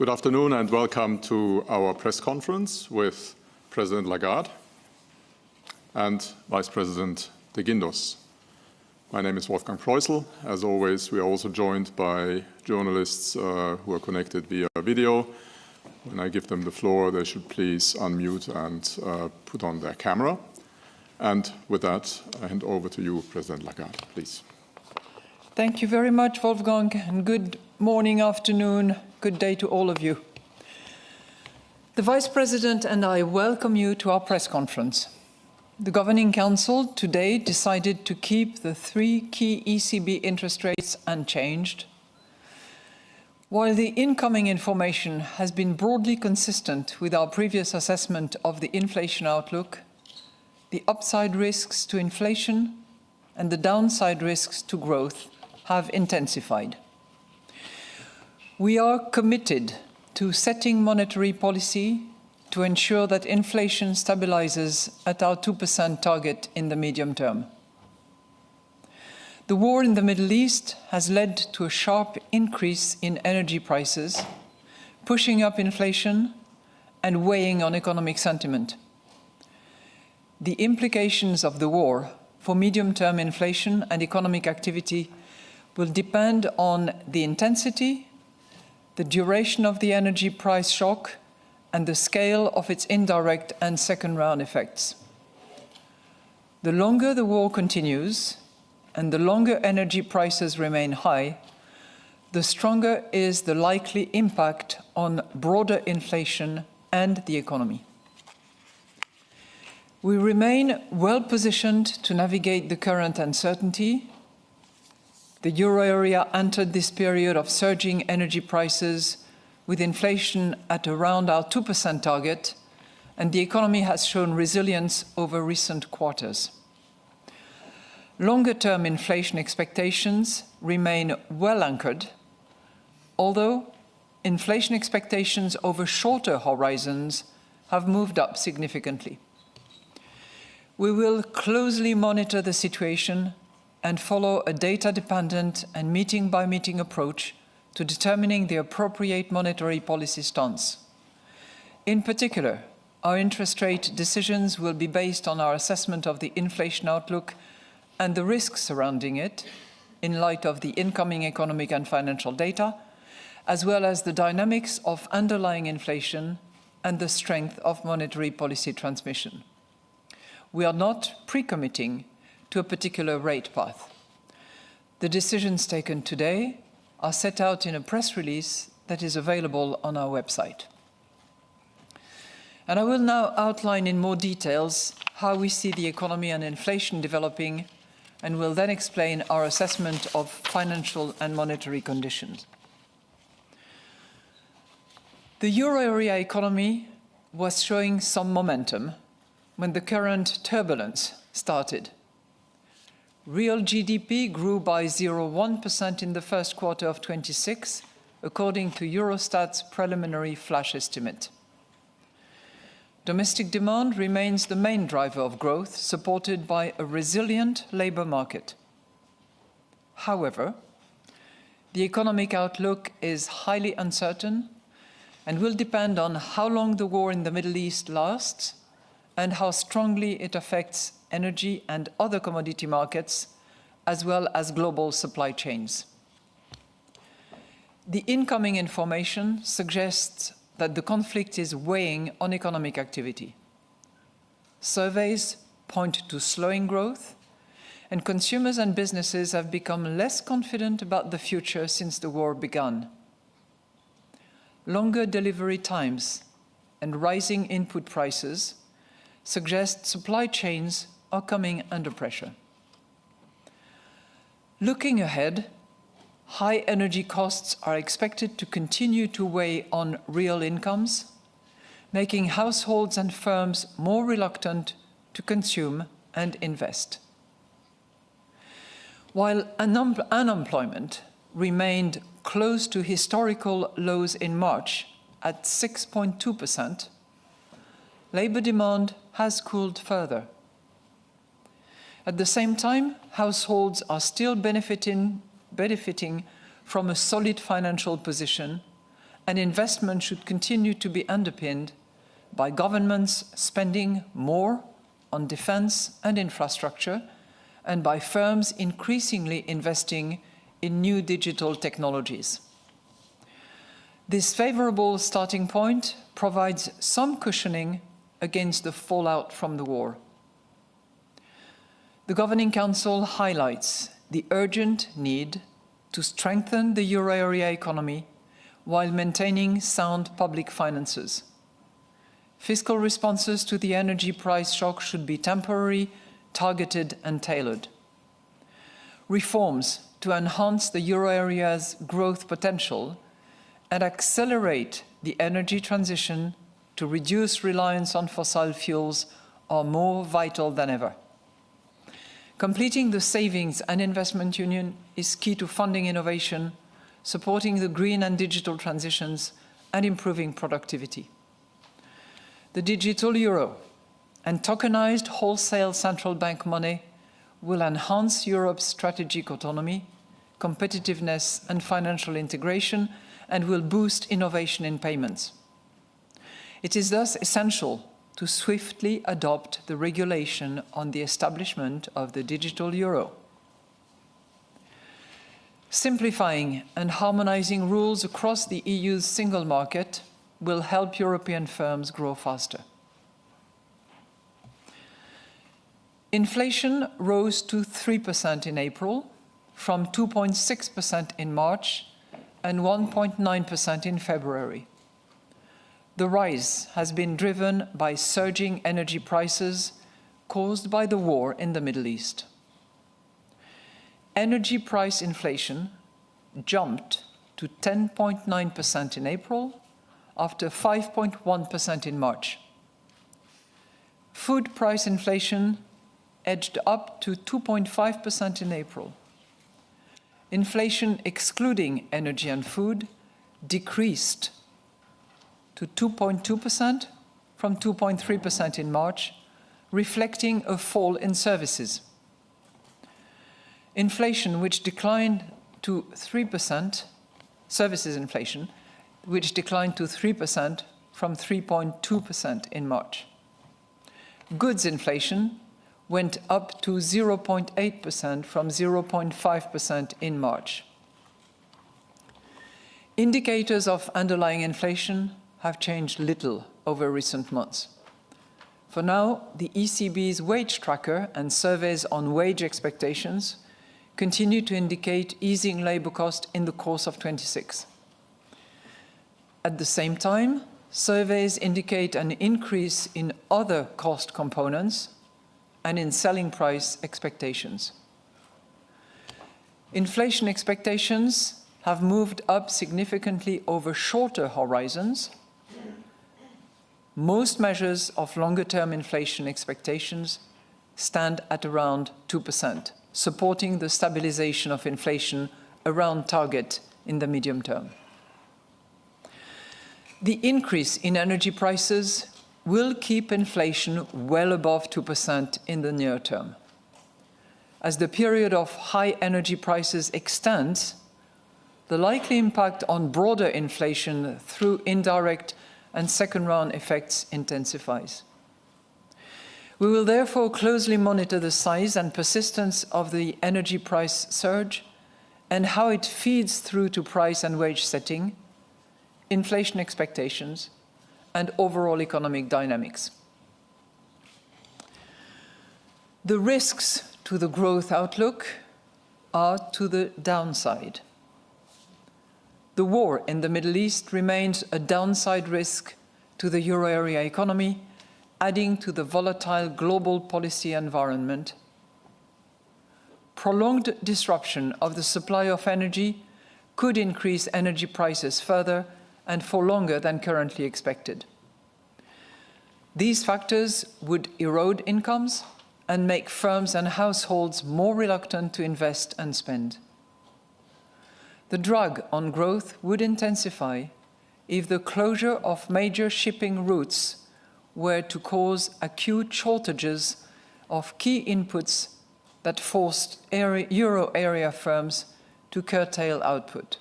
Good afternoon and welcome to our press conference with President Lagarde and Vice President de Guindos. My name is Wolfgang Preußel. As always, we are also joined by journalists who are connected via video. When I give them the floor, they should please unmute and put on their camera. And with that, I hand over to you, President Lagarde, please. Thank you very much, Wolfgang, and good morning, afternoon, good day to all of you. The Vice President and I welcome you to our press conference. The Governing Council today decided to keep the three key ECB interest rates unchanged. While the incoming information has been broadly consistent with our previous assessment of the inflation outlook, the upside risks to inflation and the downside risks to growth have intensified. We are committed to setting monetary policy to ensure that inflation stabilizes at our 2% target in the medium term. The war in the Middle East has led to a sharp increase in energy prices, pushing up inflation and weighing on economic sentiment. The implications of the war for medium-term inflation and economic activity will depend on the intensity, the duration of the energy price shock, and the scale of its indirect and second-round effects. The longer the war continues, and the longer energy prices remain high, the stronger is the likely impact on broader inflation and the economy. We remain well-positioned to navigate the current uncertainty. The euro area entered this period of surging energy prices with inflation at around our 2% target, and the economy has shown resilience over recent quarters. Longer-term inflation expectations remain well anchored, although inflation expectations over shorter horizons have moved up significantly. We will closely monitor the situation and follow a data-dependent and meeting-by-meeting approach to determining the appropriate monetary policy stance. In particular, our interest rate decisions will be based on our assessment of the inflation outlook and the risks surrounding it, in light of the incoming economic and financial data, as well as the dynamics of underlying inflation and the strength of monetary policy transmission. We are not pre-committing to a particular rate path. The decisions taken today are set out in a press release that is available on our website. And I will now outline in more details how we see the economy and inflation developing, and will then explain our assessment of financial and monetary conditions. The euro area economy was showing some momentum when the current turbulence started. Real GDP grew by 0.1% in the first quarter of 26, according to Eurostat's preliminary flash estimate. Domestic demand remains the main driver of growth, supported by a resilient labor market. However, the economic outlook is highly uncertain and will depend on how long the war in the Middle East lasts and how strongly it affects energy and other commodity markets, as well as global supply chains. The incoming information suggests that the conflict is weighing on economic activity. Surveys point to slowing growth, and consumers and businesses have become less confident about the future since the war began. Longer delivery times and rising input prices suggest supply chains are coming under pressure. Looking ahead, high energy costs are expected to continue to weigh on real incomes, making households and firms more reluctant to consume and invest. While unemployment remained close to historical lows in March at 6.2%, labor demand has cooled further. At the same time, households are still benefiting from a solid financial position and investment should continue to be underpinned by governments spending more on defense and infrastructure, and by firms increasingly investing in new digital technologies. This favorable starting point provides some cushioning against the fallout from the war. The Governing Council highlights the urgent need to strengthen the euro area economy while maintaining sound public finances. Fiscal responses to the energy price shock should be temporary, targeted and tailored. Reforms to enhance the euro area's growth potential and accelerate the energy transition to reduce reliance on fossil fuels are more vital than ever. Completing the savings and investment union is key to funding innovation, supporting the green and digital transitions, and improving productivity. The digital euro and tokenized wholesale central bank money will enhance Europe's strategic autonomy, competitiveness, and financial integration, and will boost innovation in payments. It is thus essential to swiftly adopt the regulation on the establishment of the digital euro. Simplifying and harmonizing rules across the EU's single market will help European firms grow faster. Inflation rose to 3% in April, from 2.6% in March and 1.9% in February. The rise has been driven by surging energy prices caused by the war in the Middle East. Energy price inflation jumped to 10.9% in April, after 5.1% in March. Food price inflation edged up to 2.5% in April. Inflation excluding energy and food decreased to 2.2% from 2.3% in March, reflecting a fall in services. Inflation, which declined to 3%, services inflation, which declined to 3% from 3.2% in March. Goods inflation went up to 0.8% from 0.5% in March. Indicators of underlying inflation have changed little over recent months. For now, the ECB's wage tracker and surveys on wage expectations continue to indicate easing labour cost in the course of 26. At the same time, surveys indicate an increase in other cost components and in selling price expectations. Inflation expectations have moved up significantly over shorter horizons. Most measures of longer-term inflation expectations stand at around 2%, supporting the stabilization of inflation around target in the medium term. The increase in energy prices will keep inflation well above 2% in the near term. As the period of high energy prices extends, the likely impact on broader inflation through indirect and second-round effects intensifies. We will therefore closely monitor the size and persistence of the energy price surge and how it feeds through to price and wage setting, inflation expectations, and overall economic dynamics. The risks to the growth outlook are to the downside. The war in the Middle East remains a downside risk to the euro area economy, adding to the volatile global policy environment. Prolonged disruption of the supply of energy could increase energy prices further and for longer than currently expected. These factors would erode incomes and make firms and households more reluctant to invest and spend. The drag on growth would intensify if the closure of major shipping routes were to cause acute shortages of key inputs that forced euro area firms to curtail output.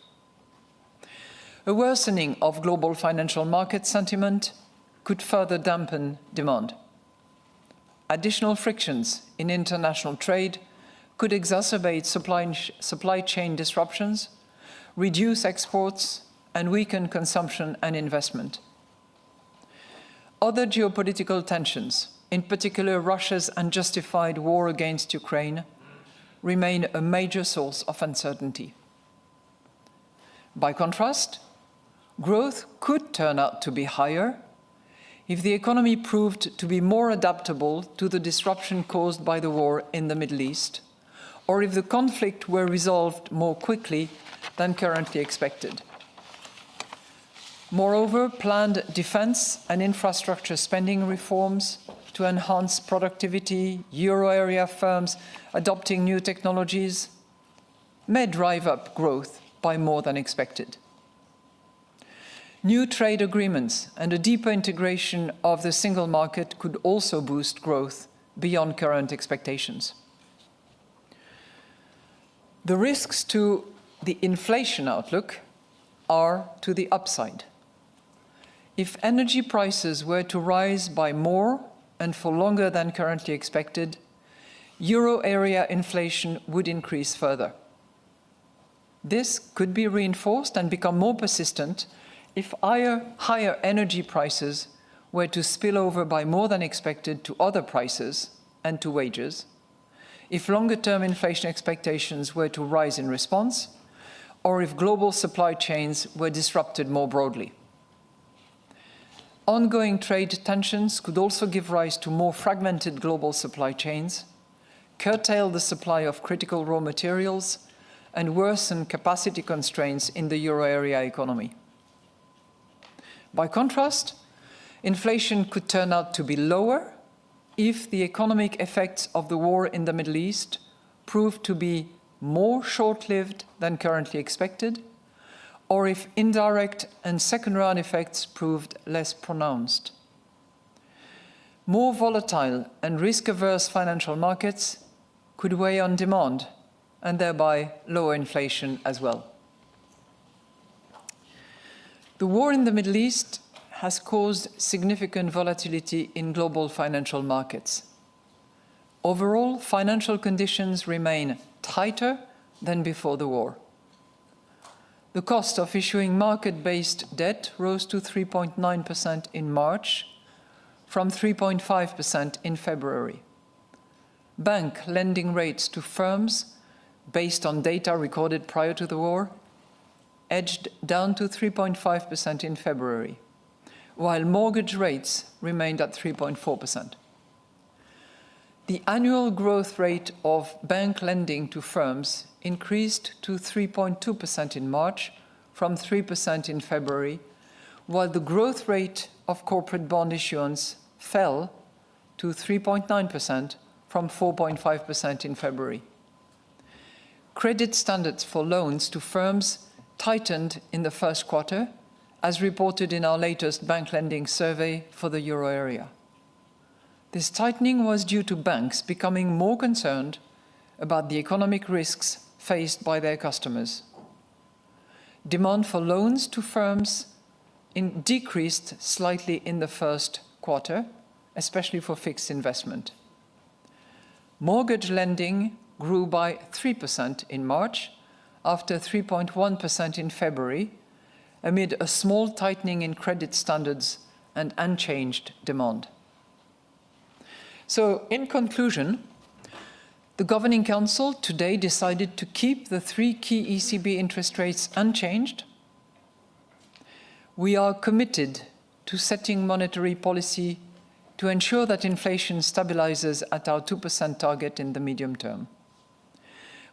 A worsening of global financial market sentiment could further dampen demand. Additional frictions in international trade could exacerbate supply chain disruptions, reduce exports, and weaken consumption and investment. Other geopolitical tensions, in particular Russia's unjustified war against Ukraine, remain a major source of uncertainty. By contrast, growth could turn out to be higher if the economy proved to be more adaptable to the disruption caused by the war in the Middle East, or if the conflict were resolved more quickly than currently expected. Moreover, planned defense and infrastructure spending reforms to enhance productivity, euro area firms adopting new technologies, may drive up growth by more than expected. New trade agreements and a deeper integration of the single market could also boost growth beyond current expectations. The risks to the inflation outlook are to the upside. If energy prices were to rise by more and for longer than currently expected, euro area inflation would increase further. This could be reinforced and become more persistent if higher energy prices were to spill over by more than expected to other prices and to wages, if longer-term inflation expectations were to rise in response, or if global supply chains were disrupted more broadly. Ongoing trade tensions could also give rise to more fragmented global supply chains, curtail the supply of critical raw materials, and worsen capacity constraints in the euro area economy. By contrast, inflation could turn out to be lower if the economic effects of the war in the Middle East prove to be more short-lived than currently expected, or if indirect and second-round effects proved less pronounced. More volatile and risk-averse financial markets could weigh on demand and thereby lower inflation as well. The war in the Middle East has caused significant volatility in global financial markets. Overall, financial conditions remain tighter than before the war. The cost of issuing market-based debt rose to 3.9% in March, from 3.5% in February. Bank lending rates to firms, based on data recorded prior to the war, edged down to 3.5% in February, while mortgage rates remained at 3.4%. The annual growth rate of bank lending to firms increased to 3.2% in March from 3% in February, while the growth rate of corporate bond issuance fell to 3.9% from 4.5% in February. Credit standards for loans to firms tightened in the first quarter, as reported in our latest bank lending survey for the euro area. This tightening was due to banks becoming more concerned about the economic risks faced by their customers. Demand for loans to firms decreased slightly in the first quarter, especially for fixed investment. Mortgage lending grew by 3% in March, after 3.1% in February, amid a small tightening in credit standards and unchanged demand. So, in conclusion, the Governing Council today decided to keep the three key ECB interest rates unchanged. We are committed to setting monetary policy to ensure that inflation stabilizes at our 2% target in the medium term.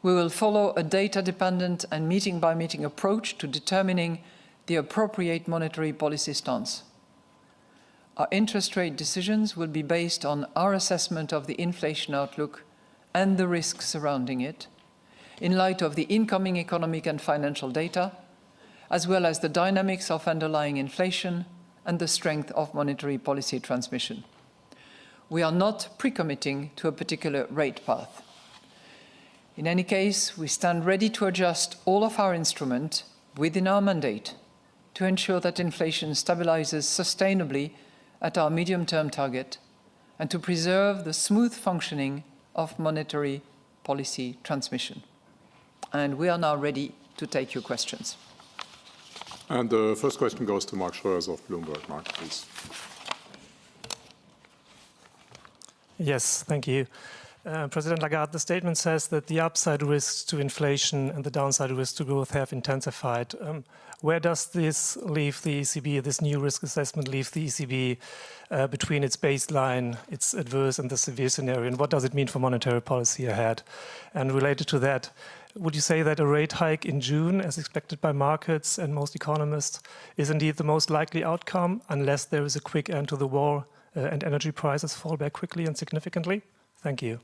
We will follow a data-dependent and meeting-by-meeting approach to determining the appropriate monetary policy stance. Our interest rate decisions will be based on our assessment of the inflation outlook and the risks surrounding it, in light of the incoming economic and financial data, as well as the dynamics of underlying inflation and the strength of monetary policy transmission. We are not pre-committing to a particular rate path. In any case, we stand ready to adjust all of our instruments within our mandate to ensure that inflation stabilizes sustainably at our medium-term target and to preserve the smooth functioning of monetary policy transmission. And we are now ready to take your questions. And the first question goes to Mark Schroers of Bloomberg. Mark, please. Yes, thank you. President Lagarde, the statement says that the upside risks to inflation and the downside risks to growth have intensified. Where does this leave the ECB, this new risk assessment leave the ECB between its baseline, its adverse and the severe scenario, and what does it mean for monetary policy ahead? And related to that, would you say that a rate hike in June, as expected by markets and most economists, is indeed the most likely outcome unless there is a quick end to the war and energy prices fall back quickly and significantly? Thank you.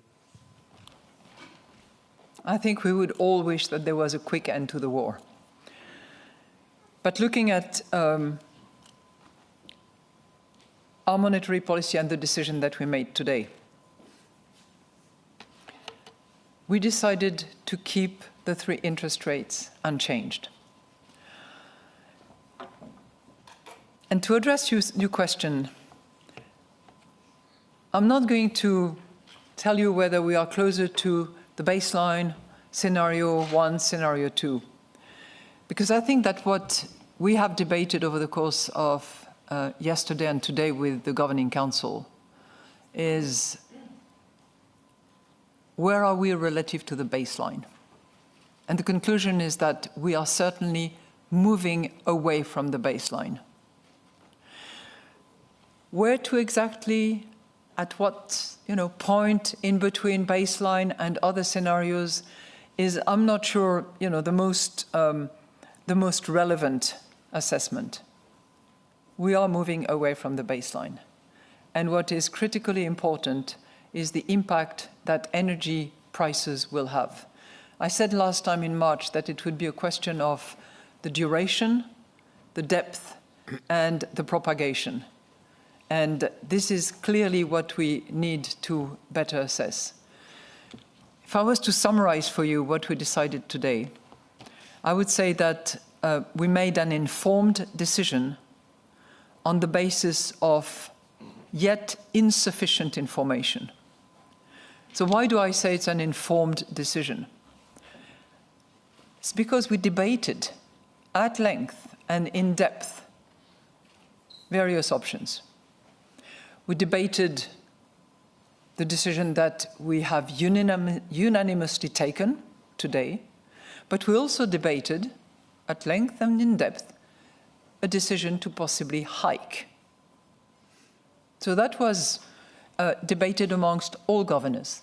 I think we would all wish that there was a quick end to the war. But looking at our monetary policy and the decision that we made today, we decided to keep the 3 interest rates unchanged. And to address your question, I'm not going to tell you whether we are closer to the baseline, scenario 1, scenario 2, because I think that what we have debated over the course of yesterday and today with the Governing Council is where are we relative to the baseline? And the conclusion is that we are certainly moving away from the baseline. Where to exactly, at what point in between baseline and other scenarios is, I'm not sure, the most relevant assessment. We are moving away from the baseline. And what is critically important is the impact that energy prices will have. I said last time in March that it would be a question of the duration, the depth, and the propagation. And this is clearly what we need to better assess. If I was to summarize for you what we decided today, I would say that we made an informed decision on the basis of yet insufficient information. So why do I say it's an informed decision? It's because we debated at length and in depth various options. We debated the decision that we have unanimously taken today, but we also debated at length and in depth a decision to possibly hike. So that was debated amongst all governors.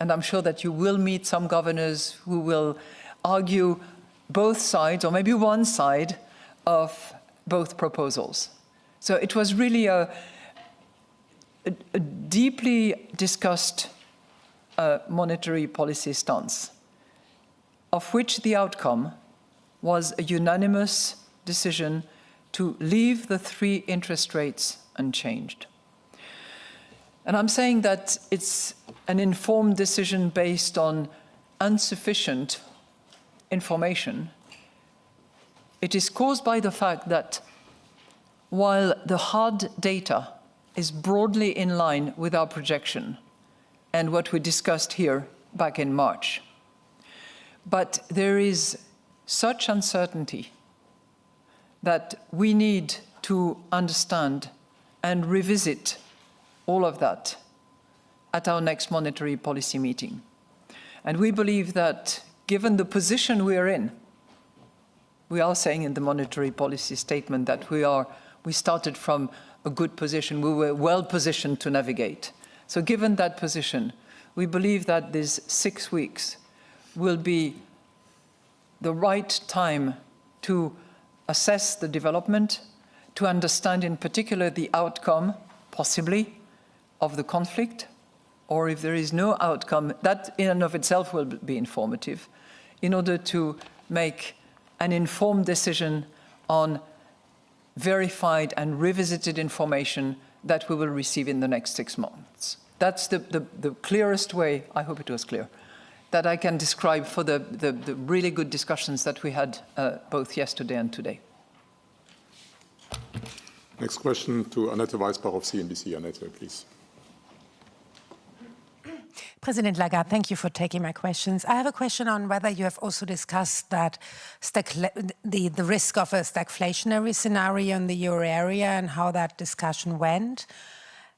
And I'm sure that you will meet some governors who will argue both sides, or maybe one side, of both proposals. So it was really a deeply discussed monetary policy stance, of which the outcome was a unanimous decision to leave the 3 interest rates unchanged. And I'm saying that it's an informed decision based on insufficient information. It is caused by the fact that while the hard data is broadly in line with our projection and what we discussed here back in March, but there is such uncertainty that we need to understand and revisit all of that at our next monetary policy meeting. And we believe that given the position we are in, we are saying in the monetary policy statement that we started from a good position, we were well positioned to navigate. So given that position, we believe that these 6 weeks will be the right time to assess the development, to understand in particular the outcome, possibly, of the conflict, or if there is no outcome, that in and of itself will be informative, in order to make an informed decision on verified and revisited information that we will receive in the next 6 months. That's the clearest way, I hope it was clear, that I can describe for the really good discussions that we had both yesterday and today. Next question to Annette Weisbach of CNBC. Annette, please. President Lagarde, thank you for taking my questions. I have a question on whether you have also discussed that the risk of a stagflationary scenario in the euro area and how that discussion went.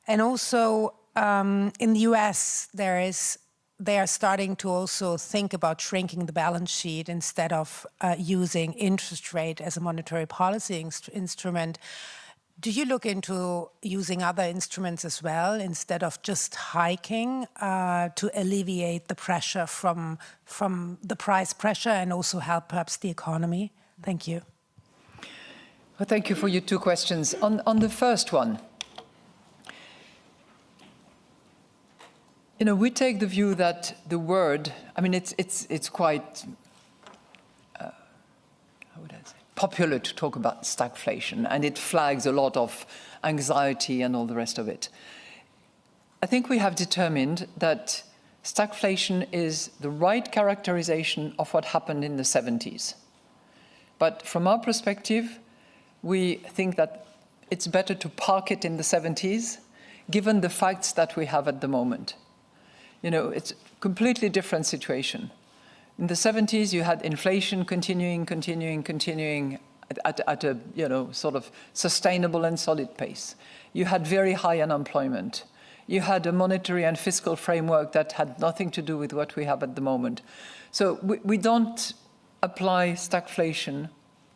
And also in the US, they are starting to also think about shrinking the balance sheet instead of using interest rate as a monetary policy instrument. Do you look into using other instruments as well instead of just hiking to alleviate the pressure from the price pressure and also help perhaps the economy? Thank you. Well, thank you for your two questions. On the first one, we take the view that the word, it's quite, how would I say, popular to talk about stagflation, and it flags a lot of anxiety and all the rest of it. I think we have determined that stagflation is the right characterization of what happened in the 70s. But from our perspective, we think that it's better to park it in the 70s, given the facts that we have at the moment. It's a completely different situation. In the 70s, you had inflation continuing at a sort of sustainable and solid pace. You had very high unemployment. You had a monetary and fiscal framework that had nothing to do with what we have at the moment. So we don't apply stagflation,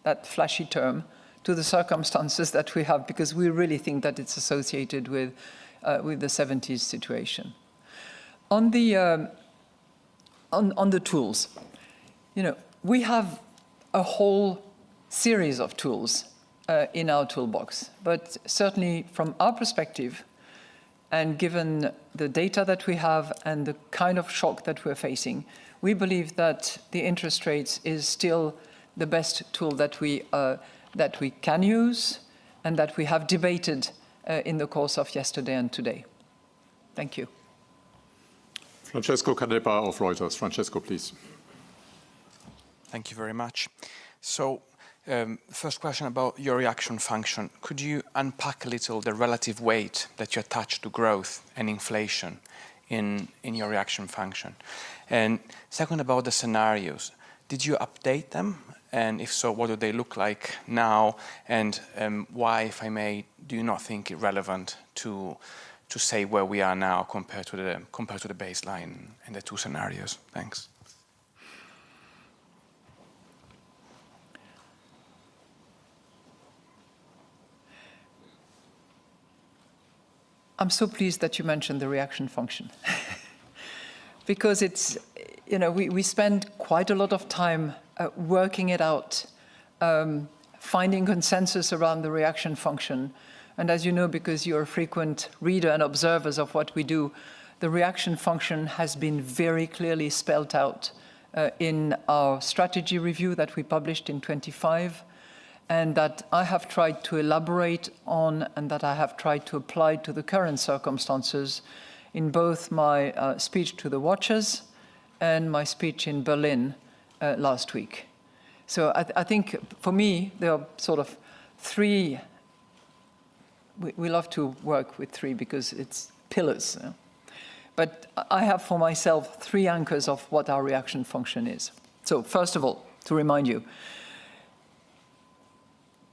that flashy term, to the circumstances that we have, because we really think that it's associated with the 70s situation. On the tools, we have a whole series of tools in our toolbox. But certainly from our perspective, and given the data that we have and the kind of shock that we're facing, we believe that the interest rates is still the best tool that we can use and that we have debated in the course of yesterday and today. Thank you. Francesco Canepa of Reuters. Francesco, please. Thank you very much. So, first question about your reaction function. Could you unpack a little the relative weight that you attach to growth and inflation in your reaction function? And second, about the scenarios. Did you update them? And if so, what do they look like now? And why, if I may, do you not think it relevant to say where we are now compared to the baseline and the two scenarios? Thanks. I'm so pleased that you mentioned the reaction function. Because it's, we spend quite a lot of time working it out, finding consensus around the reaction function. And as you know, because you're a frequent reader and observers of what we do, the reaction function has been very clearly spelled out in our strategy review that we published in 25, and that I have tried to elaborate on and that I have tried to apply to the current circumstances in both my speech to the watchers and my speech in Berlin last week. So I think for me, there are sort of three. We love to work with three because it's pillars. But I have for myself three anchors of what our reaction function is. So first of all, to remind you,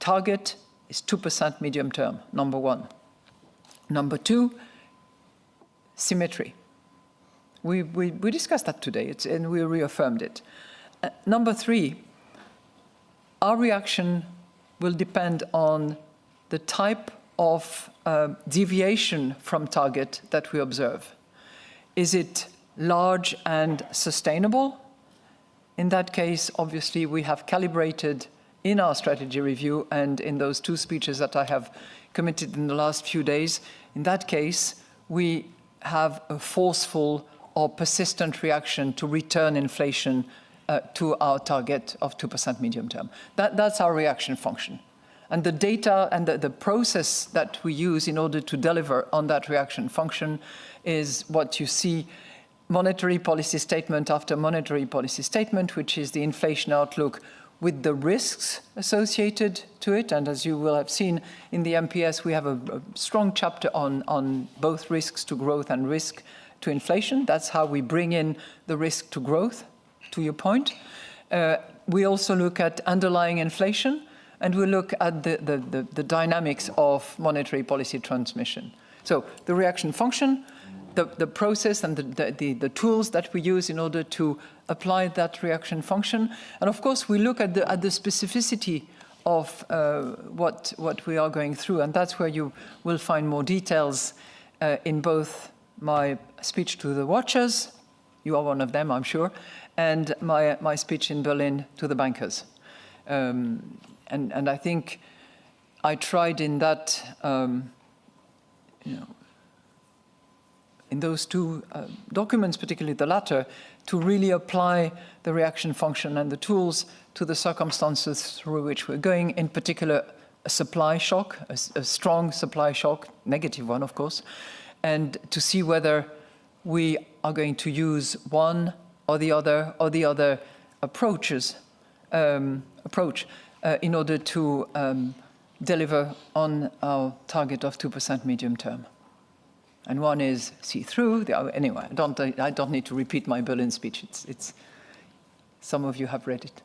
target is 2% medium term, number one. Number two, symmetry. We discussed that today, and we reaffirmed it. Number three, our reaction will depend on the type of deviation from target that we observe. Is it large and sustainable? In that case, obviously, we have calibrated in our strategy review and in those two speeches that I have committed in the last few days. In that case, we have a forceful or persistent reaction to return inflation to our target of 2% medium term. That's our reaction function. And the data and the process that we use in order to deliver on that reaction function is what you see, monetary policy statement after monetary policy statement, which is the inflation outlook with the risks associated to it. And as you will have seen in the MPS, we have a strong chapter on both risks to growth and risk to inflation. That's how we bring in the risk to growth, to your point. We also look at underlying inflation, and we look at the dynamics of monetary policy transmission. So the reaction function, the process and the tools that we use in order to apply that reaction function. And of course, we look at the specificity of what we are going through. And that's where you will find more details in both my speech to the watchers, you are one of them, I'm sure, and my speech in Berlin to the bankers. And I think I tried in that, in those two documents, particularly the latter, to really apply the reaction function and the tools to the circumstances through which we're going, in particular a supply shock, a strong supply shock, negative one, of course, and to see whether we are going to use one or the other approach in order to deliver on our target of 2% medium term. And one is see-through. Anyway, I don't need to repeat my Berlin speech. It's some of you have read it.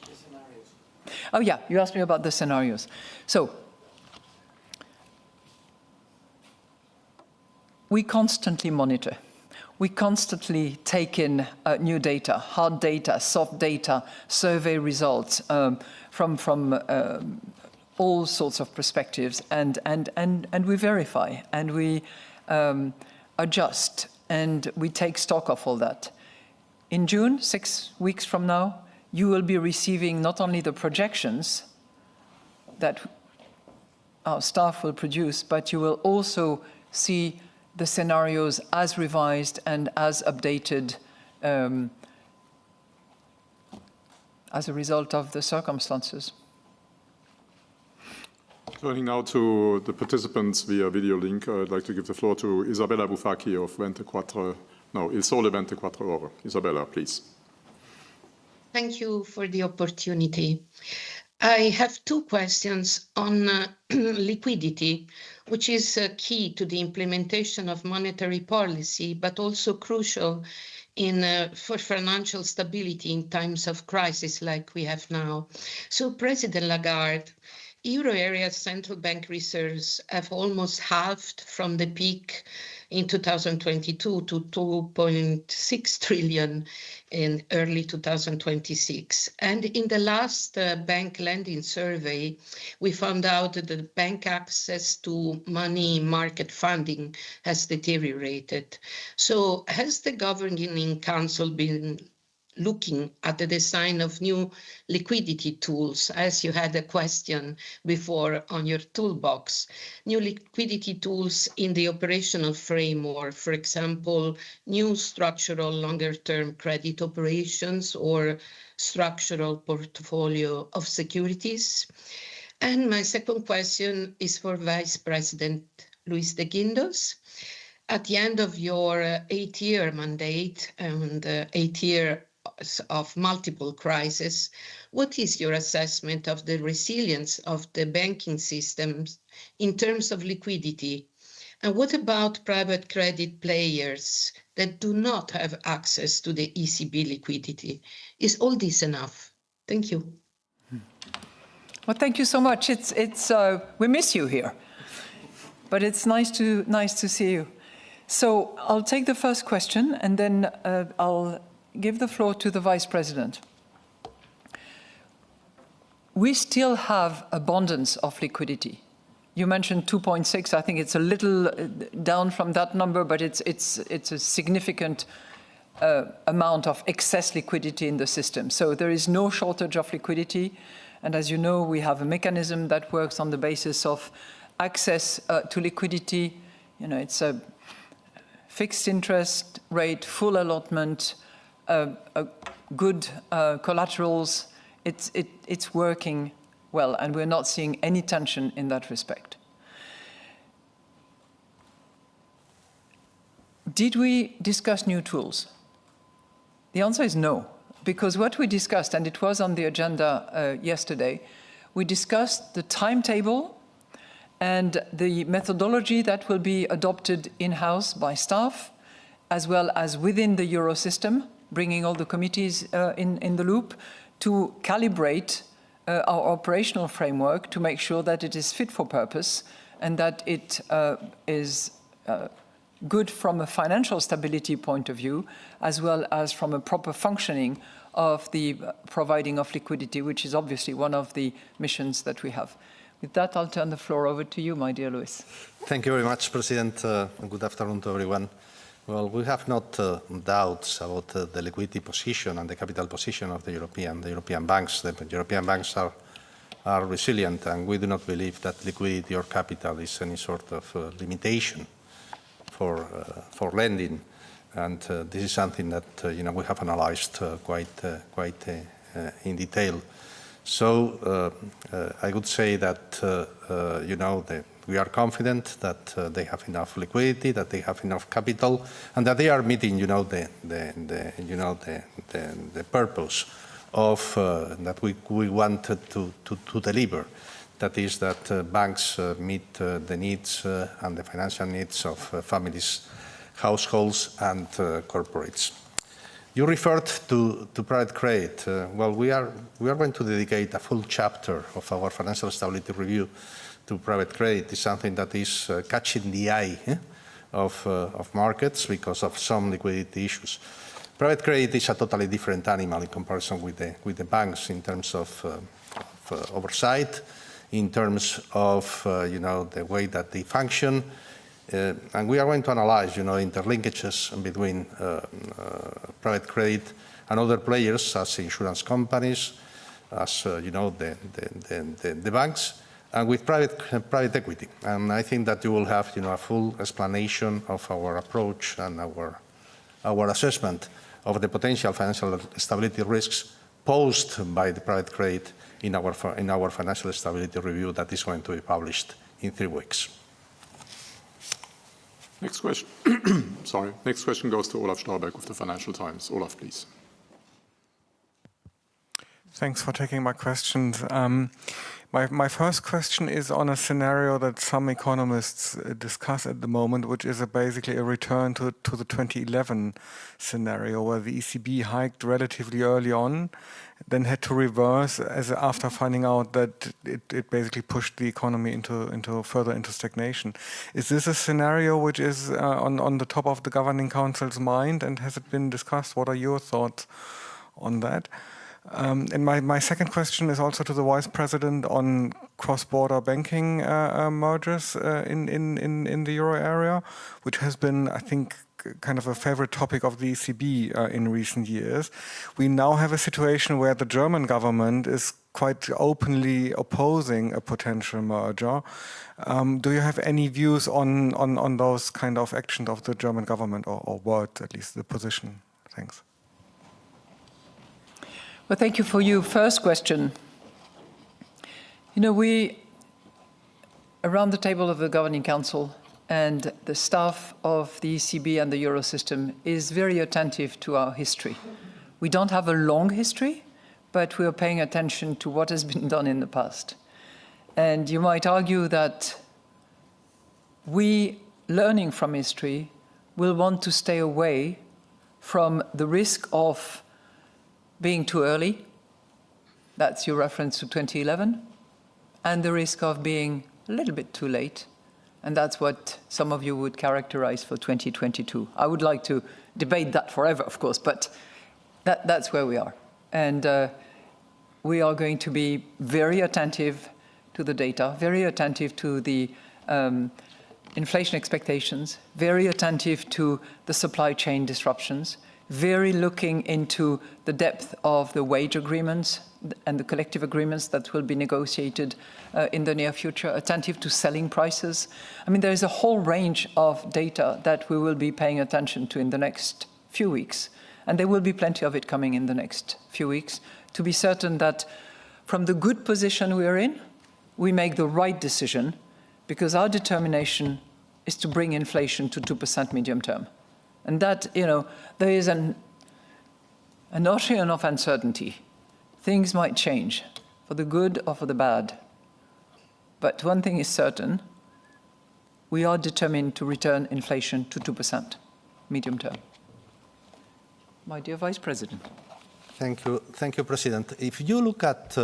The scenarios. Oh yeah, you asked me about the scenarios. So we constantly monitor. We constantly take in new data, hard data, soft data, survey results from all sorts of perspectives, and we verify, and we adjust, and we take stock of all that. In June, 6 weeks from now, you will be receiving not only the projections that our staff will produce, but you will also see the scenarios as revised and as updated as a result of the circumstances. Turning now to the participants via video link, I'd like to give the floor to Isabella Bufacchi of Il Sole 24 Ore. Isabella, please. Thank you for the opportunity. I have two questions on liquidity, which is key to the implementation of monetary policy, but also crucial for financial stability in times of crisis like we have now. So President Lagarde, Euro area central bank reserves have almost halved from the peak in 2022 to 2.6 trillion in early 2026. And in the last bank lending survey, we found out that the bank access to money market funding has deteriorated. So has the Governing Council been looking at the design of new liquidity tools, as you had a question before on your toolbox, new liquidity tools in the operational framework, for example, new structural longer-term credit operations or structural portfolio of securities? And my second question is for Vice President Luis de Guindos. At the end of your 8-year mandate and 8 years of multiple crises, what is your assessment of the resilience of the banking systems in terms of liquidity? And what about private credit players that do not have access to the ECB liquidity? Is all this enough? Thank you. Well, thank you so much. We miss you here, but it's nice to see you. So I'll take the first question, and then I'll give the floor to the Vice President. We still have abundance of liquidity. You mentioned 2.6. I think it's a little down from that number, but it's a significant amount of excess liquidity in the system. So there is no shortage of liquidity. And as you know, we have a mechanism that works on the basis of access to liquidity. It's a fixed interest rate, full allotment, good collaterals. It's working well, and we're not seeing any tension in that respect. Did we discuss new tools? The answer is no. because what we discussed, and it was on the agenda yesterday, we discussed the timetable and the methodology that will be adopted in-house by staff, as well as within the Euro system, bringing all the committees in the loop to calibrate our operational framework to make sure that it is fit for purpose and that it is good from a financial stability point of view, as well as from a proper functioning of the providing of liquidity, which is obviously one of the missions that we have. With that, I'll turn the floor over to you, my dear Luis. Thank you very much, President. And good afternoon to everyone. Well, we have not doubts about the liquidity position and the capital position of the European banks. The European banks are resilient, and we do not believe that liquidity or capital is any sort of limitation for lending. And this is something that we have analyzed quite in detail. So I would say that we are confident that they have enough liquidity, that they have enough capital, and that they are meeting the purpose of that we wanted to deliver. That is that banks meet the needs and the financial needs of families, households, and corporates. You referred to private credit. Well, we are going to dedicate a full chapter of our financial stability review to private credit. It's something that is catching the eye of markets because of some liquidity issues. Private credit is a totally different animal in comparison with the banks in terms of oversight, in terms of the way that they function. And we are going to analyze, interlinkages between private credit and other players, as insurance companies, as the banks, and with private equity. And I think that you will have, a full explanation of our approach and our assessment of the potential financial stability risks posed by the private credit in our financial stability review that is going to be published in 3 weeks. Next question. Sorry. Next question goes to Olaf Stauberg of the Financial Times. Olaf, please. Thanks for taking my questions. My first question is on a scenario that some economists discuss at the moment, which is basically a return to the 2011 scenario, where the ECB hiked relatively early on, then had to reverse after finding out that it basically pushed the economy further into stagnation. Is this a scenario which is on the top of the Governing Council's mind, and has it been discussed? What are your thoughts on that? And my second question is also to the Vice President on cross-border banking mergers in the euro area, which has been, I think, kind of a favorite topic of the ECB in recent years. We now have a situation where the German government is quite openly opposing a potential merger. Do you have any views on those kind of actions of the German government, or what, at least the position? Thanks. Well, thank you for your first question. We, around the table of the Governing Council and the staff of the ECB and the Euro system, is very attentive to our history. We don't have a long history, but we are paying attention to what has been done in the past. And you might argue that we, learning from history, will want to stay away from the risk of being too early, that's your reference to 2011, and the risk of being a little bit too late, and that's what some of you would characterize for 2022. I would like to debate that forever, of course, but that's where we are. And we are going to be very attentive to the data, very attentive to the inflation expectations, very attentive to the supply chain disruptions, very looking into the depth of the wage agreements and the collective agreements that will be negotiated in the near future, attentive to selling prices. I mean, there is a whole range of data that we will be paying attention to in the next few weeks, and there will be plenty of it coming in the next few weeks, to be certain that from the good position we are in, we make the right decision, because our determination is to bring inflation to 2% medium term. And that, there is an ocean of uncertainty. Things might change, for the good or for the bad. But one thing is certain, we are determined to return inflation to 2%, medium term. My dear Vice President. Thank you, President. If you look at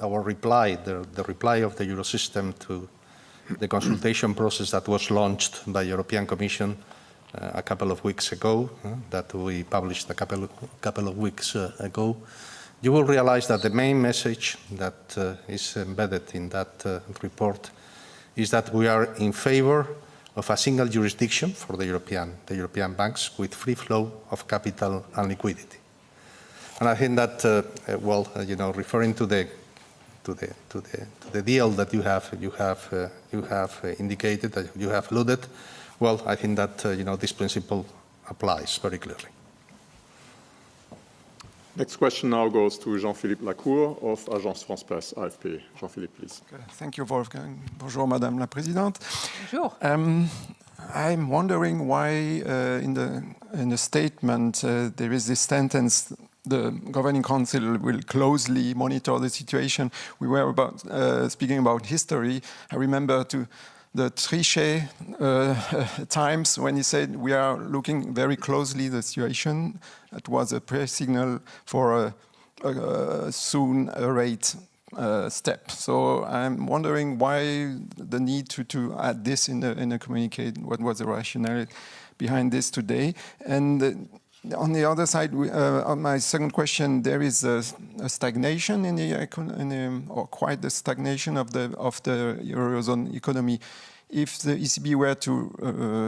our reply, the reply of the Eurosystem to the consultation process that was launched by the European Commission a couple of weeks ago, that we published a couple of weeks ago, you will realize that the main message that is embedded in that report is that we are in favor of a single jurisdiction for the European banks with free flow of capital and liquidity. And I think that, referring to the deal that you have indicated, that you have alluded, well, I think that this principle applies very clearly. Next question now goes to Jean-Philippe Lacour of Agence France-Presse, AFP. Jean-Philippe, please. Okay. Thank you, Wolfgang. Bonjour, Madame la Présidente. Bonjour. I'm wondering why in the statement there is this sentence, the Governing Council will closely monitor the situation. We were speaking about history. I remember the Trichet times when he said we are looking very closely at the situation. It was a pre-signal for a soon rate step. So I'm wondering why the need to add this in the communique. What was the rationale behind this today? And on the other side, on my second question, there is a stagnation or quite the stagnation of the Eurozone economy. If the ECB were to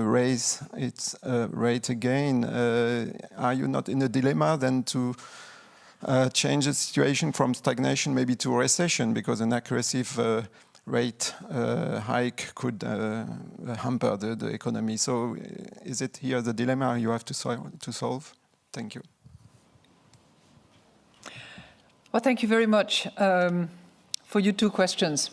raise its rate again, are you not in a dilemma then to change the situation from stagnation maybe to recession, because an aggressive rate hike could hamper the economy? So is it here the dilemma you have to solve? Thank you. Well, thank you very much for your two questions.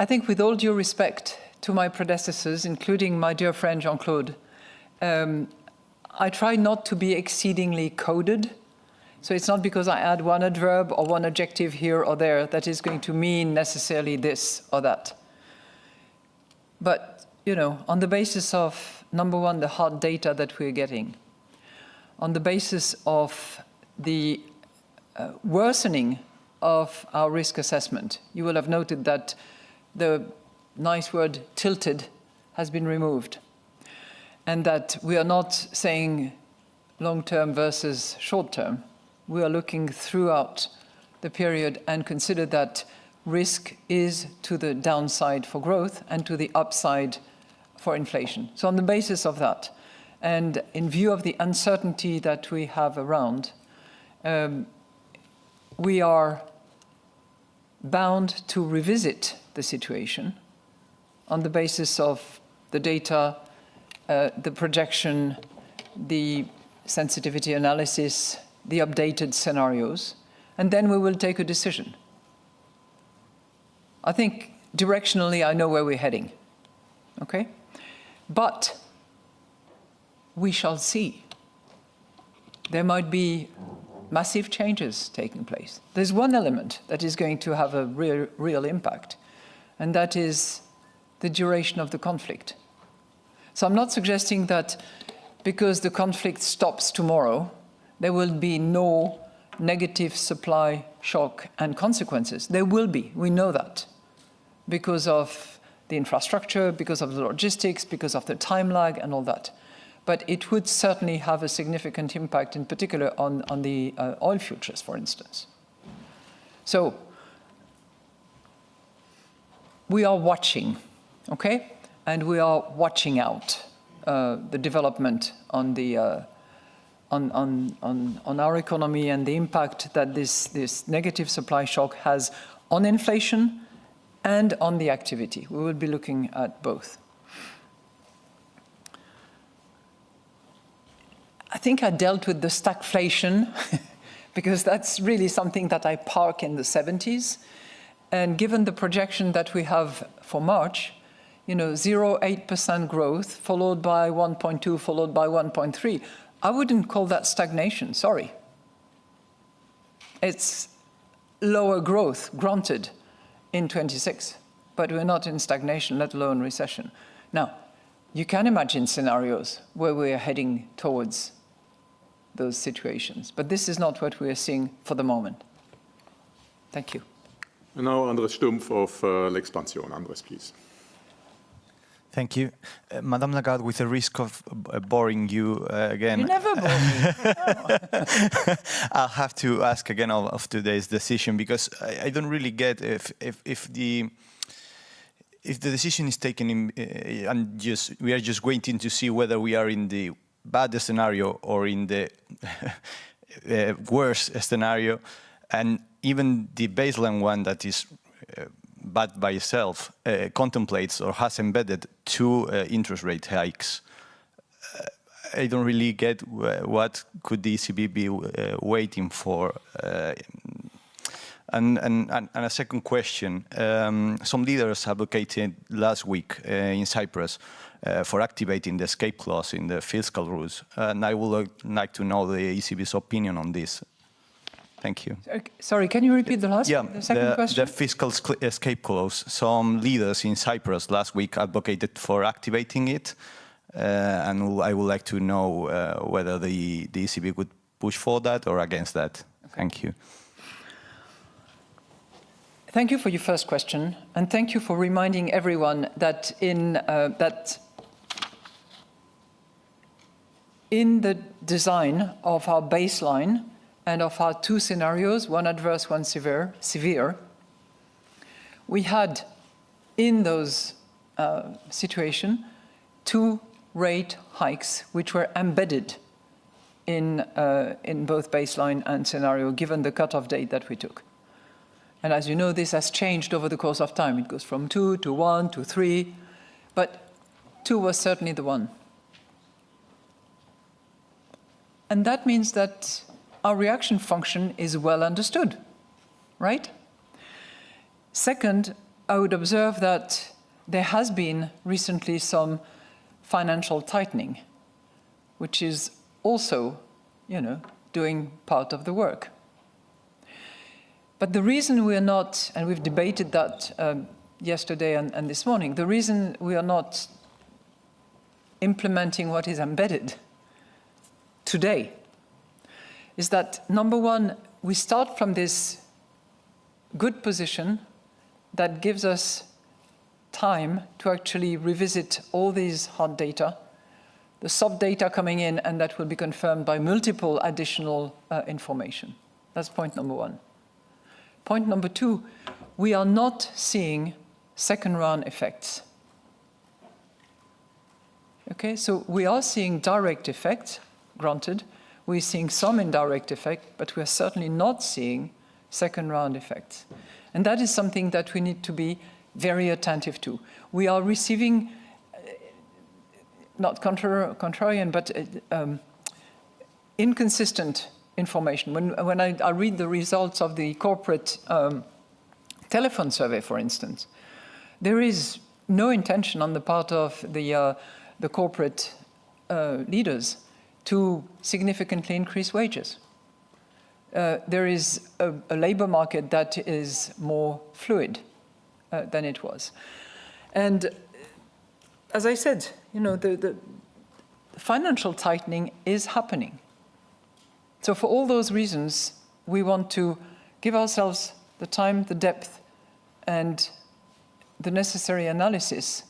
I think with all due respect to my predecessors, including my dear friend Jean-Claude, I try not to be exceedingly coded. So it's not because I add one adverb or one adjective here or there that is going to mean necessarily this or that. But, on the basis of, number one, the hard data that we're getting, on the basis of the worsening of our risk assessment, you will have noted that the nice word tilted has been removed, and that we are not saying long-term versus short-term. We are looking throughout the period and consider that risk is to the downside for growth and to the upside for inflation. So on the basis of that, and in view of the uncertainty that we have around, we are bound to revisit the situation on the basis of the data, the projection, the sensitivity analysis, the updated scenarios, and then we will take a decision. I think directionally I know where we're heading, okay? But we shall see. There might be massive changes taking place. There's one element that is going to have a real impact, and that is the duration of the conflict. So I'm not suggesting that because the conflict stops tomorrow, there will be no negative supply shock and consequences. There will be, we know that, because of the infrastructure, because of the logistics, because of the time lag and all that. But it would certainly have a significant impact, in particular on the oil futures, for instance. So we are watching, okay? And we are watching out the development on the on our economy and the impact that this negative supply shock has on inflation and on the activity. We will be looking at both. I think I dealt with the stagflation because that's really something that I park in the 70s. And given the projection that we have for March, 0.8% growth, followed by 1.2, followed by 1.3. I wouldn't call that stagnation, sorry. It's lower growth, granted, in 26, but we're not in stagnation, let alone recession. Now, you can imagine scenarios where we are heading towards those situations, but this is not what we are seeing for the moment. Thank you. And now Andres Stumpf of L'Expansion. Andres, please. Thank you. Madame Lagarde, with the risk of boring you again. You never bore me. I'll have to ask again of today's decision, because I don't really get if the decision is taken in, and we are just waiting to see whether we are in the bad scenario or in the worst scenario, and even the baseline one that is bad by itself contemplates or has embedded 2 interest rate hikes. I don't really get what could the ECB be waiting for. And a second question, some leaders advocated last week in Cyprus for activating the escape clause in the fiscal rules, and I would like to know the ECB's opinion on this. Thank you. Sorry, can you repeat the second question? The fiscal escape clause. Some leaders in Cyprus last week advocated for activating it, and I would like to know whether the ECB would push for that or against that. Okay. Thank you. Thank you for your first question, and thank you for reminding everyone that in the design of our baseline and of our 2 scenarios, one adverse, one severe, we had in those situations 2 rate hikes which were embedded in both baseline and scenario, given the cutoff date that we took. And as you know, this has changed over the course of time. It goes from 2 to 1 to 3, but 2 was certainly the one. And that means that our reaction function is well understood, right? Second, I would observe that there has been recently some financial tightening, which is also, doing part of the work. But the reason we are not, and we've debated that yesterday and this morning, the reason we are not implementing what is embedded today is that, number one, we start from this good position that gives us time to actually revisit all these hard data, the soft data coming in, and that will be confirmed by multiple additional information. That's point number one. Point number 2, we are not seeing second-round effects. Okay, so we are seeing direct effects, granted. We're seeing some indirect effect, but we are certainly not seeing second-round effects. And that is something that we need to be very attentive to. We are receiving, not contrarian, but inconsistent information. When I read the results of the corporate telephone survey, for instance, there is no intention on the part of the corporate leaders to significantly increase wages. There is a labor market that is more fluid than it was. And as I said, the financial tightening is happening. So for all those reasons, we want to give ourselves the time, the depth, and the necessary analysis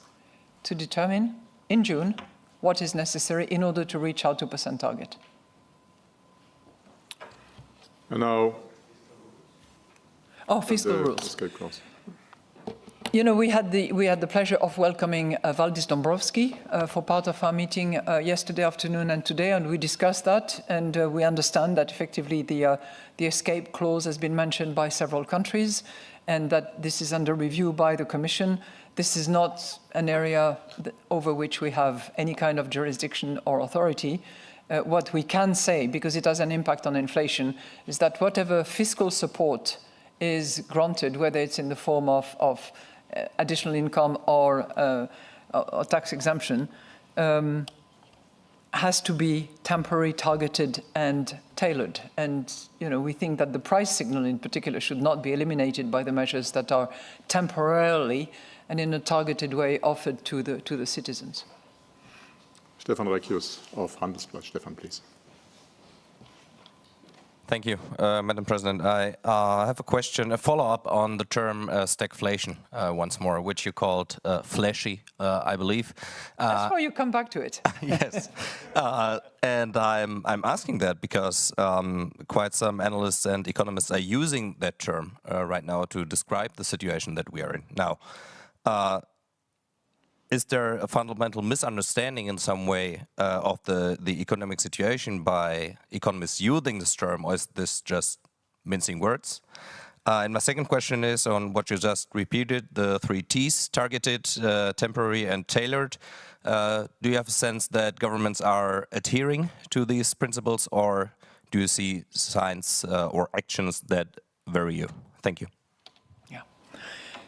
to determine in June what is necessary in order to reach our 2% target. And now, fiscal rules. Escape clause. We had the pleasure of welcoming Valdis Dombrovskis for part of our meeting yesterday afternoon and today, and we discussed that, and we understand that effectively the escape clause has been mentioned by several countries, and that this is under review by the Commission. This is not an area over which we have any kind of jurisdiction or authority. What we can say, because it has an impact on inflation, is that whatever fiscal support is granted, whether it's in the form of additional income or tax exemption, has to be temporary, targeted, and tailored. And we think that the price signal in particular should not be eliminated by the measures that are temporarily and in a targeted way offered to the citizens. Stefan Reckius of Handelsblatt. Stefan, please. Thank you, Madam President. I have a question, a follow-up on the term stagflation once more, which you called flashy, I believe. That's why you come back to it. Yes, and I'm asking that because quite some analysts and economists are using that term right now to describe the situation that we are in now. Is there a fundamental misunderstanding in some way of the economic situation by economists using this term, or is this just mincing words? And my second question is on what you just repeated, the 3 T's, targeted, temporary, and tailored. Do you have a sense that governments are adhering to these principles, or do you see signs or actions that vary you? Thank you. Yeah.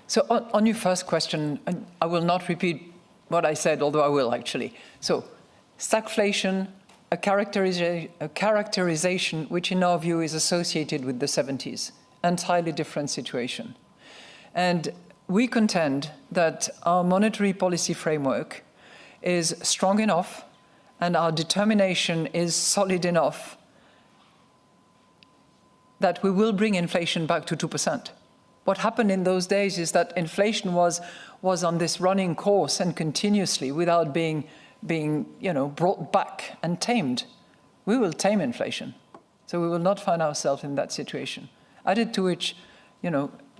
So on your first question, I will not repeat what I said, although I will actually. So stagflation, a characterization which in our view is associated with the 70s, entirely different situation. And we contend that our monetary policy framework is strong enough and our determination is solid enough that we will bring inflation back to 2%. What happened in those days is that inflation was on this running course and continuously without being brought back and tamed. We will tame inflation. So we will not find ourselves in that situation. Added to which,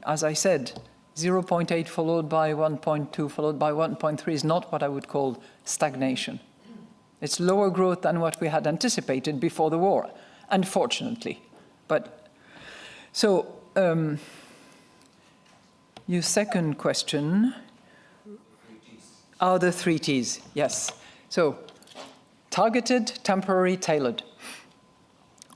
as I said, 0.8 followed by 1.2 followed by 1.3 is not what I would call stagnation. It's lower growth than what we had anticipated before the war, unfortunately. But so your second question. Oh, the 3 T's, yes. So targeted, temporary, tailored.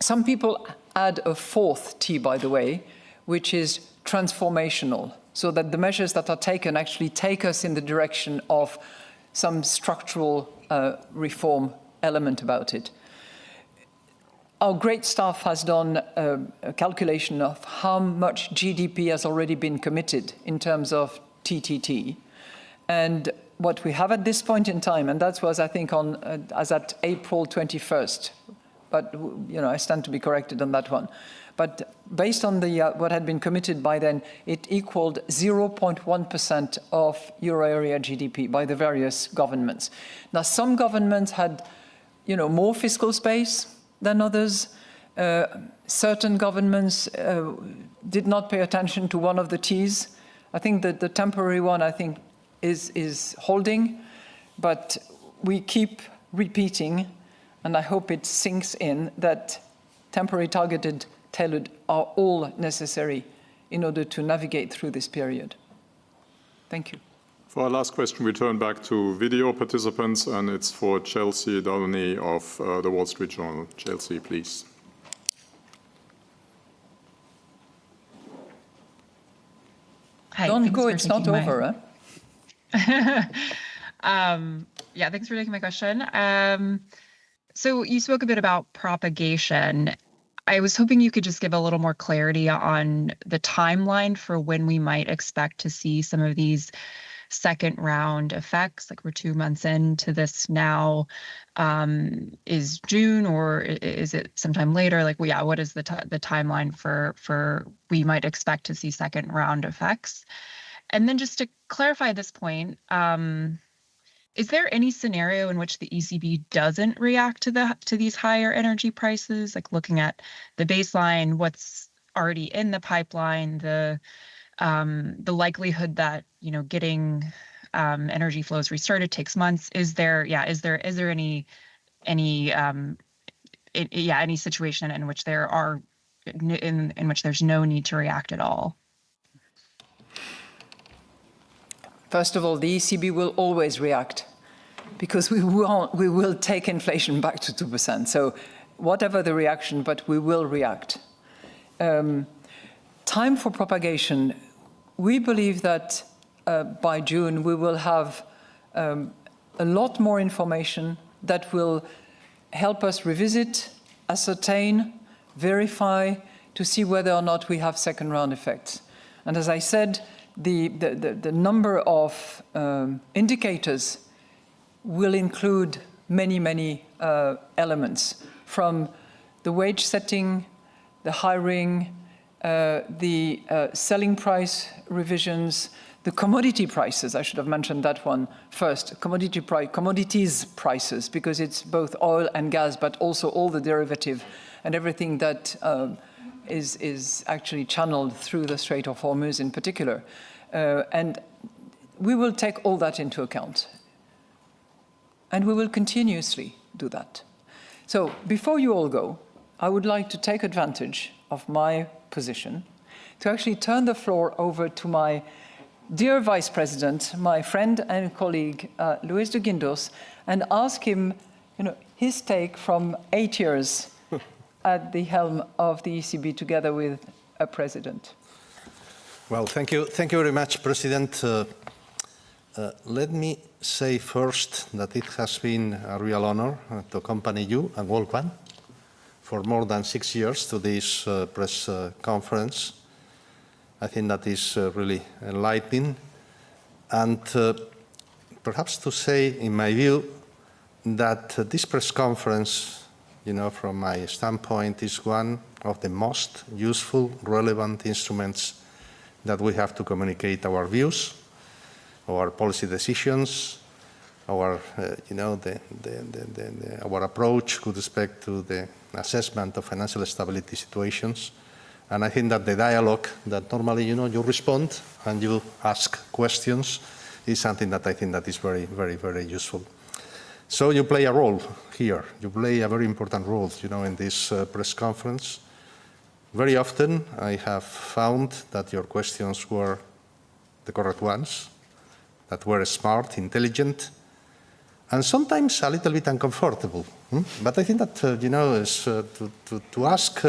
Some people add a 4th T, by the way, which is transformational, so that the measures that are taken actually take us in the direction of some structural reform element about it. Our great staff has done a calculation of how much GDP has already been committed in terms of TTT. And what we have at this point in time, and that was, I think, as at April 21st, but I stand to be corrected on that one. But based on what had been committed by then, it equaled 0.1% of euro area GDP by the various governments. Now, some governments had, more fiscal space than others. Certain governments did not pay attention to one of the T's. I think that the temporary one, is holding, but we keep repeating, and I hope it sinks in, that temporary, targeted, tailored are all necessary in order to navigate through this period. Thank you. For our last question, we turn back to video participants, and it's for Chelsea Downey of the Wall Street Journal. Chelsea, please. Hi, don't go, it's not over, huh? Yeah, thanks for taking my question. So you spoke a bit about propagation. I was hoping you could just give a little more clarity on the timeline for when we might expect to see some of these second round effects. Like, we're 2 months into this now. Is June, or is it sometime later? Like, well, yeah, what is the timeline for we might expect to see second round effects? And then just to clarify this point, is there any scenario in which the ECB doesn't react to these higher energy prices? Like, looking at the baseline, what's already in the pipeline, the likelihood that getting energy flows restarted takes months. Is there any situation in which in which there's no need to react at all? First of all, the ECB will always react, because we will take inflation back to 2%. So whatever the reaction, but we will react. Time for propagation. We believe that by June we will have a lot more information that will help us revisit, ascertain, verify, to see whether or not we have second round effects. And as I said, the number of indicators will include many elements, from the wage setting, the hiring, the selling price revisions, the commodity prices. I should have mentioned that one first. Commodities prices, because it's both oil and gas, but also all the derivative and everything that is actually channeled through the Strait of Hormuz in particular. And we will take all that into account. And we will continuously do that. So before you all go, I would like to take advantage of my position to actually turn the floor over to my dear Vice President, my friend and colleague, Luis de Guindos, and ask him, his take from 8 years at the helm of the ECB together with a president. Well, thank you very much, President. Let me say first that it has been a real honor to accompany you and Wolfgang for more than 6 years to this press conference. I think that is really enlightening. And perhaps to say, in my view, that this press conference, from my standpoint, is one of the most useful, relevant instruments that we have to communicate our views, our policy decisions, our, our approach with respect to the assessment of financial stability situations. And I think that the dialogue that normally, you respond and you ask questions is something that I think that is very useful. So you play a role here. You play a very important role, in this press conference. Very often I have found that your questions were the correct ones, that were smart, intelligent, and sometimes a little bit uncomfortable. But I think that, is, to ask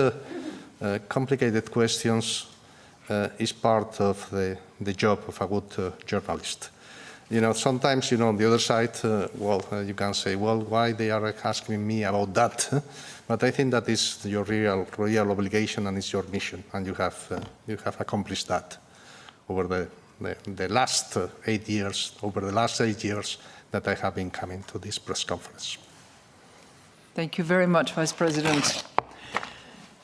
complicated questions is part of the job of a good journalist. Sometimes, on the other side, you can say, why they are asking me about that? But I think that is your real obligation, and it's your mission, and you have accomplished that over the last 8 years, that I have been coming to this press conference. Thank you very much, Vice President.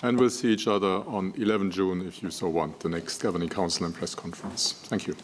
And we'll see each other on 11 June, if you so want, the next Governing Council and press conference. Thank you.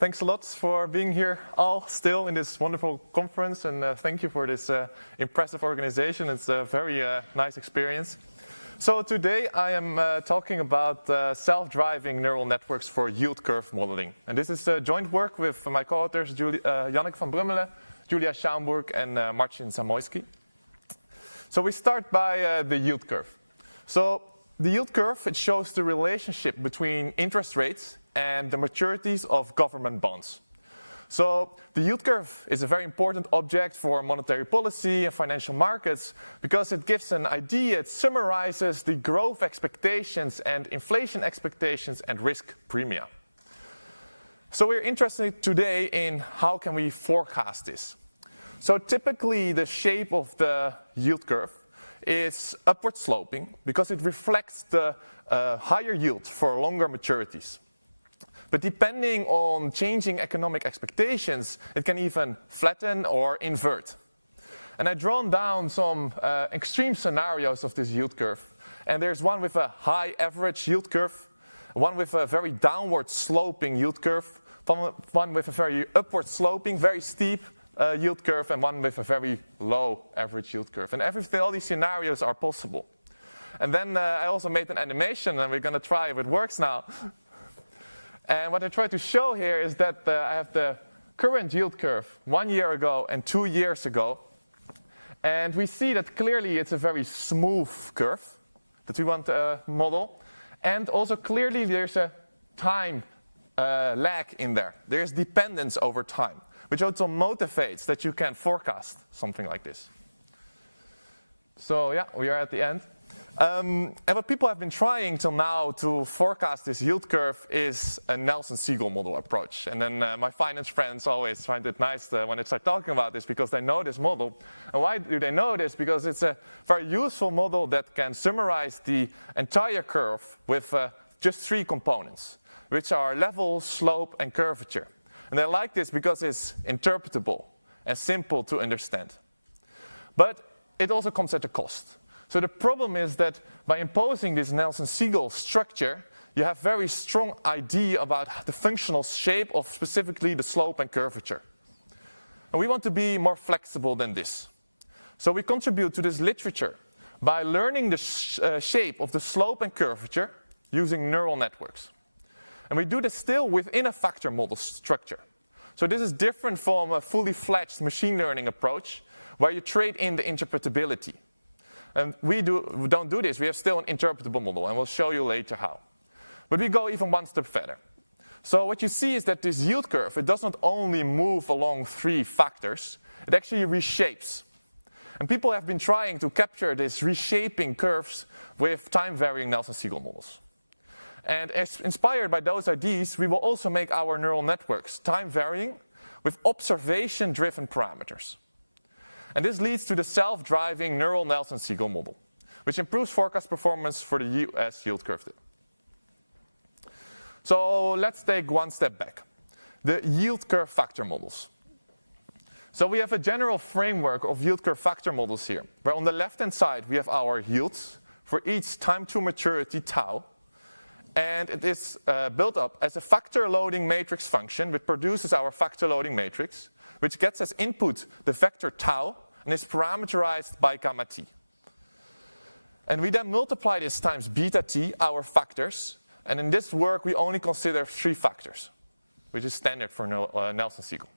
Thanks a lot for being here all still in this wonderful conference, and thank you for this impressive organization. It's a very nice experience. So today I am talking about self-driving neural networks for yield curve modeling. And this is a joint work with my co-authors Jannik van Brummelen, Julia Schaumburg, and Marcin Zamoyski. So we start by the yield curve. So the yield curve, it shows the relationship between interest rates and the maturities of government bonds. So the yield curve is a very important object for monetary policy and financial markets because it gives an idea, it summarizes the growth expectations and inflation expectations and risk premia. So we're interested today in how can we forecast this. So typically the shape of the yield curve is upward sloping because it reflects the higher yield for longer maturities. But depending on changing economic expectations, it can even flatten or invert. And I've drawn down some extreme scenarios of this yield curve. And there's one with a high average yield curve, one with a very downward sloping yield curve, one with a very upward sloping, very steep yield curve and one with a very low average yield curve. And all these scenarios are possible. And then I also made an animation, and we're going to try if it works now. And what I try to show here is that I have the current yield curve 1 year ago and 2 years ago. And we see that clearly it's a very smooth curve that we want to model. And also clearly there's a time lag in there. There's dependence over time, which also motivates that you can forecast something like this. So yeah, we are at the end. And what people have been trying till now to forecast this yield curve is a Nelson-Siegel model approach. And then my finance friends always find it nice when I start talking about this because they know this model. And why do they know this? Because it's a very useful model that can summarize the entire curve with just 3 components, which are level, slope, and curvature. And they like this because it's interpretable and simple to understand. But it also comes at a cost. So the problem is that by imposing this Nelson-Siegel structure, you have very strong idea about the functional shape of specifically the slope and curvature. And we want to be more flexible than this. So we contribute to this literature by learning the shape of the slope and curvature using neural networks. And we do this still within a factor model structure. So this is different from a fully fledged machine learning approach where you trade in the interpretability. And we don't do this. We have still an interpretable model, and we'll show you later how. But we go even one step further. So what you see is that this yield curve, it does not only move along 3 factors, it actually reshapes. And people have been trying to capture this reshaping curves with time-varying Nelson-Siegel models. And as inspired by those ideas, we will also make our neural networks time-varying with observation-driven parameters. And this leads to the self-driving neural Nelson-Siegel model, which improves forecast performance for the US yield curve. So let's take one step back. The yield curve factor models. So we have a general framework of yield curve factor models here, where on the left-hand side we have our yields for each time to maturity tau. And it is built up as a factor loading matrix function, which produces our factor loading matrix, which gets as input the vector tau and is parameterized by gamma t. And we then multiply this times beta t, our factors, and in this work we only consider 3 factors, which is standard for Nelson-Siegel.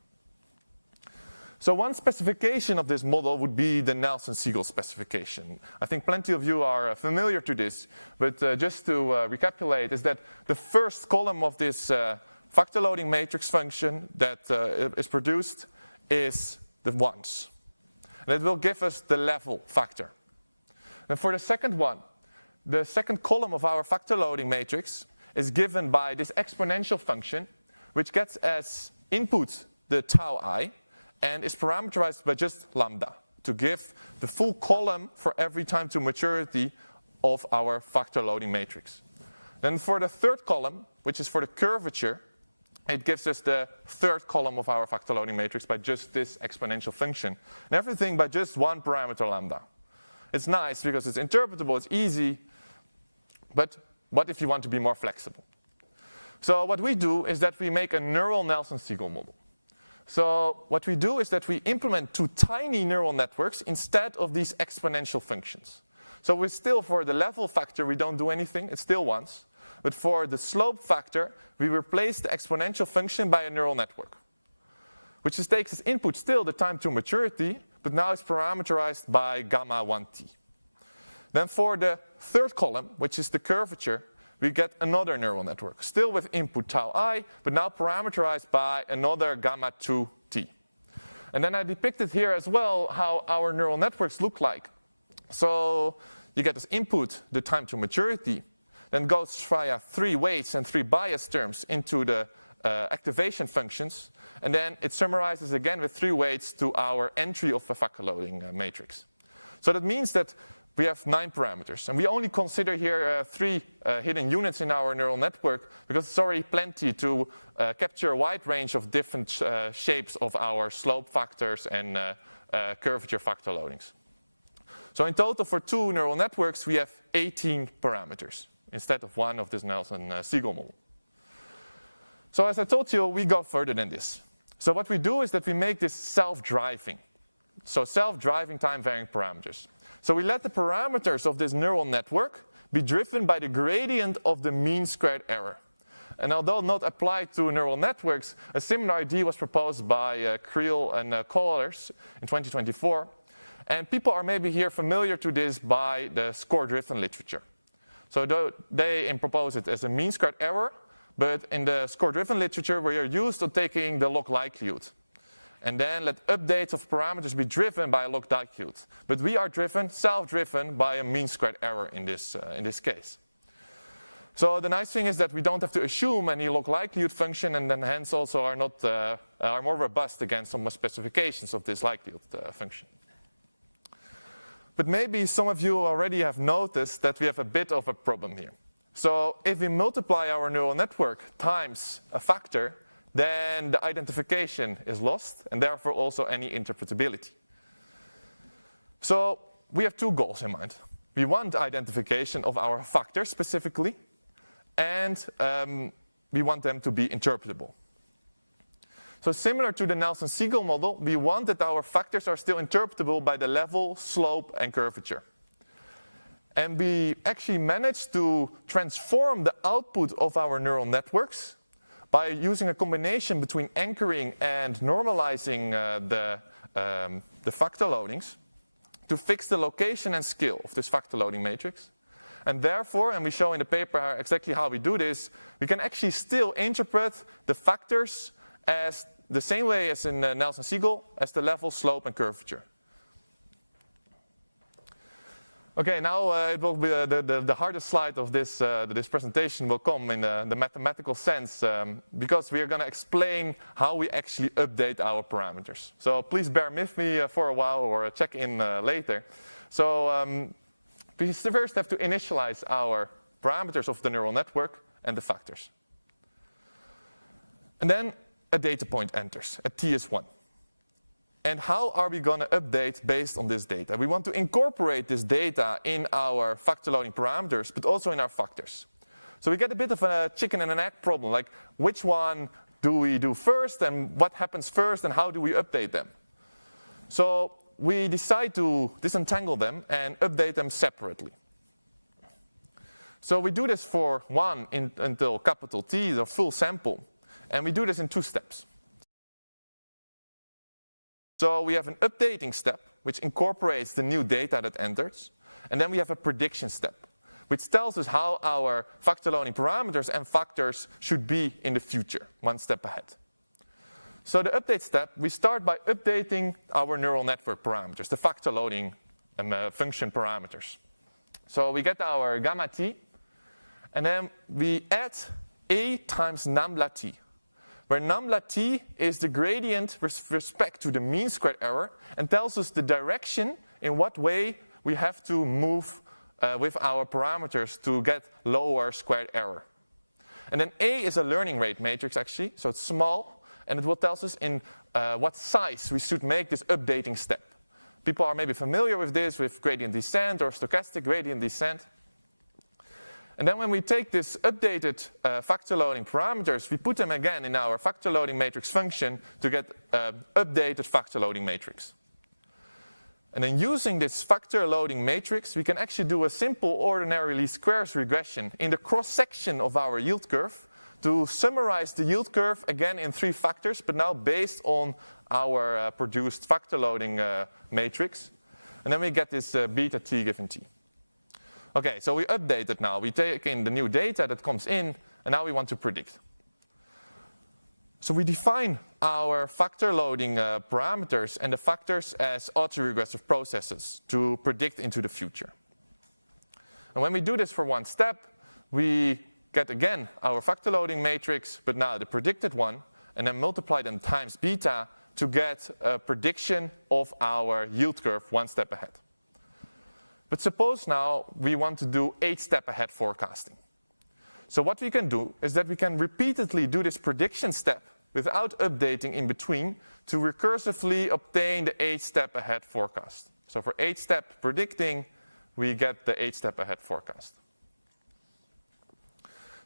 So one specification of this model would be the Nelson-Siegel specification. I think plenty of you are familiar to this, but just to recapitulate is that the first column of this factor loading matrix function that is produced is the ones. And it will give us the level factor. And for the second one, the second column of our factor loading matrix is given by this exponential function, which gets as input the tau I, and is parameterized by just lambda to give the full column for every time to maturity of our factor loading matrix. Then for the third column, which is for the curvature, it gives us the third column of our factor loading matrix by just this exponential function. And everything by just one parameter lambda. It's nice because it's interpretable, it's easy, but what if you want to be more flexible? So what we do is that we make a neural Nelson-Siegel model. So what we do is that we implement 2 tiny neural networks instead of these exponential functions. So we still, for the level factor, we don't do anything, it's still once. But for the slope factor, we replace the exponential function by a neural network, which just takes as input still the time to maturity, but now it's parameterized by gamma 1t. Then for the third column, which is the curvature, we get another neural network, still with input tau I, but now parameterized by another gamma 2t. And then I depicted here as well how our neural networks look like. So you get as input the time to maturity, then goes via 3 weights and 3 bias terms into the activation functions, and then it summarizes again with 3 weights to our entry of a factor loading matrix. So that means that we have 9 parameters, and we only consider here 3 hidden units in our neural network because it's already plenty to capture a wide range of different shapes of our slope factors and curvature factor loadings. So in total for 2 neural networks we have 18 parameters instead of 1 of this Nelson-Siegel model. So as I told you, we go further than this. So what we do is that we make this self-driving. So self-driving time-varying parameters. So we let the parameters of this neural network be driven by the gradient of the mean squared error. And although not applied to neural networks, a similar idea was proposed by Creel and co-authors in 2024. And people are maybe here familiar to this by the score-driven literature. So they propose it as a mean squared error, but in the score-driven literature, we are used to taking the log likelihood. And then let updates of parameters be driven by a log likelihood. But we are driven, self-driven, by a mean squared error in this case. So the nice thing is that we don't have to assume any log likelihood function, and then hence also are more robust against some specifications of this likelihood function. But maybe some of you already have noticed that we have a bit of a problem here. So if we multiply our neural network times a factor, then the identification is lost, and therefore also any interpretability. So we have two goals in mind. We want identification of our factors specifically, and we want them to be interpretable. So similar to the Nelson-Siegel model, we want that our factors are still interpretable by the level, slope, and curvature. And we actually managed to transform the output of our neural networks by using a combination between anchoring and normalizing the factor loadings to fix the location and scale of this factor loading matrix. And therefore, and we show in the paper exactly how we do this, we can actually still interpret the factors as the same way as in Nelson-Siegel, as the level, slope, and curvature. Okay, now it will be the hardest slide of this presentation will come in the mathematical sense, because we are going to explain how we actually update our parameters. So please bear with me for a while, or check in later. So we first have to initialize our parameters of the neural network and the factors. And then a data point enters, a t is 1. And how are we going to update based on this data? We want to incorporate this data in our factor loading parameters, but also in our factors. So we get a bit of a chicken and an egg problem, like which one do we do first, and what happens first, and how do we update them? So we decide to disentangle them and update them separately. So we do this for 1 until capital T, the full sample. And we do this in 2 steps. So we have an updating step, which incorporates the new data that enters. And then we have a prediction step, which tells us how our factor loading parameters and factors should be in the future, 1 step ahead. So the update step, we start by updating our neural network parameters, the factor loading function parameters. So we get our gamma t, and then we add a times nambla t, where nambla t is the gradient with respect to the mean squared error and tells us the direction in what way we have to move with our parameters to get lower squared error. And then A is a learning rate matrix actually, so it's small, and it will tell us in what size we should make this updating step. People are maybe familiar with this, with gradient descent or stochastic gradient descent. And then when we take this updated factor loading parameters, we put them again in our factor loading matrix function to get updated factor loading matrix. And then using this factor loading matrix, we can actually do a simple ordinary least squares regression in the cross-section of our yield curve to summarize the yield curve again in 3 factors, but now based on our produced factor loading matrix. And then we get this beta t given t. Okay, so we update it now. We take in the new data that comes in, and now we want to predict. So we define our factor loading parameters and the factors as autoregressive processes to predict into the future. And when we do this for 1 step, we get again our factor loading matrix, but now the predicted one, and then multiply them times beta to get a prediction of our yield curve 1 step ahead. But suppose now we want to do 8 step ahead forecasting. So what we can do is that we can repeatedly do this prediction step without updating in between to recursively obtain the 8 step ahead forecast. So for 8 step predicting, we get the 8 step ahead forecast.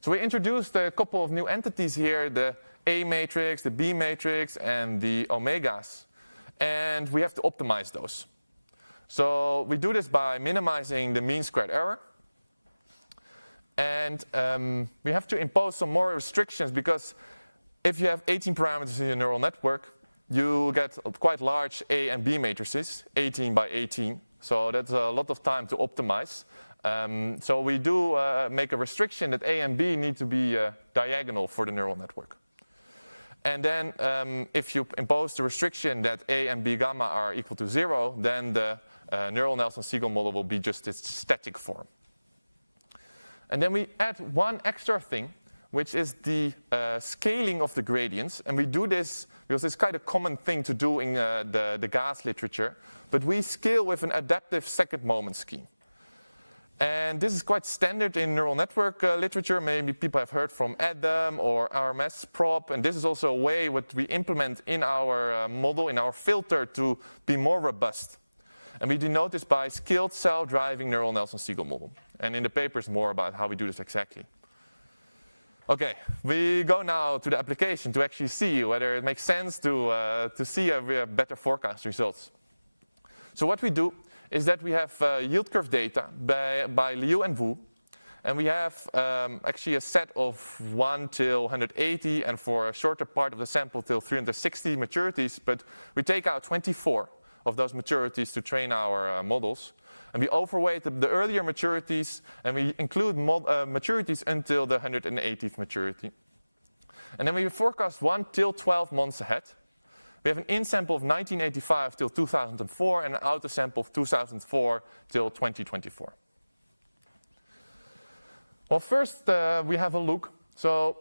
So we introduced a couple of new entities here, the A matrix, the B matrix, and the omegas. And we have to optimize those. So we do this by minimizing the mean squared error. And we have to impose some more restrictions, because if you have 18 parameters in your neural network, you get quite large A and B matrices, 18 by 18. So that's a lot of time to optimize. So we do make a restriction that A and B need to be diagonal for the neural network. And then if you impose the restriction that A and B gamma are equal to 0, then the neural Nelson-Siegel model will be just its static form. And then we add one extra thing, which is the scaling of the gradients. And we do this because it's quite a common thing to do in the gas literature. But we scale with an adaptive second moment scheme. And this is quite standard in neural network literature. Maybe people have heard from Adam or RMS prop. And this is also a way what we implement in our model, in our filter, to be more robust. And we denote this by scaled self-driving neural Nelson-Siegel model. And in the paper is more about how we do this exactly. Okay, we go now to the application to actually see whether it makes sense to see better forecast results. So what we do is that we have yield curve data by Liu and Wu. And we have actually a set of 1 till 180, and for a shorter part of the sample till 360 maturities. But we take out 24 of those maturities to train our models. And we overweight the earlier maturities, and we include maturities until the 180th maturity. And then we forecast 1 till 12 months ahead. We have an in-sample of 1985 till 2004, and an out-sample of 2004 till 2024. Well, first we have a look. So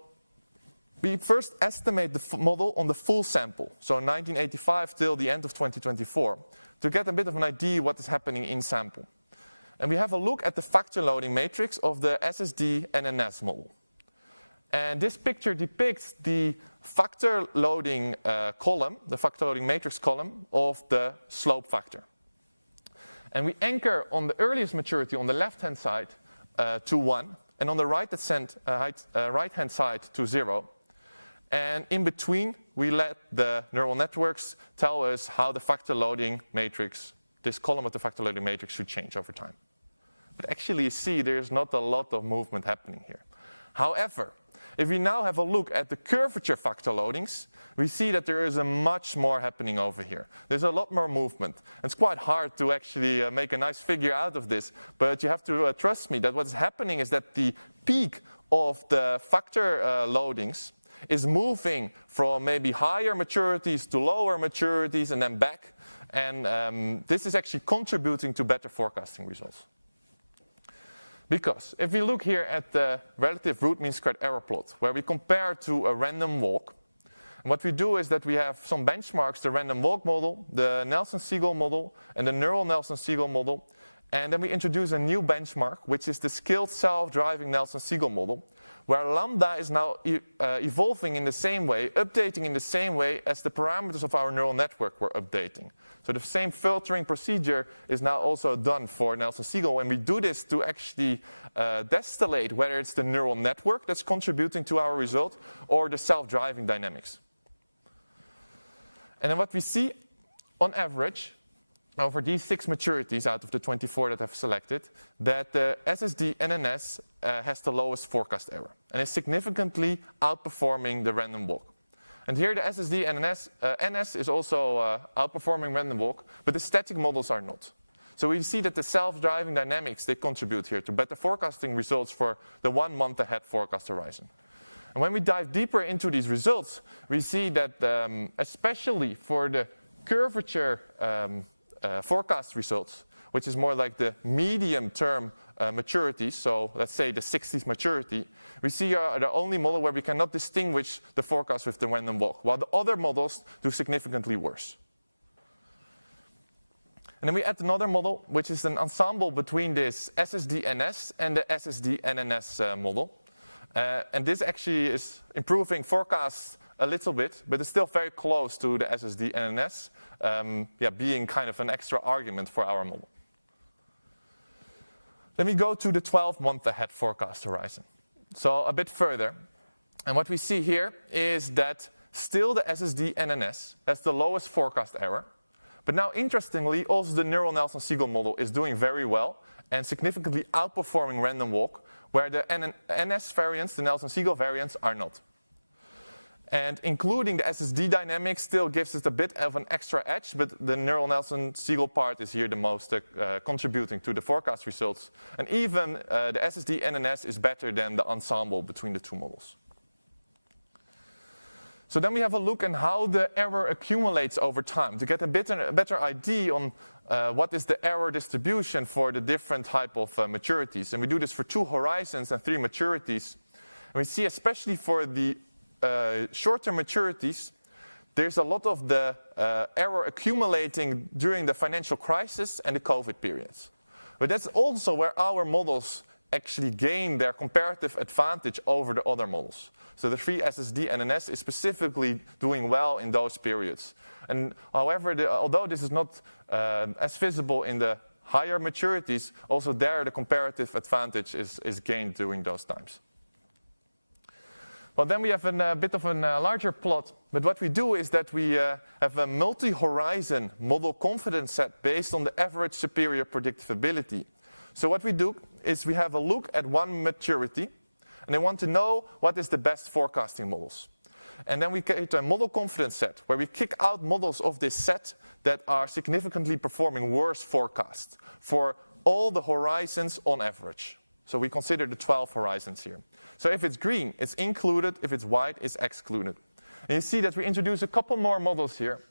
we first estimate the model on the full sample, so 1985 till the end of 2024, to get a bit of an idea what is happening in sample. And we have a look at the factor loading matrix of the SSD NNS model. And this picture depicts the factor loading column, the factor loading matrix column of the slope factor. And we anchor on the earliest maturity on the left-hand side to 1, and on the right-hand side to 0. And in between, we let the neural networks tell us how the factor loading matrix, this column of the factor loading matrix, should change over time. But actually, you see, there's not a lot of movement happening here. However, if we now have a look at the curvature factor loadings, we see that there is a much more happening over here. There's a lot more movement. It's quite hard to actually make a nice figure out of this, but you have to trust me that what's happening is that the peak of the factor loadings is moving from maybe higher maturities to lower maturities and then back. And this is actually contributing to better forecasting results. Because if we look here at the relative root mean squared error plot, where we compare to a random walk, and what we do is that we have some benchmarks, the random walk model, the Nelson-Siegel model, and the neural Nelson-Siegel model. And then we introduce a new benchmark, which is the scaled self-driving Nelson-Siegel model, where lambda is now evolving in the same way, updating in the same way as the parameters of our neural network were updating. So the same filtering procedure is now also done for Nelson-Siegel, and we do this to actually distillate whether it's the neural network that's contributing to our result or the self-driving dynamics. And then what we see, on average, over these 6 maturities out of the 24 that I've selected, that the SSD NNS has the lowest forecast error and is significantly outperforming the random walk. And here the SSD NS is also outperforming random walk, but the static models are not. So we see that the self-driving dynamics, they contribute here to better forecasting results for the 1 month ahead forecast horizon. And when we dive deeper into these results, we see that especially for the curvature forecast results, which is more like the medium-term maturity, so let's say the 60th maturity, we see the only model where we cannot distinguish the forecast with the random walk, while the other models do significantly worse. And then we add another model, which is an ensemble between this SSD-NS and the SSD-NNS model. And this actually is improving forecasts a little bit, but it's still very close to the SSD-NNS, being kind of an extra argument for our model. Then we go to the 12-month ahead forecast horizon. So a bit further. And what we see here is that still the SSD NNS has the lowest forecast error. But now, interestingly, also the neural Nelson-Siegel model is doing very well and significantly outperforming random walk, where the NS variants, the Nelson-Siegel variants, are not. And including the SSD dynamics still gives us a bit of an extra edge, but the neural Nelson-Siegel part is here the most contributing to the forecast results. And even the SSD NNS is better than the ensemble between the two models. So then we have a look at how the error accumulates over time to get a better idea on what is the error distribution for the different type of maturities. And we do this for 2 horizons and 3 maturities. And we see especially for the shorter maturities, there's a lot of the error accumulating during the financial crisis and the COVID periods. But that's also where our models actually gain their comparative advantage over the other models. So the 3 SSD NNS is specifically doing well in those periods. And however, although this is not as visible in the higher maturities, also there the comparative advantage is gained during those times. Well, then we have a bit of a larger plot, but what we do is that we have a multi-horizon model confidence set based on the average superior predictability. So what we do is we have a look at one maturity, and they want to know what is the best forecasting models. And then we create a model confidence set, where we kick out models of this set that are significantly performing worse forecasts for all the horizons on average. So we consider the 12 horizons here. So if it's green, it's included. If it's white, it's excluded. And you see that we introduce a couple more models here.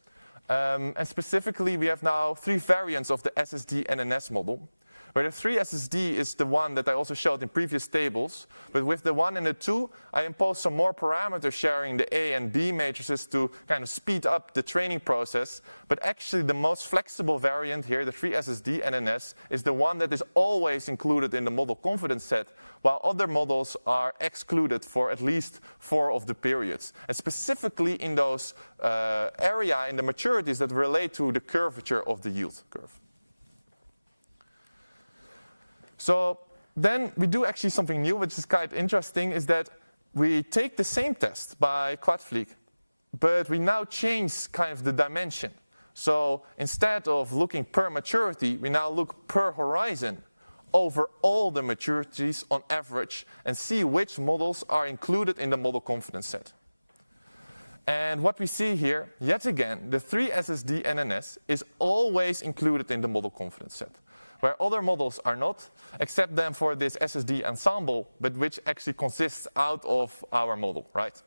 And specifically, we have now 3 variants of the SSD NNS model, where the 3 SSD is the one that I also showed in previous tables. But with the 1 and the 2, I impose some more parameters sharing the A and B matrices to kind of speed up the training process. But actually, the most flexible variant here, the 3 SSD NNS, is the one that is always included in the model confidence set, while other models are excluded for at least 4 of the periods. And specifically in those area in the maturities that relate to the curvature of the yield curve. So then we do actually something new, which is quite interesting, is that we take the same test by Quadfleek, but we now change kind of the dimension. So instead of looking per maturity, we now look per horizon over all the maturities on average and see which models are included in the model confidence set. And what we see here, yet again, the 3 SSD NNS is always included in the model confidence set, where other models are not, except then for this SSD ensemble, but which actually consists out of our model, right?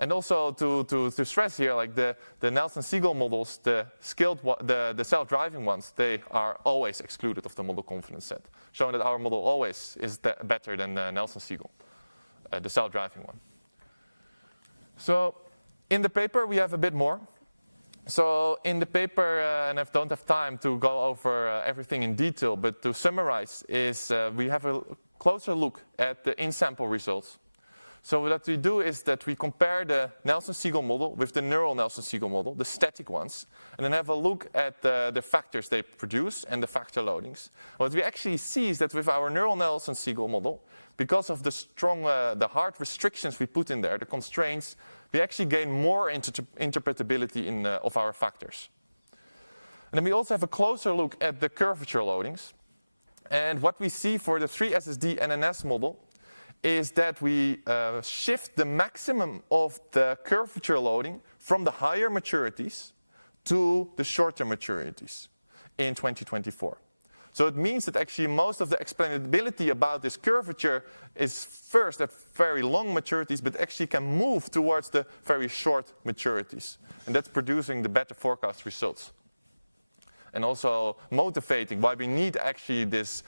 And also to stress here, like the Nelson-Siegel models, the self-driving ones, they are always excluded of the model confidence set, showing that our model always is better than the Nelson-Siegel, the self-driving one. So in the paper, we have a bit more. So in the paper, and I don't have time to go over everything in detail, but to summarize is we have a closer look at the in-sample results. So what we do is that we compare the Nelson-Siegel model with the neural Nelson-Siegel model, the static ones, and then have a look at the factors they produce and the factor loadings. What we actually see is that with our neural Nelson-Siegel model, because of the strong, the hard restrictions we put in there, the constraints, we actually gain more interpretability of our factors. And then we also have a closer look at the curvature loadings. And what we see for the 3 SSD NNS model is that we shift the maximum of the curvature loading from the higher maturities to the shorter maturities in 2024. So it means that actually most of the explainability about this curvature is first at very long maturities, but actually can move towards the very short maturities. And that's producing the better forecast results. And also motivating why we need actually this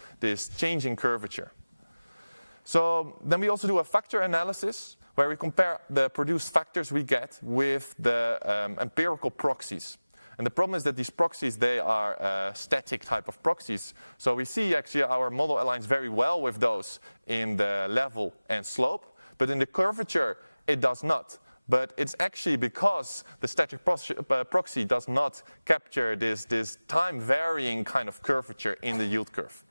changing curvature. So then we also do a factor analysis where we compare the produced factors we get with the empirical proxies. And the problem is that these proxies, they are static type of proxies. So we see actually our model aligns very well with those in the level and slope, but in the curvature, it does not. But it's actually because the static proxy does not capture this time varying kind of curvature in the yield curve.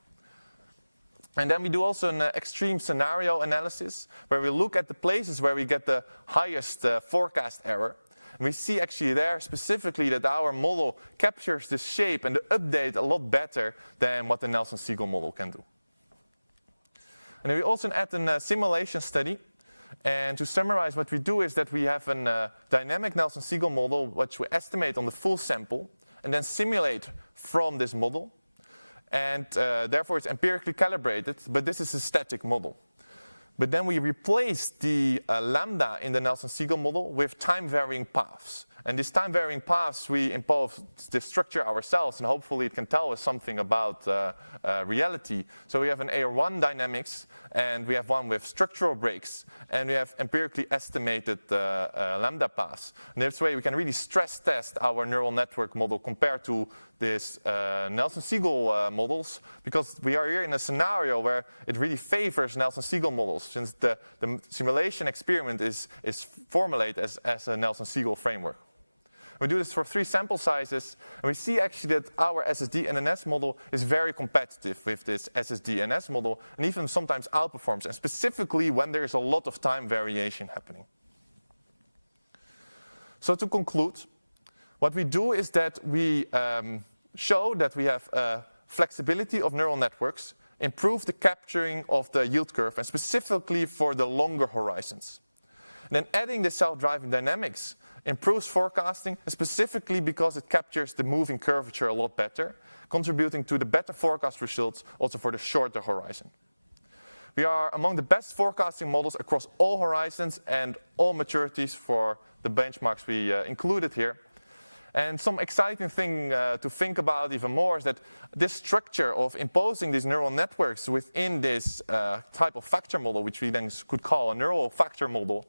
And then we do also an extreme scenario analysis, where we look at the places where we get the highest forecast error. And we see actually there specifically that our model captures the shape and the update a lot better than what the Nelson-Siegel model can do. And then we also add a simulation study. And to summarize, what we do is that we have a dynamic Nelson-Siegel model, which we estimate on the full sample, and then simulate from this model. And therefore, it's empirically calibrated, but this is a static model. But then we replace the lambda in the Nelson-Siegel model with time-varying paths. And these time-varying paths, we impose the structure ourselves, and hopefully it can tell us something about reality. So we have an AR1 dynamics, and we have one with structural breaks, and we have empirically estimated lambda paths. And this way we can really stress test our neural network model compared to this Nelson-Siegel models, because we are here in a scenario where it really favors Nelson-Siegel models, since the simulation experiment is formulated as a Nelson-Siegel framework. We do this for 3 sample sizes, and we see actually that our SSD-NNS model is very competitive with this SSD-NS model, and even sometimes outperforms, and specifically when there is a lot of time variation happening. So to conclude, what we do is that we show that we have flexibility of neural networks, improve the capturing of the yield curve, and specifically for the longer horizons. And then adding the self-driving dynamics improves forecasting, specifically because it captures the moving curvature a lot better, contributing to the better forecast results also for the shorter horizon. We are among the best forecasting models across all horizons and all maturities for the benchmarks we included here. And some exciting thing to think about even more is that this structure of imposing these neural networks within this type of factor model, which we then could call a neural factor model,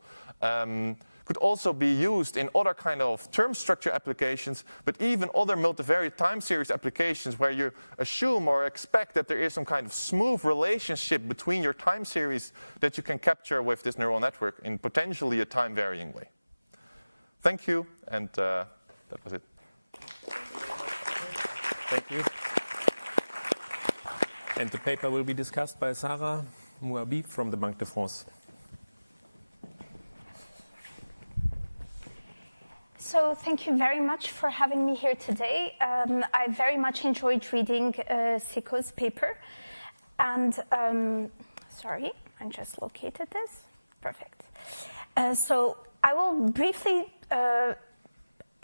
could also be used in other kind of term structure applications, but even other multivariate time series applications where you assume or expect that there is some kind of smooth relationship between your time series that you can capture with this neural network in potentially a time-varying way. Thank you, and that was it. Thank you. And the paper will be discussed by Sarah Mouabi from the Banque de France. So thank you very much for having me here today. I very much enjoyed reading Seko's paper. And sorry, I just located this. Perfect. So I will briefly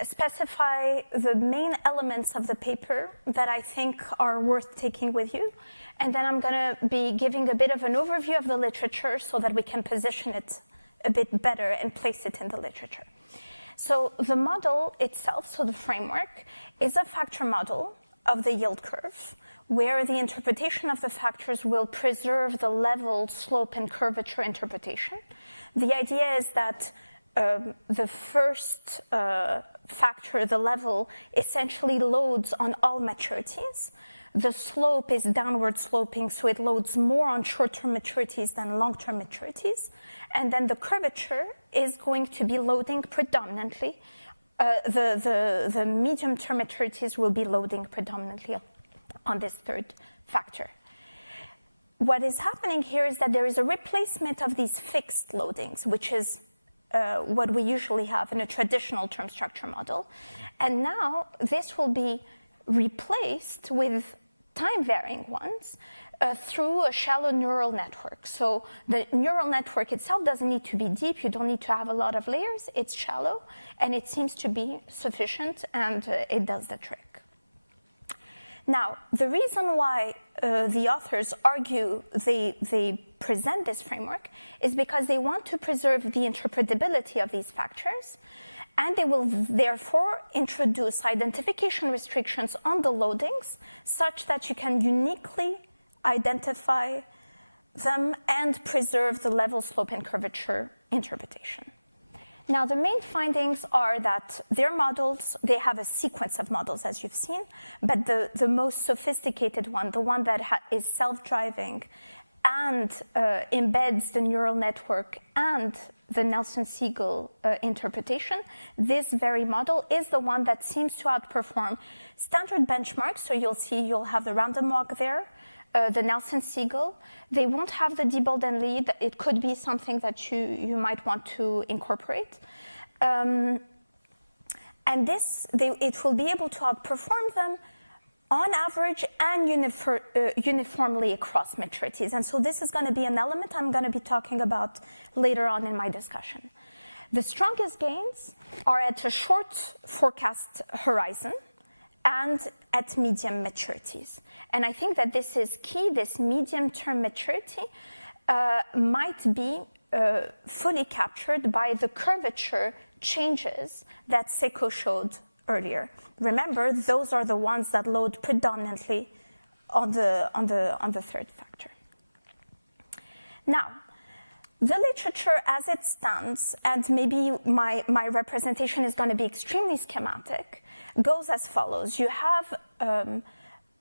specify the main elements of the paper that I think are worth taking with you. And then I'm going to be giving a bit of an overview of the literature so that we can position it a bit better and place it in the literature. So the model itself, so the framework, is a factor model of the yield curve, where the interpretation of the factors will preserve the level, slope, and curvature interpretation. The idea is that the first factor, the level, essentially loads on all maturities. The slope is downward sloping, so it loads more on short-term maturities than long-term maturities. And then the curvature is going to be loading predominantly. The medium-term maturities will be loading predominantly on this third factor. What is happening here is that there is a replacement of these fixed loadings, which is what we usually have in a traditional term structure model. And now this will be replaced with time-varying ones through a shallow neural network. So the neural network itself doesn't need to be deep. You don't need to have a lot of layers. It's shallow, and it seems to be sufficient, and it does the trick. Now, the reason why the authors argue they present this framework is because they want to preserve the interpretability of these factors, and they will therefore introduce identification restrictions on the loadings such that you can uniquely identify them and preserve the level, slope, and curvature interpretation. Now, the main findings are that their models, they have a sequence of models, as you've seen, but the most sophisticated one, the one that is self-driving and embeds the neural network and the Nelson-Siegel interpretation, this very model is the one that seems to outperform standard benchmarks. So you'll see you'll have the random walk there, the Nelson-Siegel. They won't have the Diebold and Lead. It could be something that you might want to incorporate. And it will be able to outperform them on average and uniformly across maturities. And so this is going to be an element I'm going to be talking about later on in my discussion. The strongest gains are at a short forecast horizon and at medium maturities. And I think that this is key. This medium-term maturity might be fully captured by the curvature changes that Seco showed earlier. Remember, those are the ones that load predominantly on the third factor. Now, the literature as it stands, and maybe my representation is going to be extremely schematic, goes as follows. You have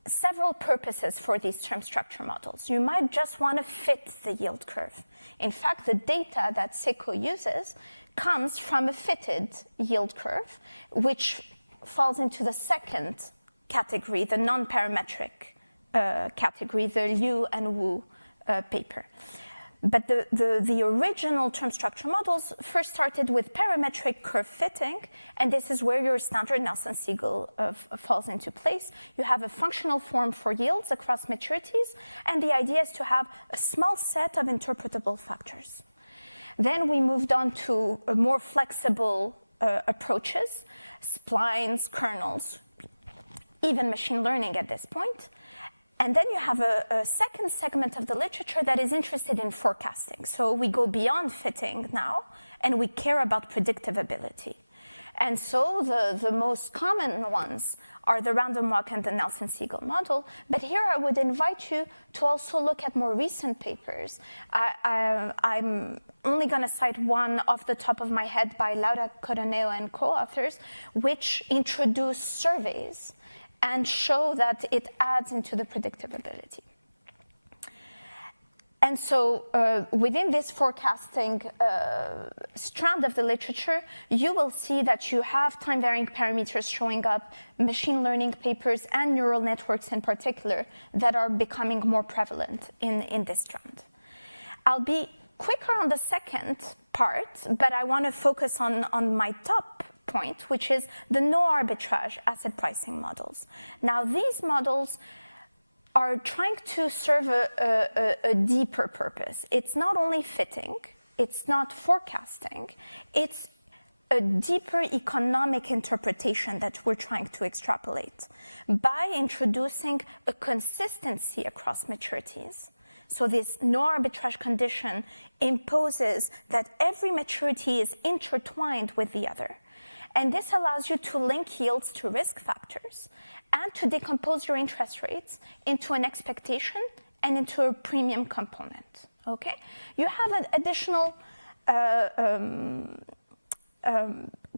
several purposes for these term structure models. You might just want to fit the yield curve. In fact, the data that Seco uses comes from a fitted yield curve, which falls into the second category, the non-parametric category, the Liu and Wu paper. But the original term structure models first started with parametric curve fitting, and this is where your standard Nelson-Siegel falls into place. You have a functional form for yields across maturities, and the idea is to have a small set of interpretable factors. Then we moved on to more flexible approaches, splines, kernels, even machine learning at this point. And then you have a second segment of the literature that is interested in forecasting. So we go beyond fitting now, and we care about predictive ability. And so the most common ones are the random walk and the Nelson-Siegel model. But here I would invite you to also look at more recent papers. I'm only going to cite one off the top of my head by Laura Coroneo and co-authors, which introduce surveys and show that it adds into the predictive ability. And so within this forecasting strand of the literature, you will see that you have time-varying parameters showing up, machine learning papers and neural networks in particular that are becoming more prevalent in this strand. I'll be quicker on the second part, but I want to focus on my top point, which is the no arbitrage asset pricing models. Now, these models are trying to serve a deeper purpose. It's not only fitting, it's not forecasting, it's a deeper economic interpretation that we're trying to extrapolate by introducing a consistency across maturities. So this no arbitrage condition imposes that every maturity is intertwined with the other. And this allows you to link yields to risk factors and to decompose your interest rates into an expectation and into a premium component, okay? You have an additional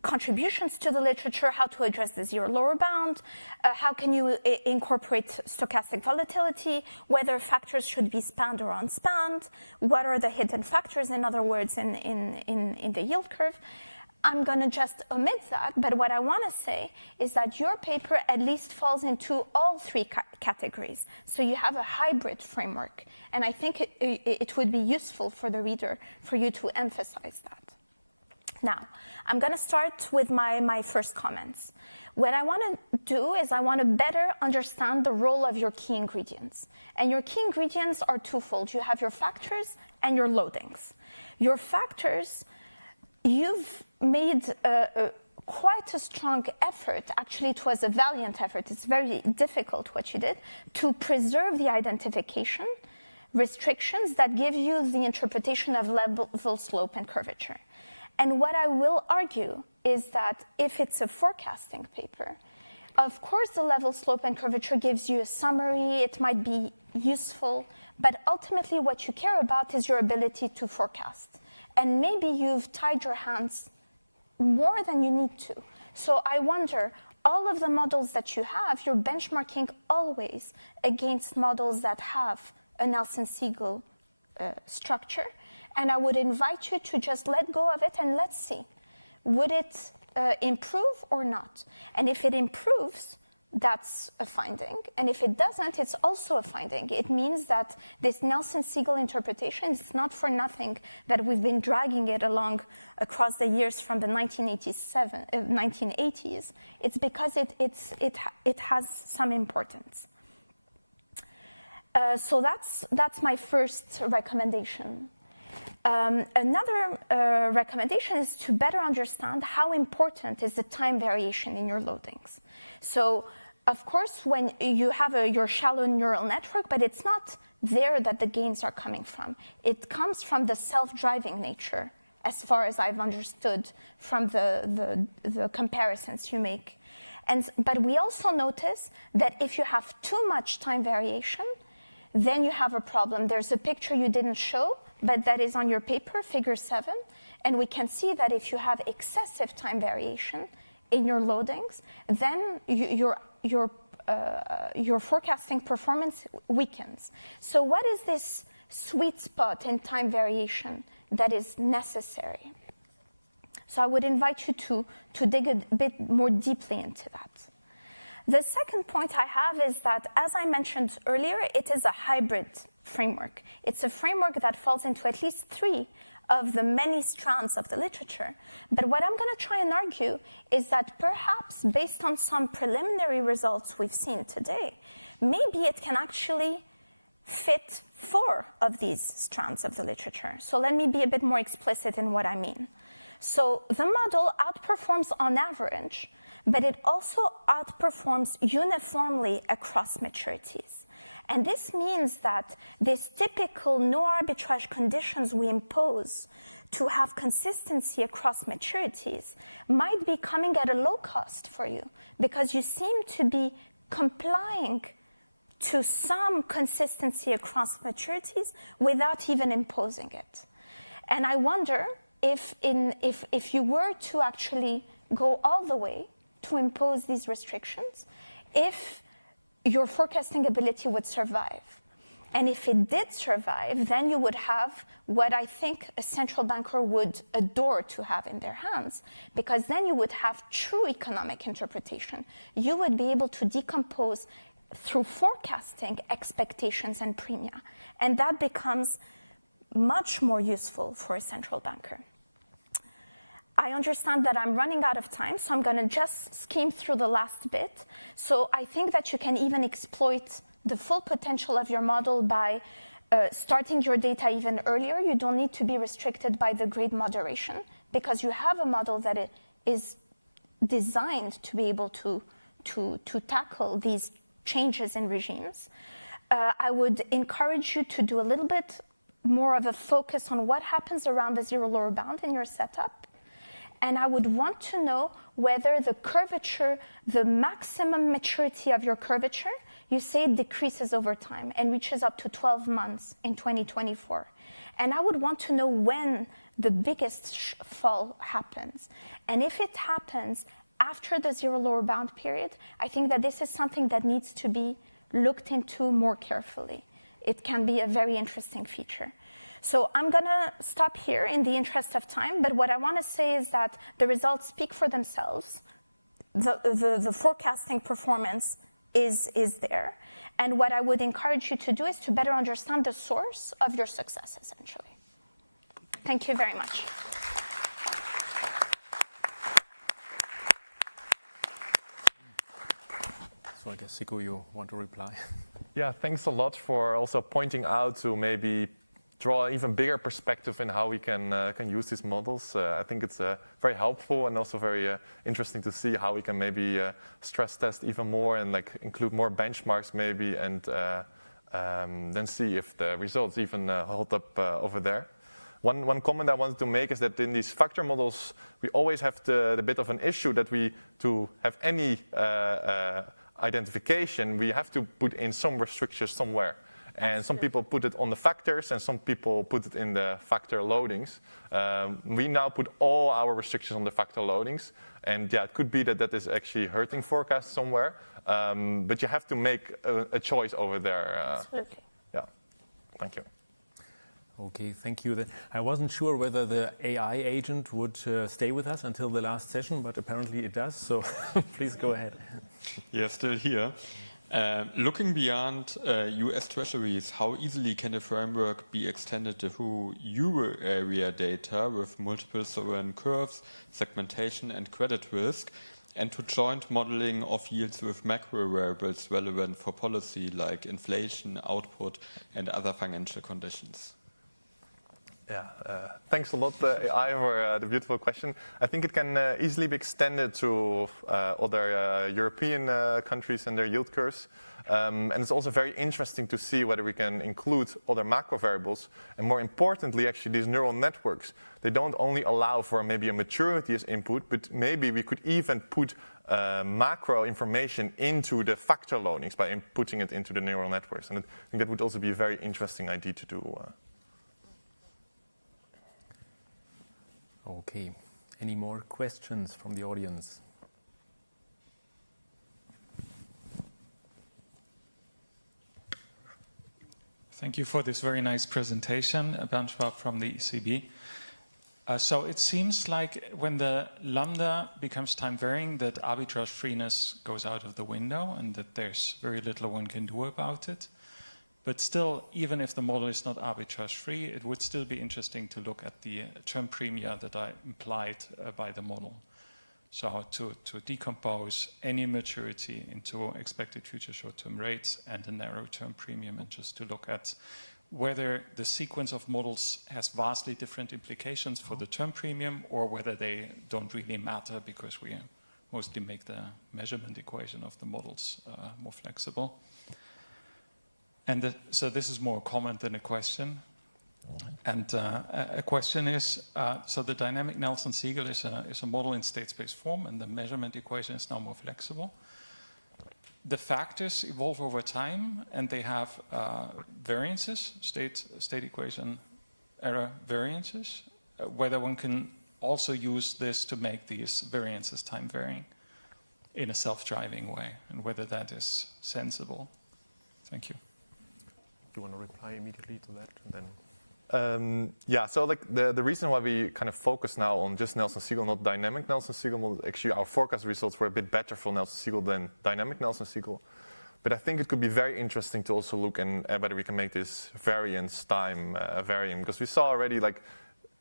contributions to the literature, how to address the zero lower bound, how can you incorporate stochastic volatility, whether factors should be spanned or unspanned, what are the hidden factors, in other words, in the yield curve. I'm going to just omit that, but what I want to say is that your paper at least falls into all three categories. So you have a hybrid framework, and I think it would be useful for the reader for you to emphasize that. Now, I'm going to start with my first comments. What I want to do is I want to better understand the role of your key ingredients. And your key ingredients are twofold. You have your factors and your loadings. Your factors, you've made quite a strong effort. Actually, it was a valiant effort. It's very difficult what you did to preserve the identification restrictions that give you the interpretation of level, slope, and curvature. And what I will argue is that if it's a forecasting paper, of course the level, slope, and curvature gives you a summary. It might be useful, but ultimately what you care about is your ability to forecast. And maybe you've tied your hands more than you need to. So I wonder, all of the models that you have, you're benchmarking always against models that have a Nelson-Siegel structure. And I would invite you to just let go of it and let's see, would it improve or not? And if it improves, that's a finding. And if it doesn't, it's also a finding. It means that this Nelson-Siegel interpretation is not for nothing that we've been dragging it along across the years from the 1980s. It's because it has some importance. So that's my first recommendation. Another recommendation is to better understand how important is the time variation in your loadings. So, of course, when you have your shallow neural network, but it's not there that the gains are coming from. It comes from the self-driving nature, as far as I've understood from the comparisons you make. But we also notice that if you have too much time variation, then you have a problem. There's a picture you didn't show, but that is on your paper, figure 7, and we can see that if you have excessive time variation in your loadings, then your forecasting performance weakens. So what is this sweet spot in time variation that is necessary? So I would invite you to dig a bit more deeply into that. The second point I have is that, as I mentioned earlier, it is a hybrid framework. It's a framework that falls into at least 3 of the many strands of the literature. But what I'm going to try and argue is that perhaps, based on some preliminary results we've seen today, maybe it can actually fit 4 of these strands of the literature. So let me be a bit more explicit in what I mean. So the model outperforms on average, but it also outperforms uniformly across maturities. And this means that these typical no arbitrage conditions we impose to have consistency across maturities might be coming at a low cost for you, because you seem to be complying to some consistency across maturities without even imposing it. And I wonder if you were to actually go all the way to impose these restrictions, if your forecasting ability would survive. And if it did survive, then you would have what I think a central banker would adore to have in their hands, because then you would have true economic interpretation. You would be able to decompose through forecasting expectations and premia. And that becomes much more useful for a central banker. I understand that I'm running out of time, so I'm going to just skim through the last bit. So I think that you can even exploit the full potential of your model by starting your data even earlier. You don't need to be restricted by the grade moderation, because you have a model that it is designed to be able to tackle these changes in regimes. I would encourage you to do a little bit more of a focus on what happens around the zero lower bound in your setup. And I would want to know whether the curvature, the maximum maturity of your curvature, you say it decreases over time and reaches up to 12 months in 2024. And I would want to know when the biggest fall happens. And if it happens after the zero lower bound period, I think that this is something that needs to be looked into more carefully. It can be a very interesting feature. So I'm going to stop here in the interest of time, but what I want to say is that the results speak for themselves. The forecasting performance is there. And what I would encourage you to do is to better understand the source of your success, essentially. Thank you very much. So I guess, Siku, you want to reply? Yeah, thanks a lot for also pointing out to maybe draw an even bigger perspective in how we can use these models. I think it's very helpful and also very interesting to see how we can maybe stress test even more and include more benchmarks maybe, and then see if the results even hold up over there. One comment I wanted to make is that in these factor models, we always have the bit of an issue that to have any identification, we have to put in some restrictions somewhere. And some people put it on the factors, and some people put it in the factor loadings. We now put all our restrictions on the factor loadings. And yeah, it could be that that is actually hurting forecasts somewhere. But you have to make a choice over there. Absolutely. Yeah, thank you. Okay, thank you. I wasn't sure whether the AI agent would stay with us until the last session, but apparently it does, so please go ahead. Yeah, still here. Looking beyond US Treasuries, how easily can the framework be extended to euro area data with multiple sovereign curves, segmentation and credit risk, and to joint modeling of yields with macro variables relevant for policy like inflation, output, and other financial conditions? Yeah, thanks a lot, AI, for the beautiful question. I think it can easily be extended to other European countries and their yield curves. And it's also very interesting to see whether we can include other macro variables. And more importantly, actually, these neural networks, they don't only allow for maybe a maturity as input, but maybe we could even put macro information into the factor loadings by inputting it into the neural networks. And I think that would also be a very interesting idea to do. Okay, any more questions from the audience? Thank you for this very nice presentation, Bernd Schwab from the ECB. So it seems like when the lambda becomes time varying, that arbitrage freeness goes out of the window and that there's very little one can do about it. But still, even if the model is not arbitrage free, it would still be interesting to look at the term premia that are implied by the model. So to decompose any maturity into expected future short-term rates and a narrow term premium, and just to look at whether the sequence of models has vastly different implications for the term premium, or whether they don't really matter because we mostly make the measurement equation of the models more flexible. And so this is more a comment than a question. And a question is, so the dynamic Nelson-Siegel is a model in state space form, and the measurement equation is now more flexible. The factors evolve over time, and they have variances, state equation error variances, whether one can also use this to make these variances time varying in a self-driving way, and whether that is sensible. Thank you. Do you want to reply immediately to that? And then yeah, so like the reason why we kind of focus now on just Nelson-Siegel, not dynamic Nelson-Siegel, actually our forecast results were a bit better for Nelson-Siegel than dynamic Nelson-Siegel. But I think it could be very interesting to also look at whether we can make this variance time varying, because we saw already like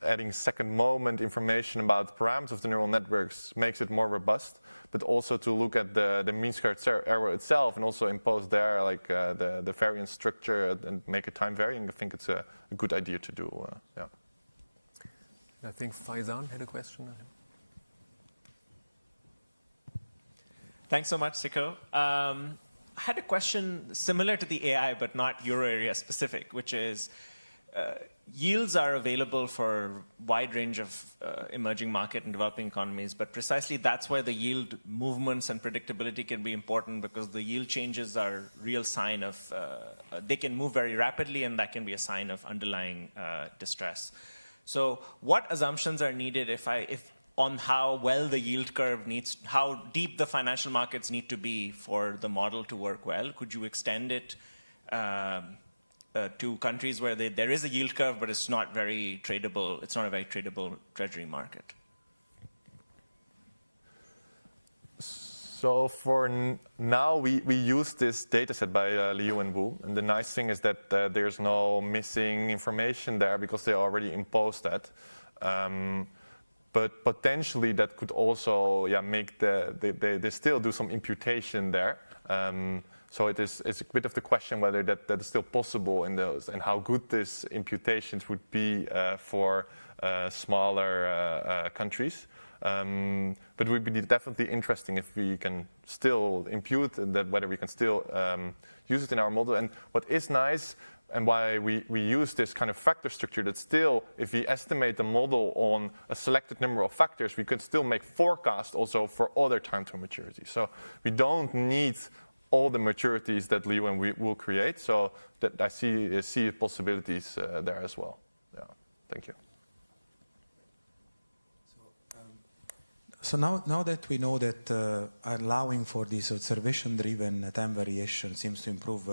adding second moment information about the parameters of the neural networks makes it more robust, but also to look at the mean squared error itself and also impose there like the variance structure and make it time varying. I think it's a good idea to do. Yeah. I think Faizan had a question. Thanks so much, Siko. I had a question similar to the AI, but not euro area specific, which is yields are available for a wide range of emerging market and developing economies, but precisely that's where the yield movements and predictability can be important, because the yield changes are a real sign of, they can move very rapidly, and that can be a sign of underlying distress. So what assumptions are needed if on how well the yield curve needs, how deep the financial markets need to be for the model to work well? Could you extend it to countries where there is a yield curve, but it's not very tradable, it's not a very tradable treasury market? So for now, we use this data set by Liu and Wu. And the nice thing is that there's no missing information there because they already imposed that. But potentially that could also make they still do some imputation there. So it's a bit of the question whether that is still possible in those, and how good these imputations would be for smaller countries. But it would be definitely interesting if we can still impute that, whether we can still use it in our model. And what is nice, and why we use this kind of factor structure, that still, if we estimate the model on a selected number of factors, we can still make forecasts also for other time to maturity. So we don't need all the maturities that Liu and we will create. So that I see possibilities there as well. Yeah, thank you. So now that we know that allowing for this observation-driven time variation seems to improve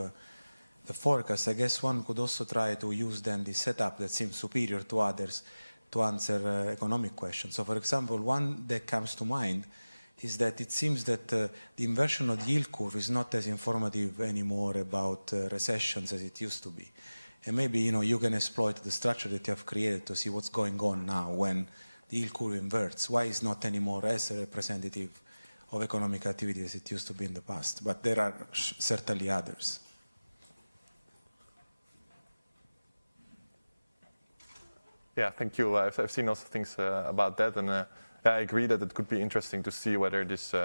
the forecast, I guess one could also try to use then the setup that seems superior to others to answer economic questions. So for example, one that comes to mind is that it seems that the inversion of the yield curve is not as informative anymore about recessions as it used to be. And maybe you can exploit the structure that you have created to see what's going on now when the yield curve inverts. Why it's not anymore as representative of economic activity as it used to be in the past. But there are certainly others. Yeah, thank you. I've seen also things about that, and I agree that it could be interesting to see whether this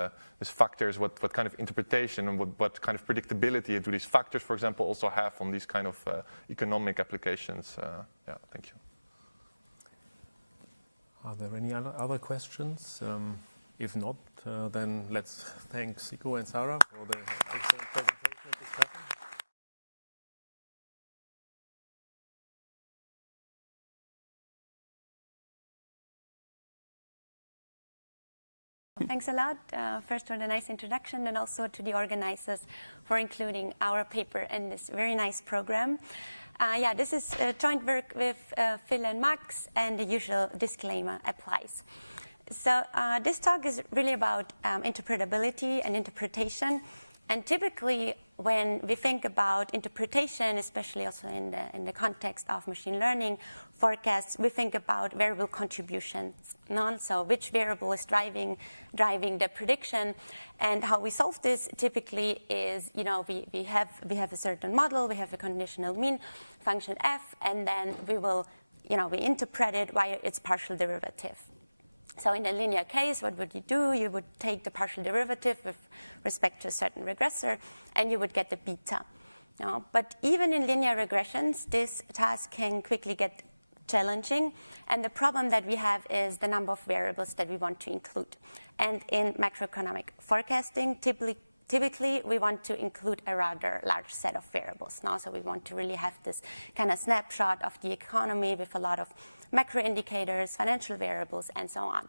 factors, what kind of interpretation and what kind of predictability do these factors, for example, also have on these kind of economic applications. Yeah, thank you. Are there any other questions? If not, then let's thank Siko and Sarah for the excellent presentation and discussion. Thanks a lot, first for the nice introduction and also to the organizers for including our paper in this very nice program. Yeah, this is joint work with Phil and Max, and the usual disclaimer applies. So this talk is really about interpretability and interpretation. And typically, when we think about interpretation, especially also in the context of machine learning forecasts, we think about variable contributions. So which variable is driving the prediction, and how we solve this typically is, we have a certain model, we have a conditional mean function f, and then we will, we interpret it via its partial derivative. So in a linear case, what would you do? You would take the partial derivative with respect to a certain regressor, and you would get the beta. But even in linear regressions, this task can quickly get challenging. And the problem that we have is the number of variables that we want to include. And in macroeconomic forecasting, typically we want to include a rather large set of variables. So we want to really have this kind of snapshot of the economy with a lot of macro indicators, financial variables, and so on.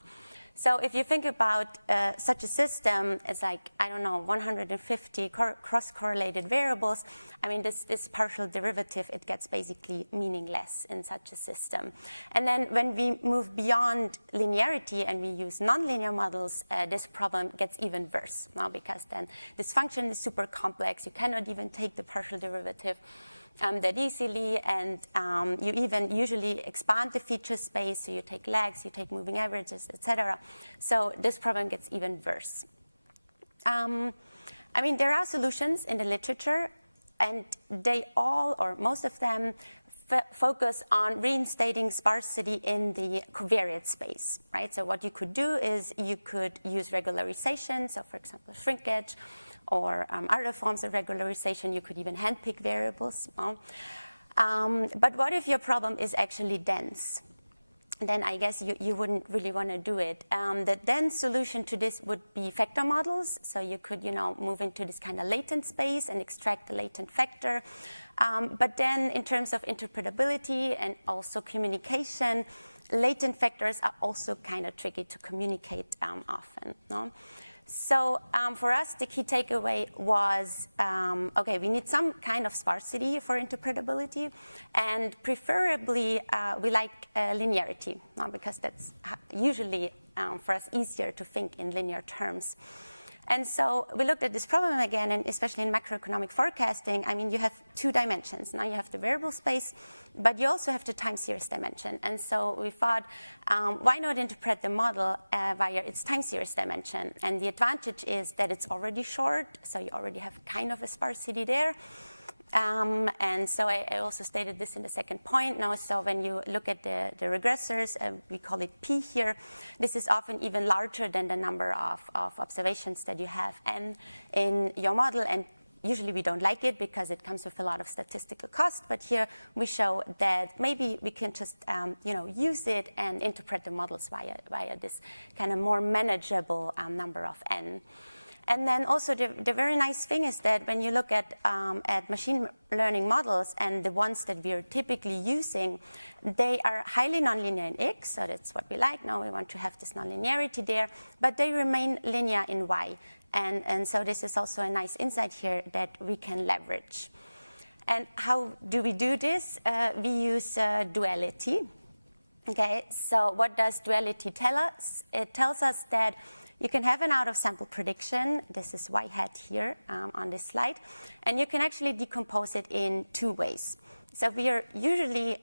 So if you think about such a system, it's like, 150 cross-correlated variables. I mean, this partial derivative, it gets basically meaningless in such a system. And then when we move beyond linearity and we use nonlinear models, this problem gets even worse, because then this function is super complex. You cannot even take the partial derivative that easily, and you even usually expand the feature space, so you take lags, you take moving averages, etc. So this problem gets even worse. There are solutions in the literature, and they all, or most of them, focus on reinstating sparsity in the covariate space, right? So what you could do is you could use regularization, so for example, shrinkage, or other forms of regularization. You could even handpick variables. But what if your problem is actually dense? Then I guess you wouldn't really want to do it. The dense solution to this would be factor models. So you could move into this kind of latent space and extract the latent factor. But then in terms of interpretability and also communication, latent factors are also kind of tricky to communicate often. So for us, the key takeaway was, okay, we need some kind of sparsity for interpretability, and preferably we like linearity, because that's usually for us easier to think in linear terms. And so we looked at this problem again, and especially in macroeconomic forecasting, you have two dimensions. Now you have the variable space, but you also have the time series dimension. And so we thought, why not interpret the model via its time series dimension? And the advantage is that it's already short, so you already have kind of a sparsity there. And so I also stated this in the second point. Now, so when you look at the regressors, we call it P here, this is often even larger than the number of observations that you have in your model. And usually we don't like it because it comes with a lot of statistical cost. But here we show that maybe we can just use it and interpret the models via this kind of more manageable number of n. And then also the very nice thing is that when you look at machine learning models and the ones that we are typically using, they are highly nonlinear in X, so that's what we like. Now we want to have this nonlinearity there, but they remain linear in Y. And so this is also a nice insight here that we can leverage. And how do we do this? We use duality. Okay, so what does duality tell us? It tells us that you can have an out-of-sample prediction. This is y hat here on this slide. And you can actually decompose it in two ways. So we are usually,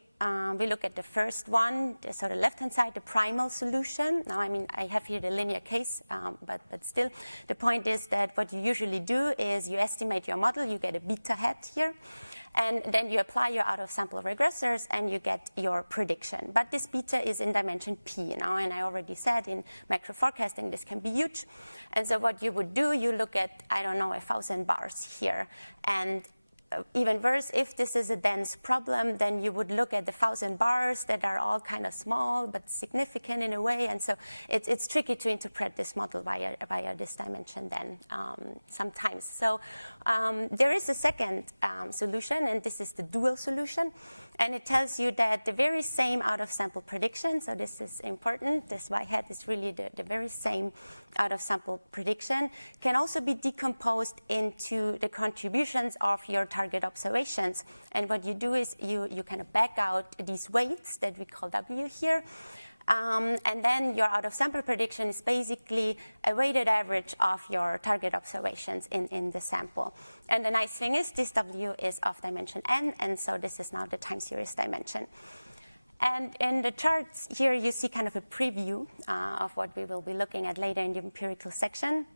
we look at the first one, so the left-hand side, the primal solution. Now, I mean, I have here the linear case, but still, the point is that what you usually do is you estimate your model, you get a beta hat here, and then you apply your out-of-sample regressors and you get your prediction. But this beta is in dimension p, and I already said in macro forecasting this can be huge. And so what you would do, you look at, I don't know, 1,000 bars here, and even worse, if this is a dense problem, then you would look at the 1,000 bars that are all kind of small but significant in a way, and so it's tricky to interpret this model via this dimension then sometimes. So there is a second solution, and this is the dual solution, and it tells you that the very same out-of-sample prediction, so this is important, this y hat is really the very same out-of-sample prediction, can also be decomposed into the contributions of your target observations. And what you do is you kind of back out these weights that we call W here, and then your out-of-sample prediction is basically a weighted average of your target observations in the sample. And the nice thing is this W is of dimension n, and so this is now the time series dimension. And in the charts here, you see kind of a preview of what we will be looking at later in the empirical section.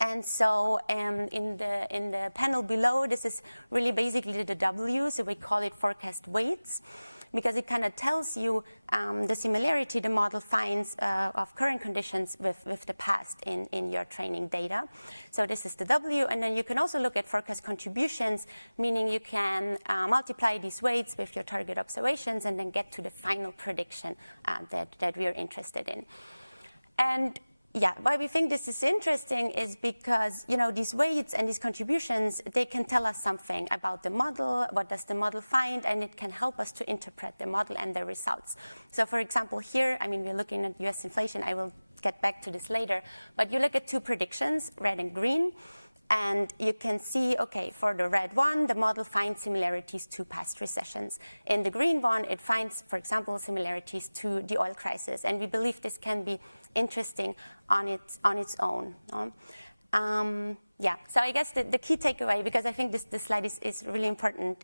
And so in the panel below, this is really basically the W, so we call it forecast weights, because it kind of tells you the similarity the model finds of current conditions with the past in your training data. So this is the W, and then you can also look at forecast contributions, meaning you can multiply these weights with your target observations and then get to the final prediction that we are interested in. And yeah, why we think this is interesting is because, you know, these weights and these contributions, they can tell us something about the model, what does the model find, and it can help us to interpret the model and the results. So for example, here, I mean, we're looking at US inflation. I will get back to this later, but you look at two predictions, red and green, and you can see, okay, for the red one, the model finds similarities to past recessions. In the green one, it finds, for example, similarities to the oil crisis, and we believe this can be interesting on its own. Yeah, so I guess the key takeaway, because I think this slide is really important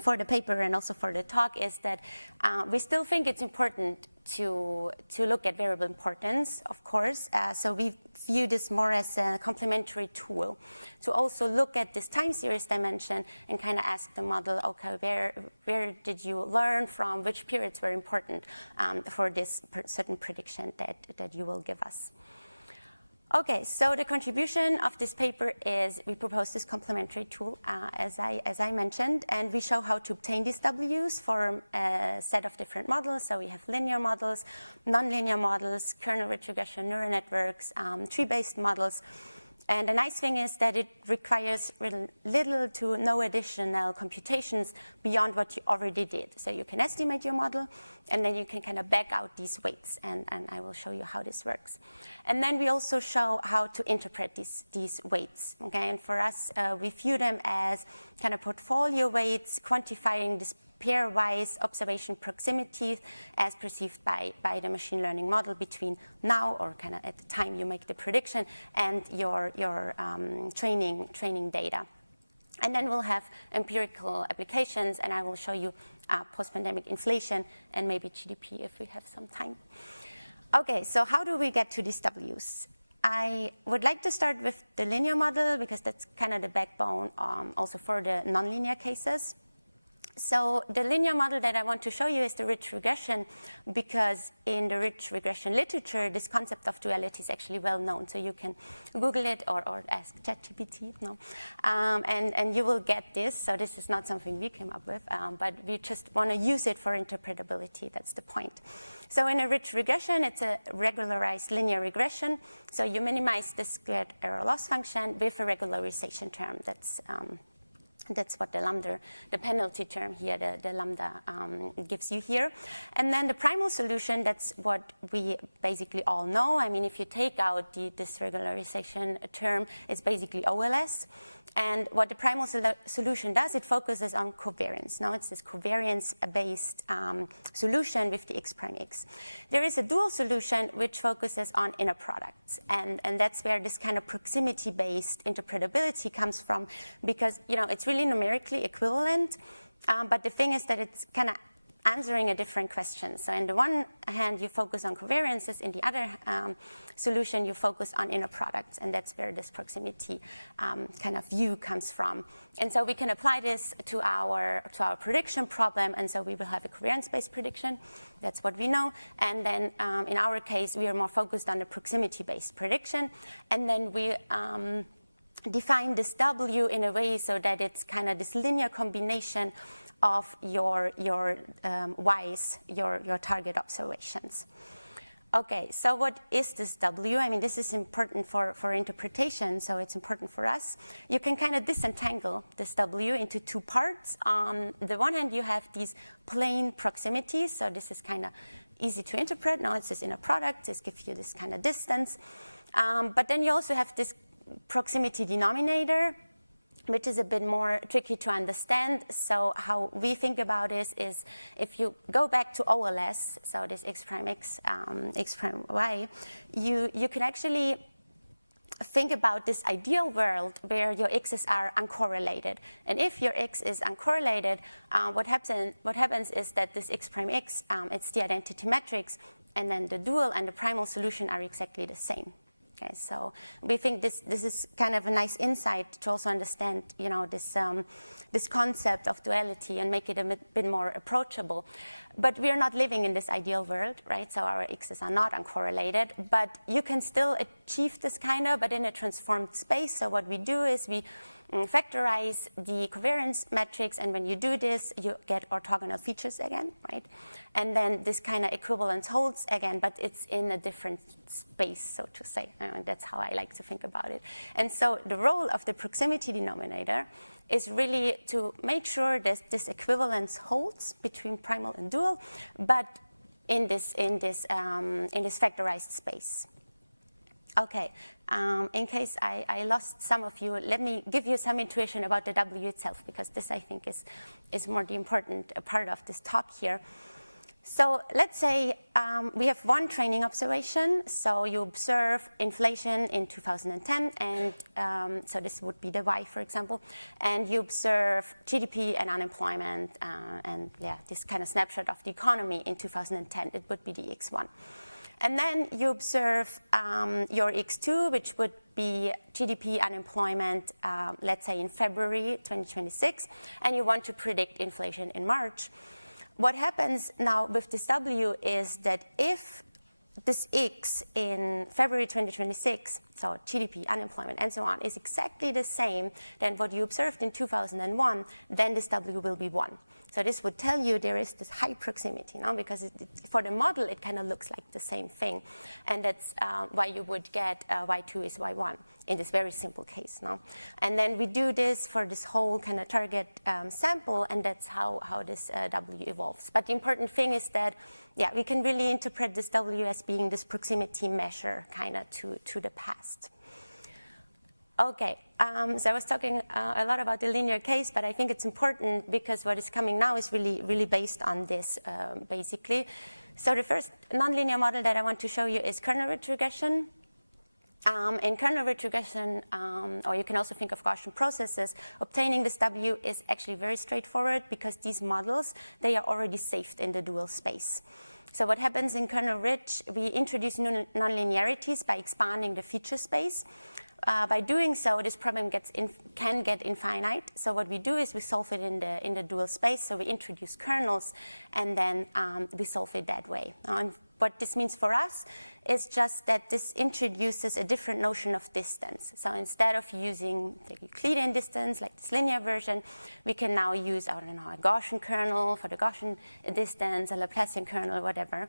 for the paper and also for the talk, is that we still think it's important to look at variable importance, of course. So we view this more as a complementary tool to also look at this time series dimension and kind of ask the model, okay, where did you learn from, which periods were important for this certain prediction that you will give us. Okay, so the contribution of this paper is we propose this complementary tool, as I mentioned, and we show how to obtain these Ws for a set of different models. So we have linear models, nonlinear models, kernel-rich regression neural networks, tree-based models. And the nice thing is that it requires little to no additional computations beyond what you already did. So you can estimate your model, and then you can kind of back out these weights, and I will show you how this works. And then we also show how to interpret these weights. Okay? And for us, we view them as kind of portfolio weights, quantifying this pairwise observation proximities as perceived by the machine learning model between now, or kind of at the time you make the prediction, and your training data. And then we'll have empirical applications, and I will show you post-pandemic inflation and maybe GDP if we have some time. Okay, so how do we get to these Ws? I would like to start with the linear model because that's kind of the backbone also for the nonlinear cases. So the linear model that I want to show you is the rich regression, because in the rich regression literature, this concept of duality is actually well known. So you can Google it or ask ChatGPT, and you will get this. So this is not something we came up with, but we just want to use it for interpretability. That's the point. So in a rich regression, it's a regularized linear regression. So you minimize the squared error loss function with a regularization term. That's what the lambda, the penalty term here, the lambda gives you here. And then the primal solution, that's what we basically all know. I mean, if you take out the dysregularization term, it's basically OLS. And what the primal solution does, it focuses on covariance. Now it's this covariance-based solution with the x prime x. There is a dual solution which focuses on inner products. And that's where this kind of proximity-based interpretability comes from, because it's really numerically equivalent. But the thing is that it's kind of answering a different question. So in the one hand, you focus on covariances. In the other solution, you focus on inner products. And that's where this proximity kind of view comes from. And so we can apply this to our prediction problem. And so we will have a covariance-based prediction. That's what we know. And then in our case, we are more focused on the proximity-based prediction. And then we define this W in a way so that it's kind of this linear combination of your Ys, your target observations. Okay, so what is this W? I mean, this is important for interpretation, so it's important for us. You can kind of disentangle this W into two parts. On the one hand, you have these plain proximities, so this is kind of easy to interpret. Now it's this inner product, this gives you this kind of distance. But then you also have this proximity denominator, which is a bit more tricky to understand. So how we think about this is if you go back to OLS, so this x prime x, x prime y, you can actually think about this ideal world where your x's are uncorrelated. And if your x is uncorrelated, what happens is that this x prime x, it's the identity matrix, and then the dual and the primal solution are exactly the same. Okay, so we think this is kind of a nice insight to also understand, this concept of duality and make it a bit more approachable. But we are not living in this ideal world, right? So our x's are not uncorrelated, but you can still achieve this kind of, but in a transformed space. So what we do is we factorize the covariance matrix, and when you do this, you get orthogonal features again, right? And then this kind of equivalence holds again, but it's in a different space, so to say. That's how I like to think about it. And so the role of the proximity denominator is really to make sure that this equivalence holds between primal and dual, but in this factorized space. Okay, in case I lost some of you, let me give you some intuition about the W itself, because this, I think, is more the important part of this talk here. So let's say we have one training observation. So you observe inflation in 2010, and so this would be the Y, for example. And you observe GDP and unemployment, and this kind of snapshot of the economy in 2010. It would be the X1. And then you observe your X2, which would be GDP unemployment, let's say in February 2026, and you want to predict inflation in March. What happens now with this W is that if this X in February 2026, so GDP, unemployment, and so on, is exactly the same than what you observed in 2001, then this W will be 1. So this would tell you there is this high proximity, because for the model, it kind of looks like the same thing. And that's why you would get Y2 is Y1 in this very simple case. And then we do this for this whole kind of target sample, and that's how this W evolves. But the important thing is that, we can really interpret this W as being this proximity measure kind of to the past. Okay, so I was talking a lot about the linear case, but I think it's important because what is coming now is really based on this, basically. So the first nonlinear model that I want to show you is kernel-ridge regression. In kernel-ridge regression, or you can also think of Gaussian processes, obtaining this W is actually very straightforward because these models, they are already saved in the dual space. So what happens in kernel-ridge, we introduce nonlinearities by expanding the feature space. By doing so, this problem can get infinite. So what we do is we solve it in the dual space. So we introduce kernels, and then we solve it that way. And what this means for us is just that this introduces a different notion of distance. So instead of using the Euclidean distance, like this linear version, we can now use, I don't know, a Gaussian kernel for the Gaussian distance, a Laplacian kernel, whatever.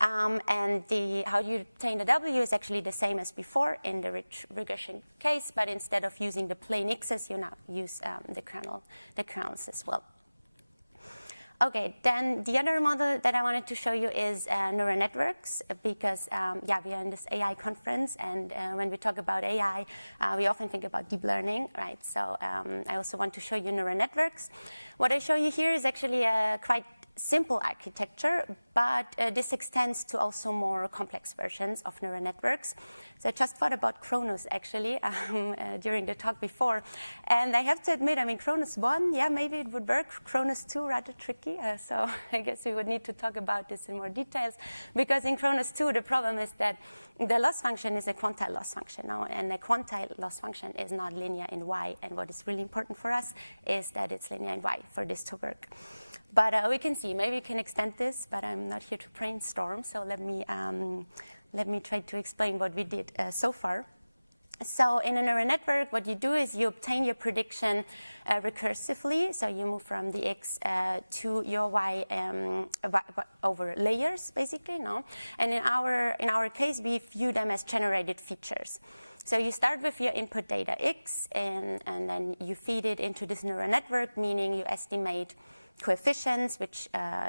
And how you obtain the W is actually the same as before in the rich regression case, but instead of using the plain x's, you now use the kernels as well. Okay, then the other model that I wanted to show you is neural networks, because we are in this AI conference, and when we talk about AI, we often think about deep learning, right? So I also want to show you neural networks. What I show you here is actually a quite simple architecture, but this extends to also more complex versions of neural networks. So I just thought about Cronus, actually, during the talk before. And I have to admit, I mean, Cronus 1, yeah, maybe it would work. Cronus 2, rather tricky. So I guess we would need to talk about this in more details. Because in Cronus 2, the problem is that the loss function is a quantile loss function now, and a quantile loss function is not linear in y. And what is really important for us is that it's linear in y for this to work. But we can see, maybe we can extend this, but I'm not here to brainstorm, so let me try to explain what we did so far. So in a neural network, what you do is you obtain your prediction recursively, so you move from the x to your y over layers, basically, no? And in our case, we view them as generated features. So you start with your input data x, and then you feed it into this neural network, meaning you estimate coefficients, which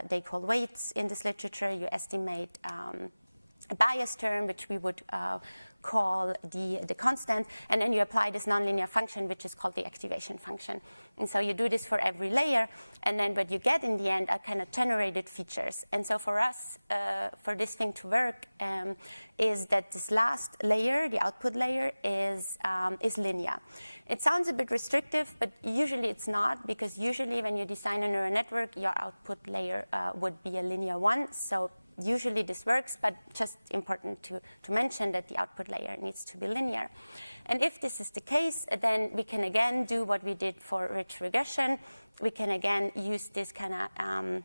they call weights in this literature. You estimate a bias term, which we would call the constant, and then you apply this nonlinear function, which is called the activation function. And so you do this for every layer, and then what you get in the end are kind of generated features. And so for us, for this thing to work, is that this last layer, the output layer, is linear. It sounds a bit restrictive, but usually it's not, because usually when you design a neural network, your output layer would be a linear one. So usually this works, but just important to mention that the output layer needs to be linear. And if this is the case, then we can again do what we did for rich regression. We can again use this kind of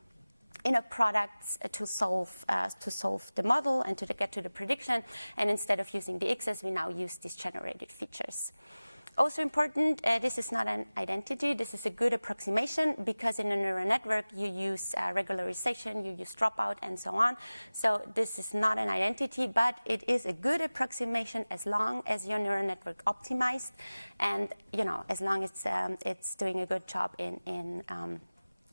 inner products to solve the model and to get to the prediction. And instead of using the x's, we now use these generated features. Also important, this is not an identity. This is a good approximation, because in a neural network, you use regularization, you use dropout, and so on. So this is not an identity, but it is a good approximation as long as your neural network optimized, and as long as it's doing a good job in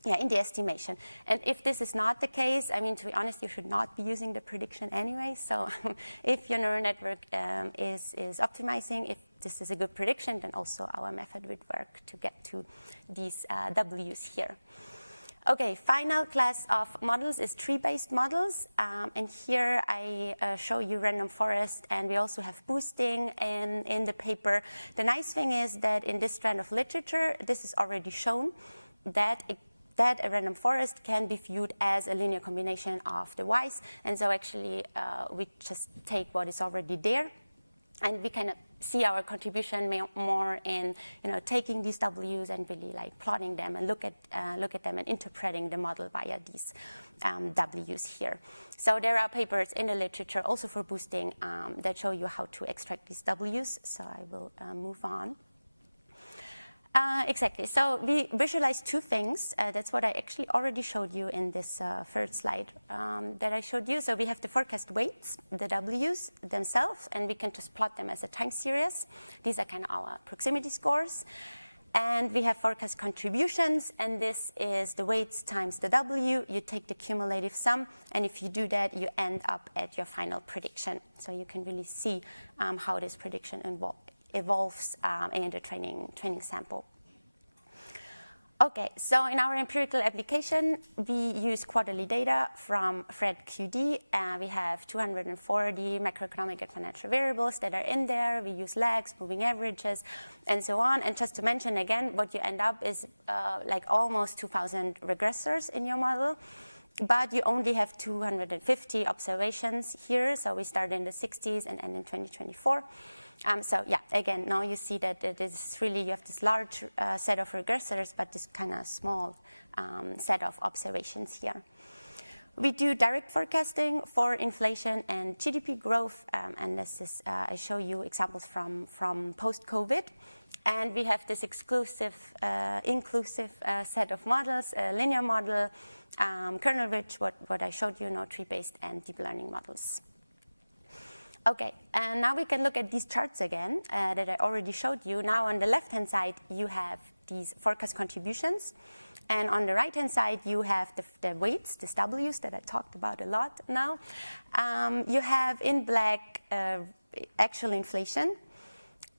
the estimation. And if this is not the case, I mean, to be honest, you should not be using the prediction anyway. So if your neural network is optimizing, if this is a good prediction, then also our method would work to get to these W's here. Okay, final class of models is tree-based models. And here I show you random forest, and we also have boosting in the paper. The nice thing is that in this strand of literature, this is already shown that a random forest can be viewed as a linear combination of the y's. And so actually, we just take what is already there, and we kind of see our contribution more in taking these W's and really like plotting them and look at them and interpreting the model via these W's here. So there are papers in the literature also for boosting that show you how to extract these W's. So I will move on. Exactly. So we visualize two things. That's what I actually already showed you in this first slide that I showed you. So we have the forecast weights, the W's themselves, and we can just plot them as a time series. These are kind of our proximity scores. And we have forecast contributions, and this is the weights times the W. You take the cumulative sum, and if you do that, you end up at your final prediction. So you can really see how this prediction evolves in the training sample. Okay, so in our empirical application, we use quarterly data from FredQD. We have 240 macroeconomic and financial variables that are in there. We use lags, moving averages, and so on. And just to mention again, what you end up is like almost 2,000 regressors in your model. But you only have 250 observations here. So we start in the 60s and end in 2024. So yeah, again, now you see that it is really, you have this large set of regressors, but this kind of small set of observations here. We do direct forecasting for inflation and GDP growth, and this is, I show you examples from post-COVID. And we have this exclusive, inclusive set of models, a linear model, kernel-rich, what I showed you, tree-based and deep learning models. Okay, and now we can look at these charts again that I already showed you. Now on the left-hand side, you have these forecast contributions. And on the right-hand side, you have the weights, these W's that I talked about a lot now. You have in black actual inflation.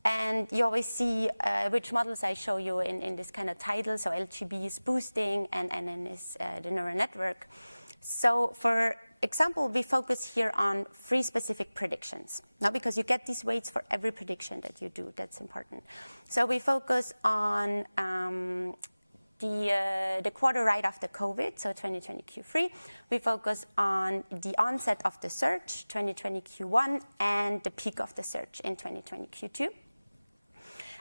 And you always see which models I show you in this kind of title. So LGB is boosting, and then is the neural network. So for example, we focus here on 3 specific predictions. Now, because you get these weights for every prediction that you do, that's important. So we focus on the quarter right after COVID, so 2020 Q3. We focus on the onset of the surge, 2020 Q1, and the peak of the surge in 2020 Q2.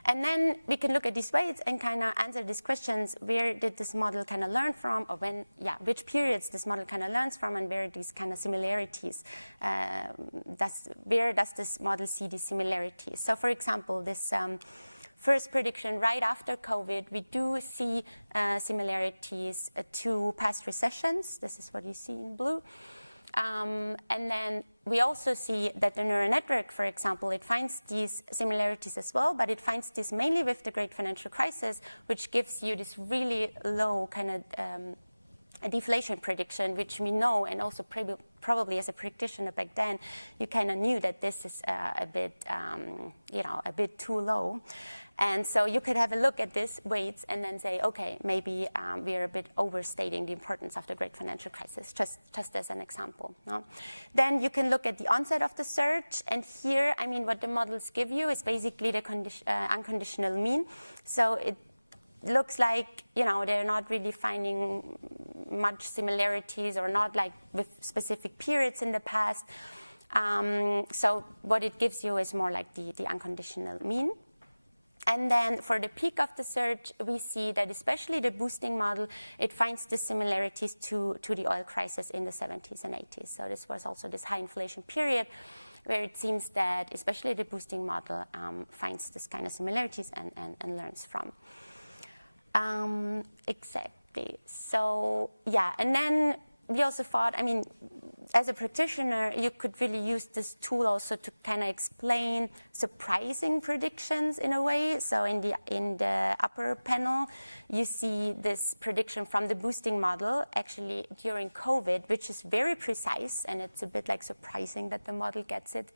And then we can look at these weights and kind of answer these questions. Where did this model kind of learn from, or which periods this model kind of learns from, and where are these kind of similarities? Where does this model see these similarities? So for example, this first prediction right after COVID, we do see similarities to past recessions. This is what you see in blue. And then we also see that the neural network, for example, it finds these similarities as well, but it finds this mainly with the great financial crisis, which gives you this really low kind of deflation prediction, which we know, and also probably as a practitioner back then, you kind of knew that this is a bit too low. And so you could have a look at these weights and then say, okay, maybe we are a bit overstating the importance of the great financial crisis, just as an example. No? Then you can look at the onset of the surge. And here, I mean, what the models give you is basically the unconditional mean. So it looks like, they're not really finding much similarities, or not like with specific periods in the past. So what it gives you is more like the unconditional mean. And then for the peak of the surge, we see that especially the boosting model, it finds the similarities to the oil crisis in the 70s and 80s. So this was also this high inflation period where it seems that especially the boosting model finds this kind of similarities and learns from. Exactly. So yeah, and then we also thought, I mean, as a practitioner, you could really use this tool also to kind of explain surprising predictions in a way. So in the upper panel, you see this prediction from the boosting model actually during COVID, which is very precise, and it's a bit like surprising that the model gets it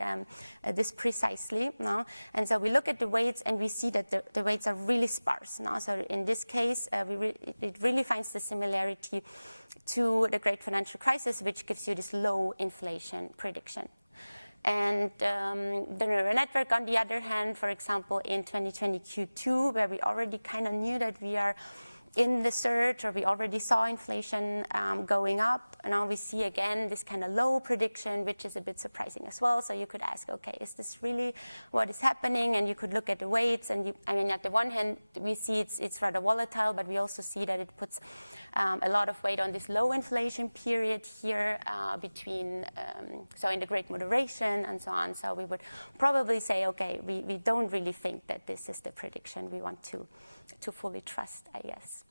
this precisely. No? And so we look at the weights and we see that the weights are really sparse. No? So in this case, it really finds the similarity to the great financial crisis, which gives you this low inflation prediction. And the neural network, on the other hand, for example, in 2020 Q2, where we already kind of knew that we are in the surge, or we already saw inflation going up. Now we see again this kind of low prediction, which is a bit surprising as well. So you could ask, okay, is this really what is happening? And you could look at the weights, and at the one hand, we see it's rather volatile, but we also see that it puts a lot of weight on this low inflation period here between, so in the great moderation and so on. So we would probably say, okay, we don't really think that this is the prediction we want to fully trust, I guess.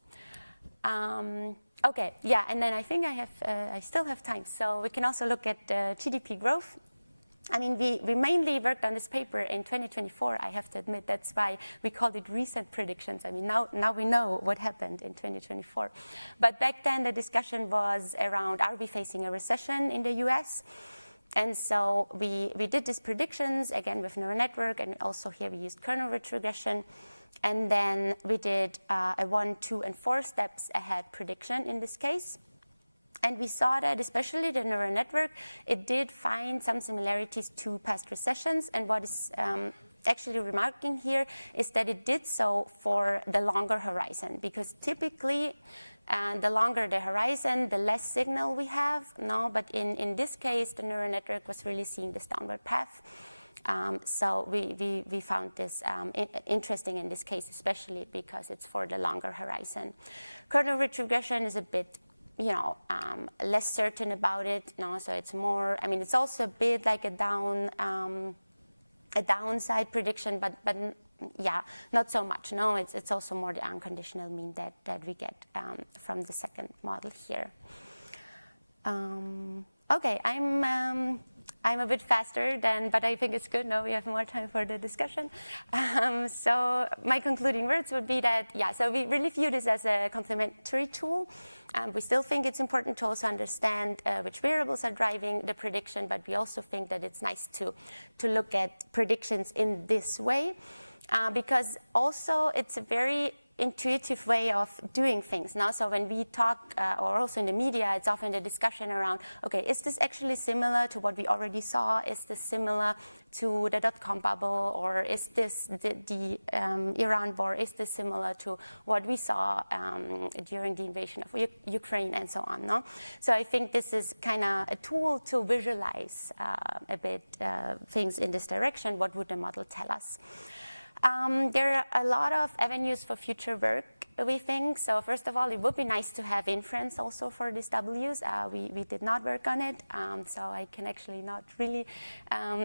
Okay, yeah, and then I think I still have time. So we can also look at GDP growth. I mean, we mainly worked on this paper in 2024, I have to admit. That's why we called it recent predictions. I mean, now we know what happened in 2024. But back then, the discussion was around, are we facing a recession in the US? And so we did these predictions, again, with neural network, and also here we used kernel-rich regression. And then we did a 1, 2, and 4 steps ahead prediction in this case. And we saw that, especially the neural network, it did find some similarities to past recessions. And what is actually remarking here is that it did so for the longer horizon, because typically the longer the horizon, the less signal we have. No, but in this case, the neural network was really seeing this downward path. So we found this interesting in this case, especially because it's for the longer horizon. Kernel-rich regression is a bit less certain about it. No, so it's more. I mean, it's also a bit like a downside prediction, but yeah, not so much. No, it's also more the unconditional mean that we get from the second model here. Okay, I'm a bit faster but I think it's good. Now we have more time for the discussion. So my concluding words would be that, yeah, so we really view this as a complementary tool. We still think it's important to also understand which variables are driving the prediction, but we also think that it's nice to look at predictions in this way, because also it's a very intuitive way of doing things. Now, so when we talk, or also in the media, it's often the discussion around, okay, is this actually similar to what we already saw? Is this similar to the dot-com bubble? Or is this the Iran war? Is this similar to what we saw during the invasion of Ukraine and so on? No? So I think this is kind of a tool to visualize a bit things in this direction. What would the model tell us? There are a lot of avenues for future work, we think. So first of all, it would be nice to have inference also for these Ws. We did not work on it, so I can actually not really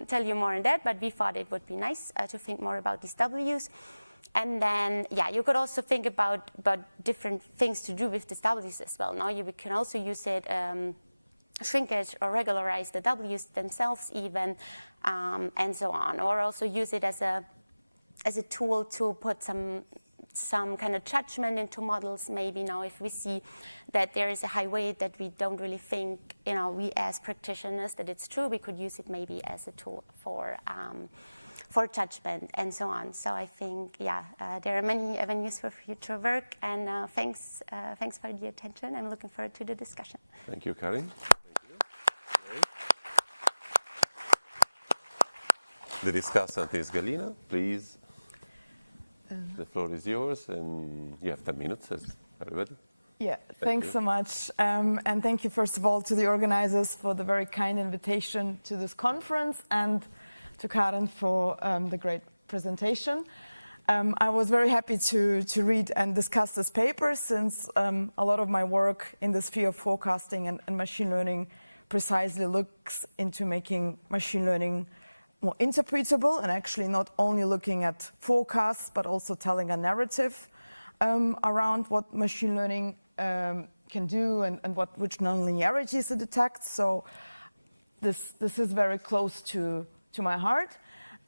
tell you more on that, but we thought it would be nice to think more about these Ws. And then, yeah, you could also think about different things to do with these Ws as well. Now you can also use it shrinkage or regularize the Ws themselves even, and so on, or also use it as a tool to put some kind of judgment into models. Maybe now if we see that there is a high weight that we don't really think, we as practitioners that it's true, we could use it maybe as a tool for judgment and so on. So I think, yeah, there are many avenues for future work, and thanks for the attention. I'm looking forward to the discussion. Thank you, Karin. The discussant is Galina, please. The floor is yours, and you have 10 minutes, as everybody. Yeah, thanks so much. And thank you, first of all, to the organizers for the very kind invitation to this conference, and to Karin for the great presentation. I was very happy to read and discuss this paper, since a lot of my work in the sphere of forecasting and machine learning precisely looks into making machine learning more interpretable, and actually not only looking at forecasts, but also telling a narrative around what machine learning can do, and which nonlinearities it detects. So this is very close to my heart.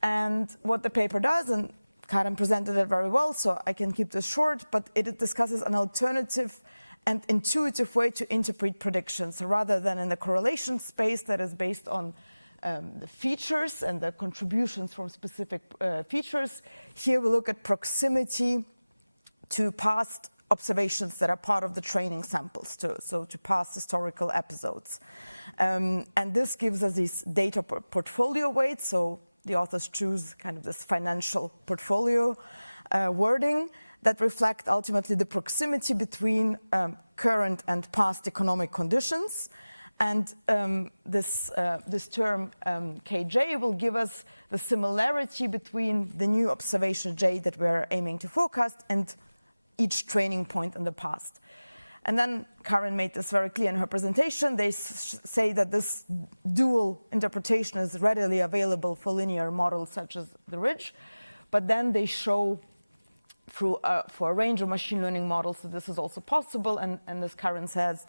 And what the paper does, and Karin presented it very well, so I can keep this short, but it discusses an alternative and intuitive way to interpret predictions, rather than in the correlation space that is based on the features and the contributions from specific features. Here we look at proximity to past observations that are part of the training samples, so to past historical episodes. And this gives us these data portfolio weights, so the authors choose kind of this financial portfolio wording that reflect ultimately the proximity between current and past economic conditions. And this term Kj will give us the similarity between the new observation J that we're aiming to forecast and each training point in the past. And then Karin made this very clear in her presentation. They say that this dual interpretation is readily available for linear models such as the ridge, but then they show for a range of machine learning models that this is also possible, and as Karin says,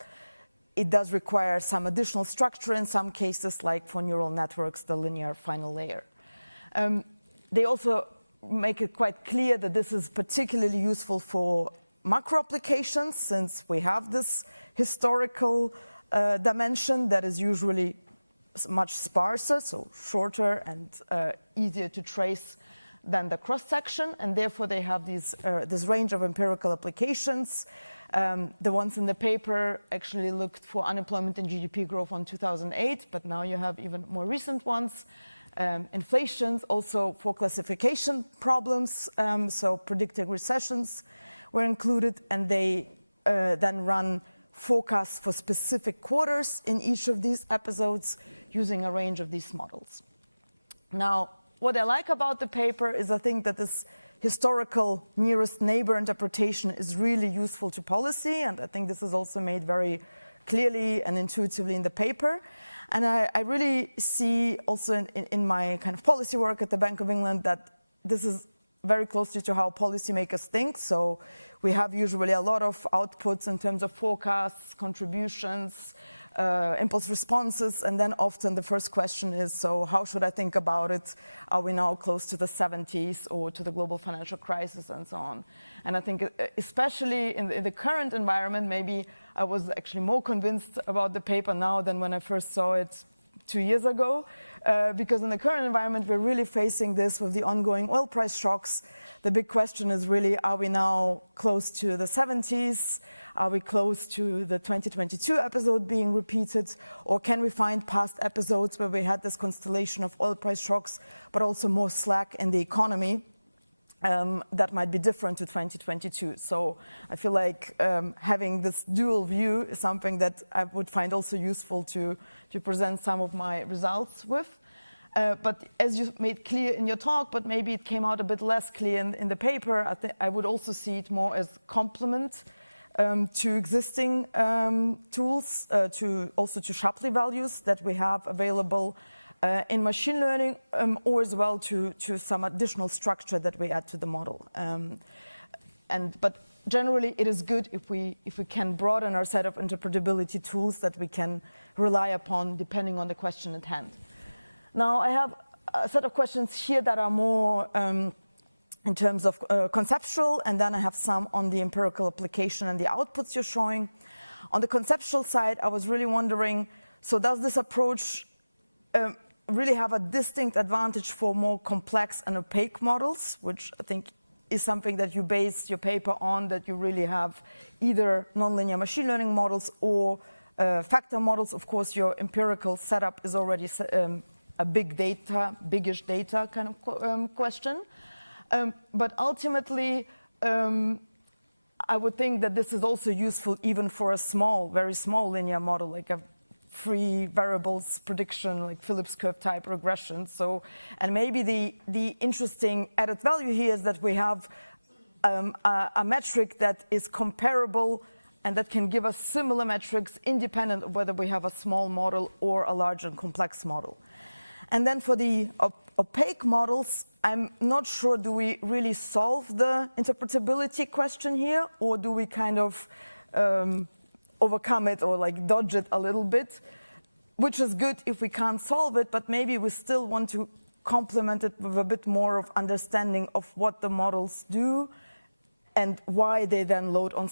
it does require some additional structure in some cases, like for neural networks, the linear final layer. They also make it quite clear that this is particularly useful for macro applications, since we have this historical dimension that is usually much sparser, so shorter and easier to trace than the cross-section, and therefore they have this range of empirical applications. The ones in the paper actually looked for unemployment and GDP growth on 2008, but now you have even more recent ones. Inflations, also for classification problems, so predicting recessions were included, and they then run forecasts for specific quarters in each of these episodes using a range of these models. Now, what I like about the paper is I think that this historical nearest neighbor interpretation is really useful to policy, and I think this is also made very clearly and intuitively in the paper. And I really see also in my kind of policy work at the Bank of England that this is very closely to how policymakers think. So we have usually a lot of outputs in terms of forecasts, contributions, impulse responses, and then often the first question is, so how should I think about it? Are we now close to the 70s or to the global financial crisis and so on? And I think especially in the current environment, maybe I was actually more convinced about the paper now than when I first saw it 2 years ago, because in the current environment, we're really facing this with the ongoing oil price shocks. The big question is really, are we now close to the 70s? Are we close to the 2022 episode being repeated? Or can we find past episodes where we had this constellation of oil price shocks, but also more slack in the economy that might be different to 2022? So I feel like having this dual view is something that I would find also useful to present some of my results with. But as you made clear in your talk, but maybe it came out a bit less clear in the paper, I would also see it more as complement to existing tools, to Shapley values that we have available in machine learning, or as well to some additional structure that we add to the model. But generally, it is good if we can broaden our set of interpretability tools that we can rely upon depending on the question at hand. Now, I have a set of questions here that are more in terms of conceptual, and then I have some on the empirical application and the outputs you're showing. On the conceptual side, I was really wondering, so does this approach really have a distinct advantage for more complex and opaque models, which I think is something that you base your paper on, that you really have either nonlinear machine learning models or factor models. Of course, your empirical setup is already a biggish data kind of question. But ultimately, I would think that this is also useful even for a very small linear model, like a free variables prediction, like Phillips curve type regression. So, and maybe the interesting added value here is that we have a metric that is comparable and that can give us similar metrics independent of whether we have a small model or a large and complex model. And then for the opaque models, I'm not sure, do we really solve the interpretability question here, or do we kind of overcome it or like dodge it a little bit, which is good if we can't solve it, but maybe we still want to complement it with a bit more of understanding of what the models do and why they then load on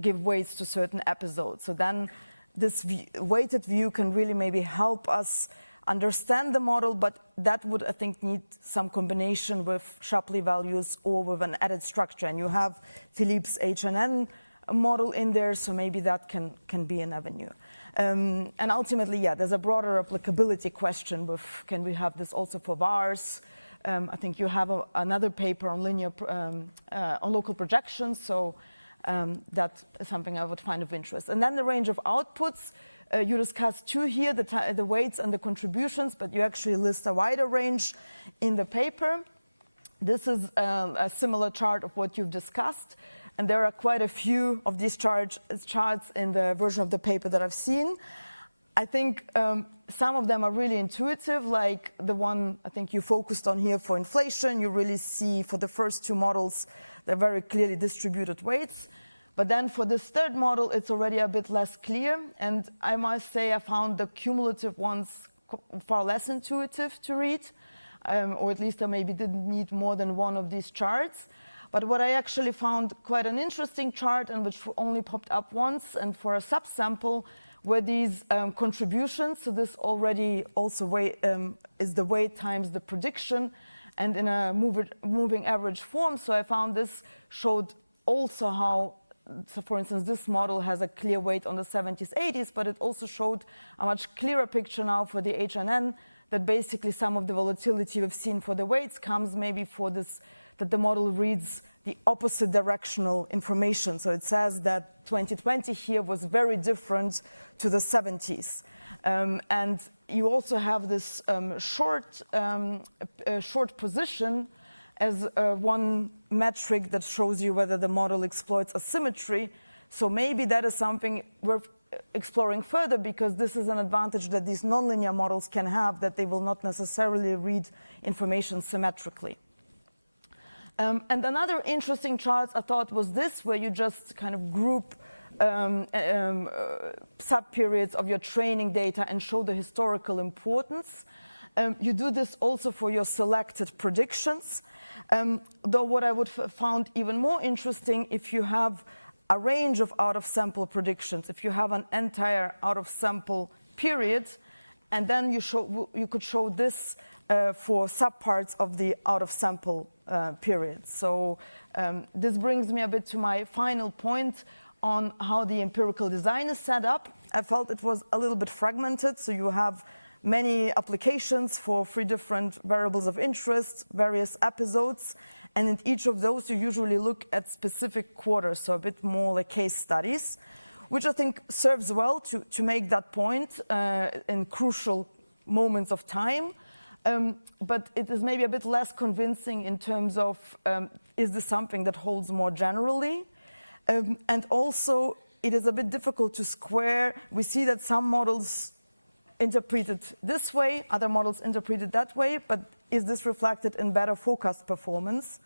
give weights to certain episodes. So then this weighted view can really maybe help us understand the model, but that would, I think, need some combination with Shapley values or with an added structure. And you have Philippe's HNN model in there, so maybe that can be an avenue. And ultimately, yeah, there's a broader applicability question with, can we have this also for VARs? I think you have another paper on on local projections, so that is something I would find of interest. And then the range of outputs, you discussed two here, the weights and the contributions, but you actually list a wider range in the paper. This is a similar chart of what you've discussed, and there are quite a few of these charts in the version of the paper that I've seen. I think some of them are really intuitive, like the one I think you focused on here for inflation. You really see for the first two models, they're very clearly distributed weights. But then for this third model, it's already a bit less clear. And I must say I found the cumulative ones far less intuitive to read, or at least I maybe didn't need more than one of these charts. But what I actually found quite an interesting chart, and which only popped up once, and for a subsample, were these contributions. So this already also is the weight times the prediction, and in a moving average form. So I found this showed also how, so for instance, this model has a clear weight on the 70s, 80s, but it also showed a much clearer picture now for the HNN, that basically some of the volatility we've seen for the weights comes maybe for this, that the model reads the opposite directional information. So it says that 2020 here was very different to the 70s. And you also have this short position as one metric that shows you whether the model exploits asymmetry. So maybe that is something where exploring further, because this is an advantage that these nonlinear models can have, that they will not necessarily read information symmetrically. And another interesting chart I thought was this, where you just kind of group sub-periods of your training data and show the historical importance. You do this also for your selected predictions. Though what I would found even more interesting, if you have a range of out-of-sample predictions, if you have an entire out-of-sample period, and then you could show this for subparts of the out-of-sample period. So this brings me a bit to my final point on how the empirical design is set up. I felt it was a little bit fragmented, so you have many applications for 3 different variables of interest, various episodes, and in each of those you usually look at specific quarters, so a bit more like case studies, which I think serves well to make that point in crucial moments of time. But it is maybe a bit less convincing in terms of is this something that holds more generally? And also, it is a bit difficult to square. We see that some models interpret it this way, other models interpret it that way, but is this reflected in better forecast performance?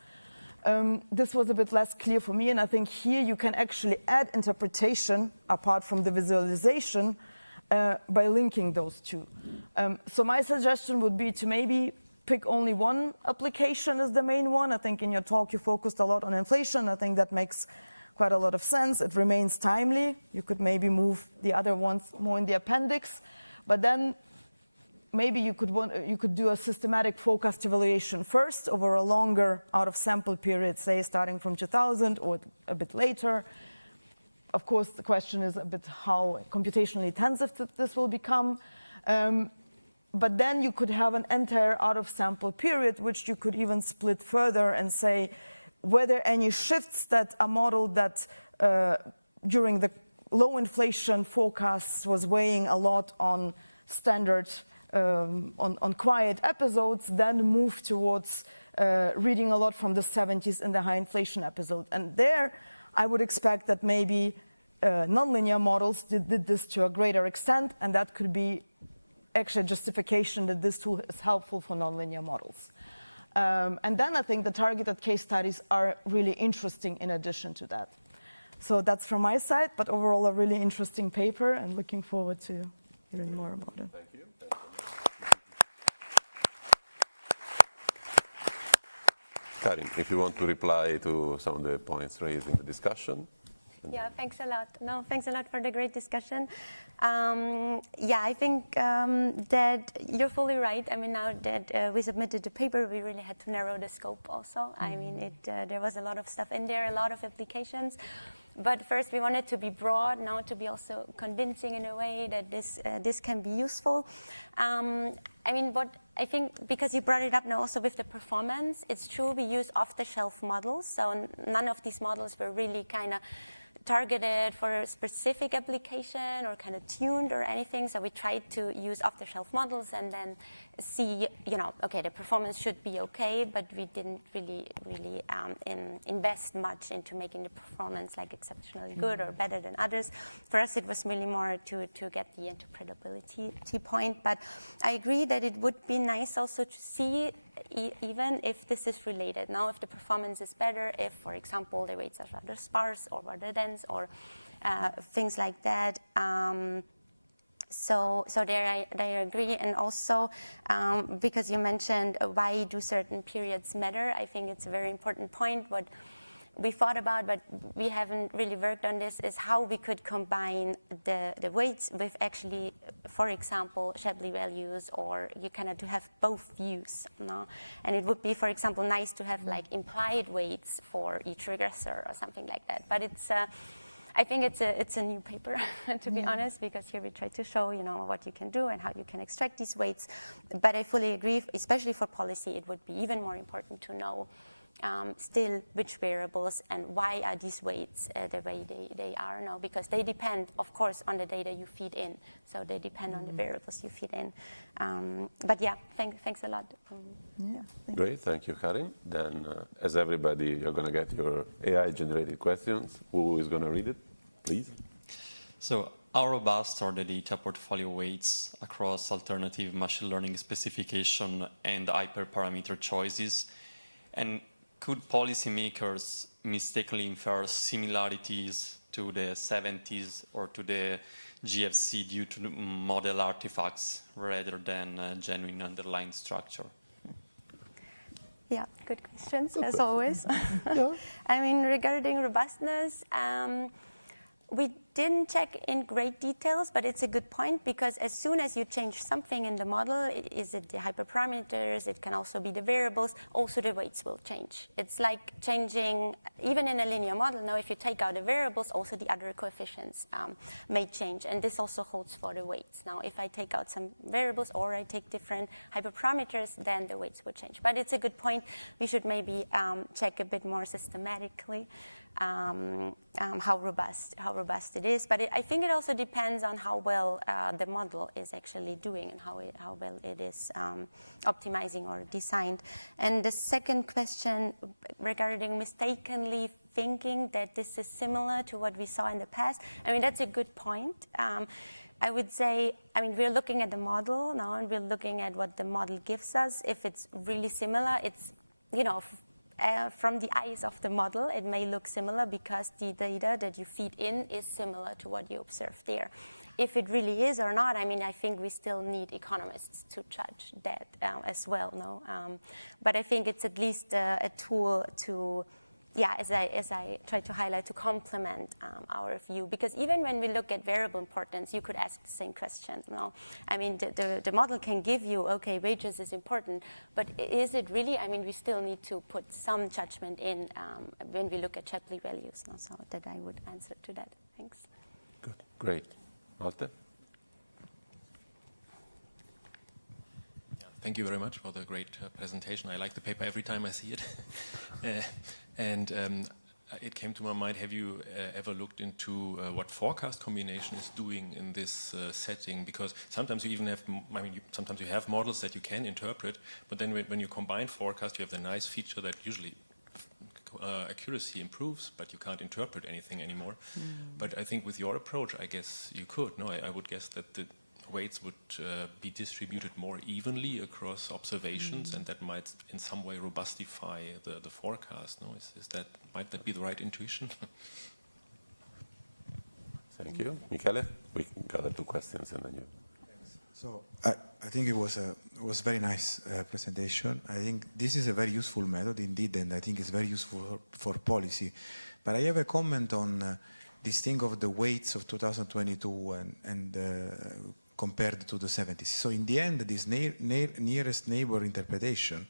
This was a bit less clear for me, and I think here you can actually add interpretation apart from the visualization by linking those two. So my suggestion would be to maybe pick only one application as the main one. I think in your talk you focused a lot on inflation. I think that makes quite a lot of sense. It remains timely. You could maybe move the other ones more in the appendix. But then maybe you could do a systematic forecast evaluation first over a longer out-of-sample period, say starting from 2000 or a bit later. Of course, the question is a bit how computationally intensive this will become. But then you could have an entire out-of-sample period, which you could even split further and say, were there any shifts that a model that during the low inflation forecasts was weighing a lot on standard, on quiet episodes, then moved towards reading a lot from the 70s in the high inflation episode. And there, I would expect that maybe nonlinear models did this to a greater extent, and that could be actually a justification that this tool is helpful for nonlinear models. And then I think the targeted case studies are really interesting in addition to that. So that's from my side, but overall a really interesting paper, and looking forward to hearing more about it. Thank you. Karin, if you want to reply to some of the points raised in the discussion. Yeah, thanks a lot. No, thanks a lot for the great discussion. Yeah, I think that you're fully right. I mean, now that we submitted the paper, we really had to narrow the scope also. I mean, there was a lot of stuff in there, a lot of applications. But first, we wanted to be broad, now to be also convincing in a way that this can be useful. I mean, what I think, because you brought it up now also with the performance, it's true we use off-the-shelf models. So none of these models were really kind of targeted for a specific application or kind of tuned or anything. So we tried to use off-the-shelf models and then see, okay, the performance should be okay, but we didn't really invest much into making the performance like exceptionally good or better than others. For us, it was really more to get the interpretability point. But I agree that it would be nice also to see even if this is related. Now, if the performance is better, if, for example, the weights are rather sparse or rather dense or things like that. So there I agree. And also, because you mentioned why do certain periods matter, I think it's a very important point. What we thought about, but we haven't really worked on this, is how we could combine the weights with actually, for example, Shapley values, or you kind of to have both views. No? And it would be, for example, nice to have like implied weights for each regressor or something like that. But it's I think it's a new paper, to be honest, because here we try to show, what you can do and how you can extract these weights. But I fully agree, especially for policy, it would be even more important to know still which variables and why are these weights the way they are now, because they depend, of course, on the data you feed in. So they depend on the variables you feed in. But yeah, thanks a lot. Great, thank you, Karin. Then, as everybody, you're going to get your AI-generated questions. Who is going to read it, please? So how robust are the data portfolio weights across alternative machine learning specification and hyperparameter choices? And could policymakers mistakenly infer similarities to the 70s or to the GFC due to model artifacts rather than genuine underlying structure? Yeah, good questions, as always. I mean, regarding robustness, we didn't check in great details, but it's a good point, because as soon as you change something in the model, is it the hyperparameters, it can also be the variables, also the weights will change. It's like changing, even in a linear model, now if you take out the variables, also the other coefficients may change, and this also holds for the weights. Now, if I take out some variables or I take different hyperparameters, then the weights will change. But it's a good point. We should maybe check a bit more systematically how robust it is. But I think it also depends on how well the model is actually doing and how well it is optimizing or designed. And the second question regarding mistakenly thinking that this is similar to what we saw in the past, I mean, that's a good point. I would say, I mean, we're looking at the model now, and we're looking at what the model gives us. If it's really similar, it's, you know, from the eyes of the model, it may look similar because the data that you feed in is similar to what you observe there. If it really is or not, I mean, I think we still need economists to judge that as well, no? But I think it's at least a tool to, yeah, as I try to highlight, to complement our view. Because even when we look at variable importance, you could ask the same question. No, I mean, the model can give you, okay, wages is important, but is it really? I mean, we still need to put some judgment in when we look at Shapley values. No? So that I would answer to that. Thanks. Good, great. Malte? Thank you very much for the great presentation. I like the paper every time I see it. It came to my mind, have you ever looked into what forecast combination is doing in this setting? Because sometimes you even have, I mean, sometimes you have models that you can interpret, but then when you combine forecast, you have the nice feature that usually accuracy improves, but you can't interpret anything anymore. But I think with your approach, I guess you could. No, I would guess that the weights would be distributed more evenly across observations, and that might in some way robustify the forecast. No, might that be the right intuition? Thank you. Michele, we can gather two questions and then you. So I think it was a very nice presentation. I think this is a very useful method indeed, and I think it's very useful for policy. But I have a comment on this thing of the weights of 2022 and compared to the 70s. So in the end, this nearest neighbor interpretation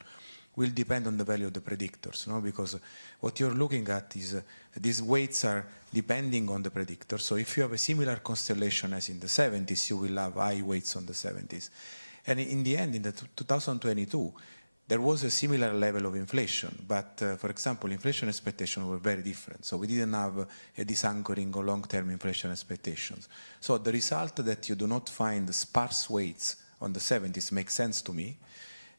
will depend on the value of the predictors, no? Because what you're looking at is these weights are depending on the predictor. So if you have a similar constellation as in the 70s, you will have high weights on the 70s. And in the end, in the 2022, there was a similar level of inflation, but for example, inflation expectations were very different. So we didn't have a disanchoring or long-term inflation expectations. So the result that you do not find sparse weights on the 70s makes sense to me.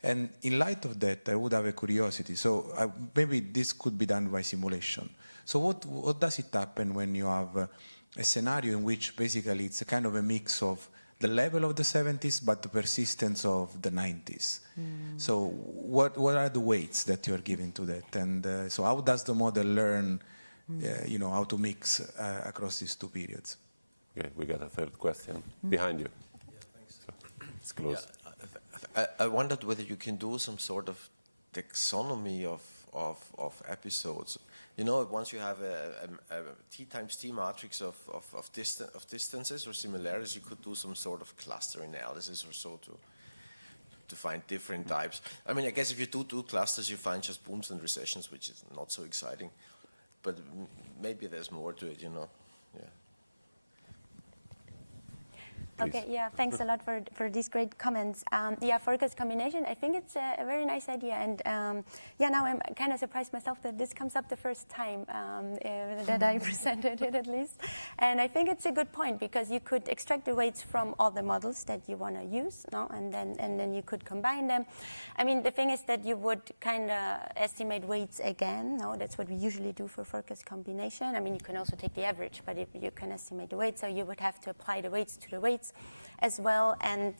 And in light of that, I would have a curiosity. So maybe this could be done by simulation. So what does it happen when you have a scenario in which basically it's a kind of a mix of the level of the 70s, but the persistence of the 90s. So what are the weights that you're giving to that? And so how does the model learn, you know, how to mix across these two periods? Okay, we got a third question behind you. Yeah, thanks. So it's close. Yeah, I wondered whether you can do some sort of taxonomy of episodes. You know, once you have a T times T matrix of distances or similarities, you could do some sort of cluster analysis or so to find different types. I mean, I guess if you do two clusters, you find just booms and recessions, which is not so exciting. But maybe there's more to it, you know. Yeah. please. Okay, yeah, thanks a lot for these great comments. Yeah, forecast combination, I think it's a very nice idea. And yeah, now I'm kind of surprised myself that this comes up the first time that I presented it, at least. And I think it's a good point, because you could extract the weights from all the models that you want to use, no? And then you could combine them. I mean, the thing is that you would kind of estimate weights again, no? That's what we usually do for forecast combination. I mean, you can also take the average, but if you can estimate the weights, so you would have to apply the weights to the weights as well. And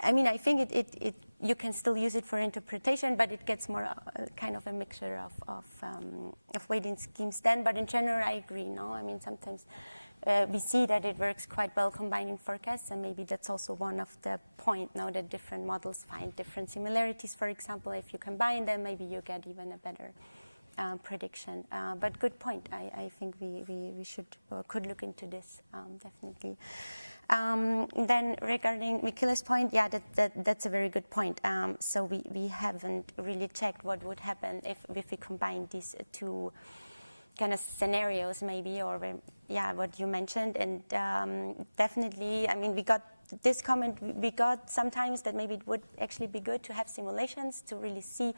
I mean, I think you can still use it for interpretation, but it gets more kind of a mixture of weighting schemes then. But in general, I agree, no? I mean, sometimes we see that it works quite well combining forecasts, and maybe that's also one of the point now that different models find different similarities. For example, if you combine them, maybe you get even a better prediction. But good point. I think we should or could look into this, definitely. Then regarding Mikila's point, yeah, that's a very good point. So we haven't really checked what would happen if we combine these two kind of scenarios, maybe, or yeah, what you mentioned. And definitely, I mean, we got this comment, we got sometimes that maybe it would actually be good to have simulations to really see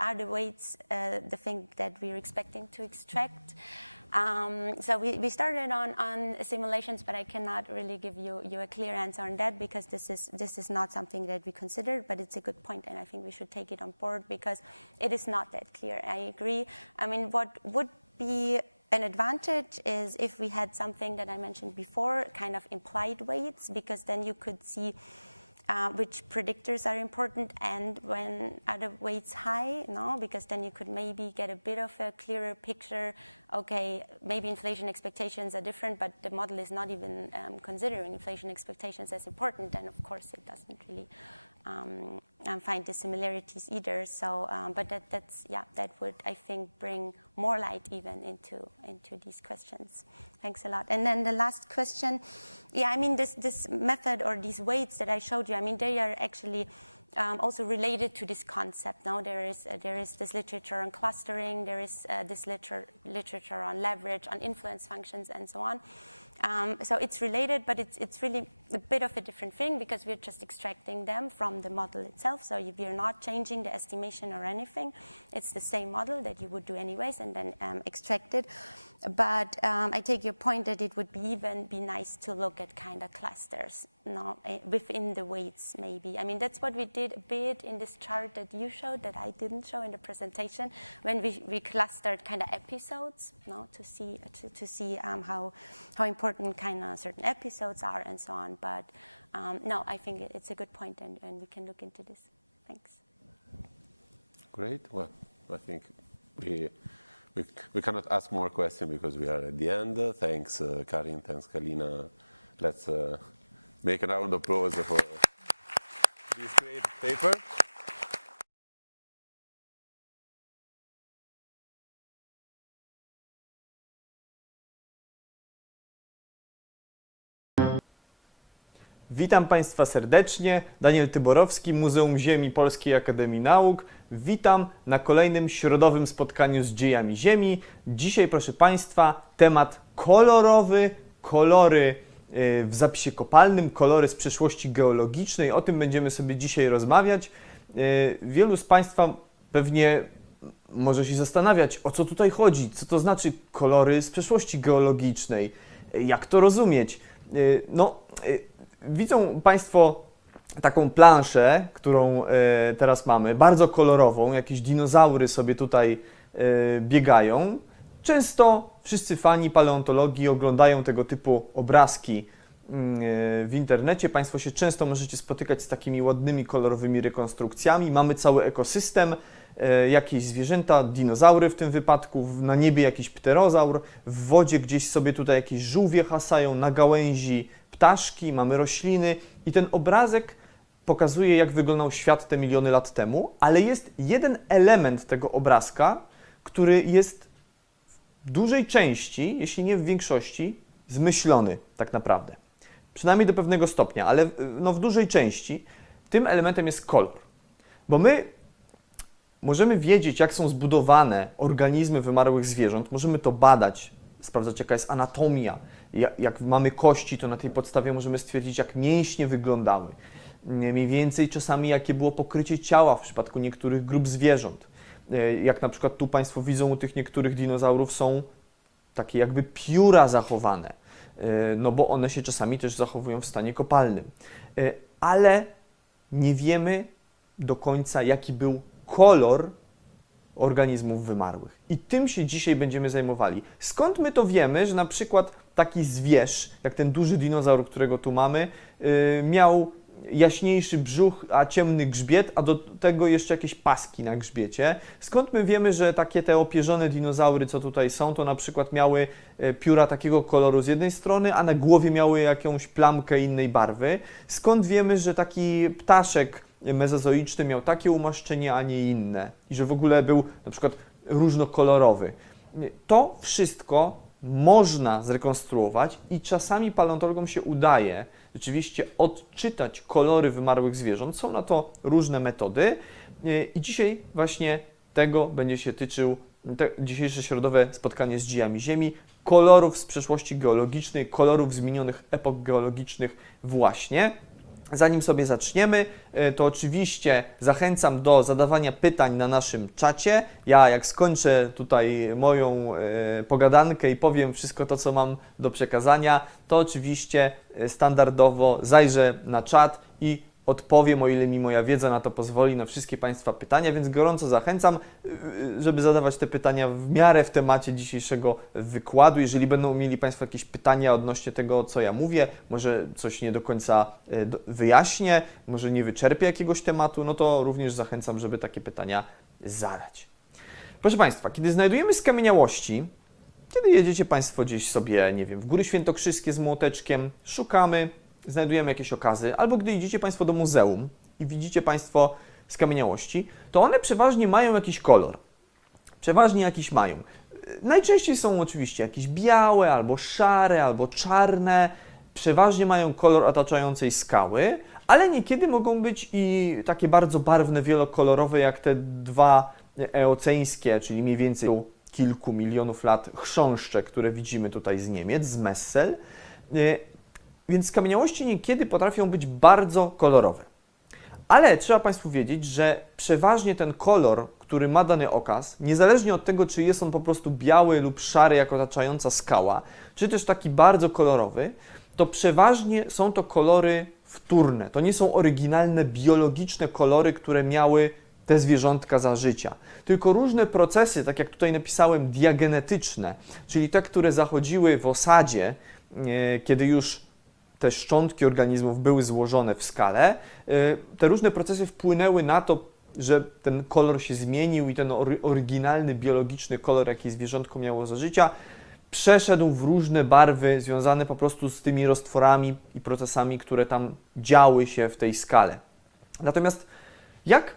are the weights the thing that we're expecting to extract. So we started on simulations, but I cannot really give you a clear answer on that, because this is not something that we considered, but it's a good point, and I think we should take it on board, because it is not that clear. I agree. I mean, what would be an advantage is if we had something that I mentioned before, kind of implied weights, because then you could see which predictors are important and when are the weights high, no? Because then you could maybe get a bit of a clearer picture. Okay, maybe inflation expectations are different, but the model is not even considering inflation expectations as important, then of course it doesn't really find the similarities either. So, but that would, I think, bring more light even into these questions. Thanks a lot. And then the last question, yeah, I mean, this method or these weights that I showed you, I mean, they are actually also related to this concept. Now there is this literature on clustering, there is this literature on leverage, on influence functions, and so on. So it's related, but it's really a bit of a different thing, because we're just extracting them from the model itself. So we're not changing the estimation or anything. It's the same model that you would do anyways, and then extract it. But I take your point that it would even be nice to look at kind of clusters, no, within the weights maybe. I mean, that's what we did a bit in this chart that you showed that I didn't show in the presentation, when we clustered kind of episodes, no, to see how important kind of certain episodes are and so on. But no, I think it's a good point, and we can look into this. Thanks. Great. Well, I think we cannot ask more questions because we are at the end. Thanks, Karin. Thanks, Kalina. Let's make a round of applause for this great paper. Witam Państwa serdecznie. Daniel Tyborowski, Muzeum Ziemi Polskiej Akademii Nauk. Witam na kolejnym środowym spotkaniu z dziejami Ziemi. Dzisiaj, proszę Państwa, temat kolorowy, kolory w zapisie kopalnym, kolory z przeszłości geologicznej. O tym będziemy sobie dzisiaj rozmawiać. Wielu z Państwa pewnie może się zastanawiać, o co tutaj chodzi, co to znaczy kolory z przeszłości geologicznej, jak to rozumieć. Widzą Państwo taką planszę, którą teraz mamy, bardzo kolorową, jakieś dinozaury sobie tutaj biegają. Często wszyscy fani paleontologii oglądają tego typu obrazki w internecie. Państwo się często możecie spotykać z takimi ładnymi, kolorowymi rekonstrukcjami. Mamy cały ekosystem, jakieś zwierzęta, dinozaury w tym wypadku, na niebie jakiś pterozaur, w wodzie gdzieś sobie tutaj jakieś żółwie hasają, na gałęzi ptaszki, mamy rośliny i ten obrazek pokazuje, jak wyglądał świat te miliony lat temu, ale jest jeden element tego obrazka, który jest w dużej części, jeśli nie w większości, zmyślony tak naprawdę. Przynajmniej do pewnego stopnia, ale w dużej części tym elementem jest kolor. Bo my możemy wiedzieć, jak są zbudowane organizmy wymarłych zwierząt, możemy to badać, sprawdzać, jaka jest anatomia, Jak mamy kości, to na tej podstawie możemy stwierdzić, jak mięśnie wyglądały. Mniej więcej czasami jakie było pokrycie ciała w przypadku niektórych grup zwierząt. Jak na przykład tu Państwo widzą, u tych niektórych dinozaurów są takie jakby pióra zachowane, no bo one się czasami też zachowują w stanie kopalnym. Ale nie wiemy do końca, jaki był kolor organizmów wymarłych. I tym się dzisiaj będziemy zajmowali. Skąd my to wiemy, że na przykład taki zwierz, jak ten duży dinozaur, którego tu mamy, miał jaśniejszy brzuch, a ciemny grzbiet, a do tego jeszcze jakieś paski na grzbiecie. Skąd my wiemy, że takie te opierzone dinozaury, co tutaj są, to na przykład miały pióra takiego koloru z jednej strony, a na głowie miały jakąś plamkę innej barwy? Skąd wiemy, że taki ptaszek mezozoiczny miał takie umaszczenie, a nie inne? I że w ogóle był na przykład różnokolorowy? To wszystko można zrekonstruować i czasami paleontologom się udaje rzeczywiście odczytać kolory wymarłych zwierząt. Są na to różne metody i dzisiaj właśnie tego będzie się tyczył dzisiejsze środowe spotkanie z dziejami Ziemi, kolorów z przeszłości geologicznej, kolorów z minionych epok geologicznych właśnie. Zanim sobie zaczniemy, to oczywiście zachęcam do zadawania pytań na naszym czacie. Ja jak skończę tutaj moją pogadankę i powiem wszystko to, co mam do przekazania, to oczywiście standardowo zajrzę na czat i odpowiem, o ile mi moja wiedza na to pozwoli, na wszystkie Państwa pytania, więc gorąco zachęcam, żeby zadawać te pytania w miarę w temacie dzisiejszego wykładu. Jeżeli będą mieli Państwo jakieś pytania odnośnie tego, co ja mówię, może coś nie do końca wyjaśnię, może nie wyczerpię jakiegoś tematu, no to również zachęcam, żeby takie pytania zadać. Proszę Państwa, kiedy znajdujemy skamieniałości, kiedy jedziecie Państwo gdzieś sobie, nie wiem, w Góry Świętokrzyskie z młoteczkiem, szukamy, znajdujemy jakieś okazy, albo gdy idziecie Państwo do muzeum i widzicie Państwo skamieniałości, to one przeważnie mają jakiś kolor. Przeważnie jakiś mają. Najczęściej są oczywiście jakieś białe, albo szare, albo czarne. Przeważnie mają kolor otaczającej skały, ale niekiedy mogą być i takie bardzo barwne, wielokolorowe, jak te dwa eoceńskie, czyli mniej więcej kilku milionów lat chrząszcze, które widzimy tutaj z Niemiec, z Messel. Więc skamieniałości niekiedy potrafią być bardzo kolorowe. Ale trzeba Państwu wiedzieć, że przeważnie ten kolor, który ma dany okaz, niezależnie od tego, czy jest on po prostu biały lub szary, jak otaczająca skała, czy też taki bardzo kolorowy, to przeważnie są to kolory wtórne. To nie są oryginalne, biologiczne kolory, które miały te zwierzątka za życia. Tylko różne procesy, tak jak tutaj napisałem, diagenetyczne, czyli te, które zachodziły w osadzie, kiedy już te szczątki organizmów były złożone w skale, te różne procesy wpłynęły na to, że ten kolor się zmienił i ten oryginalny, biologiczny kolor, jaki zwierzątko miało za życia, przeszedł w różne barwy związane po prostu z tymi roztworami i procesami, które tam działy się w tej skale. Natomiast jak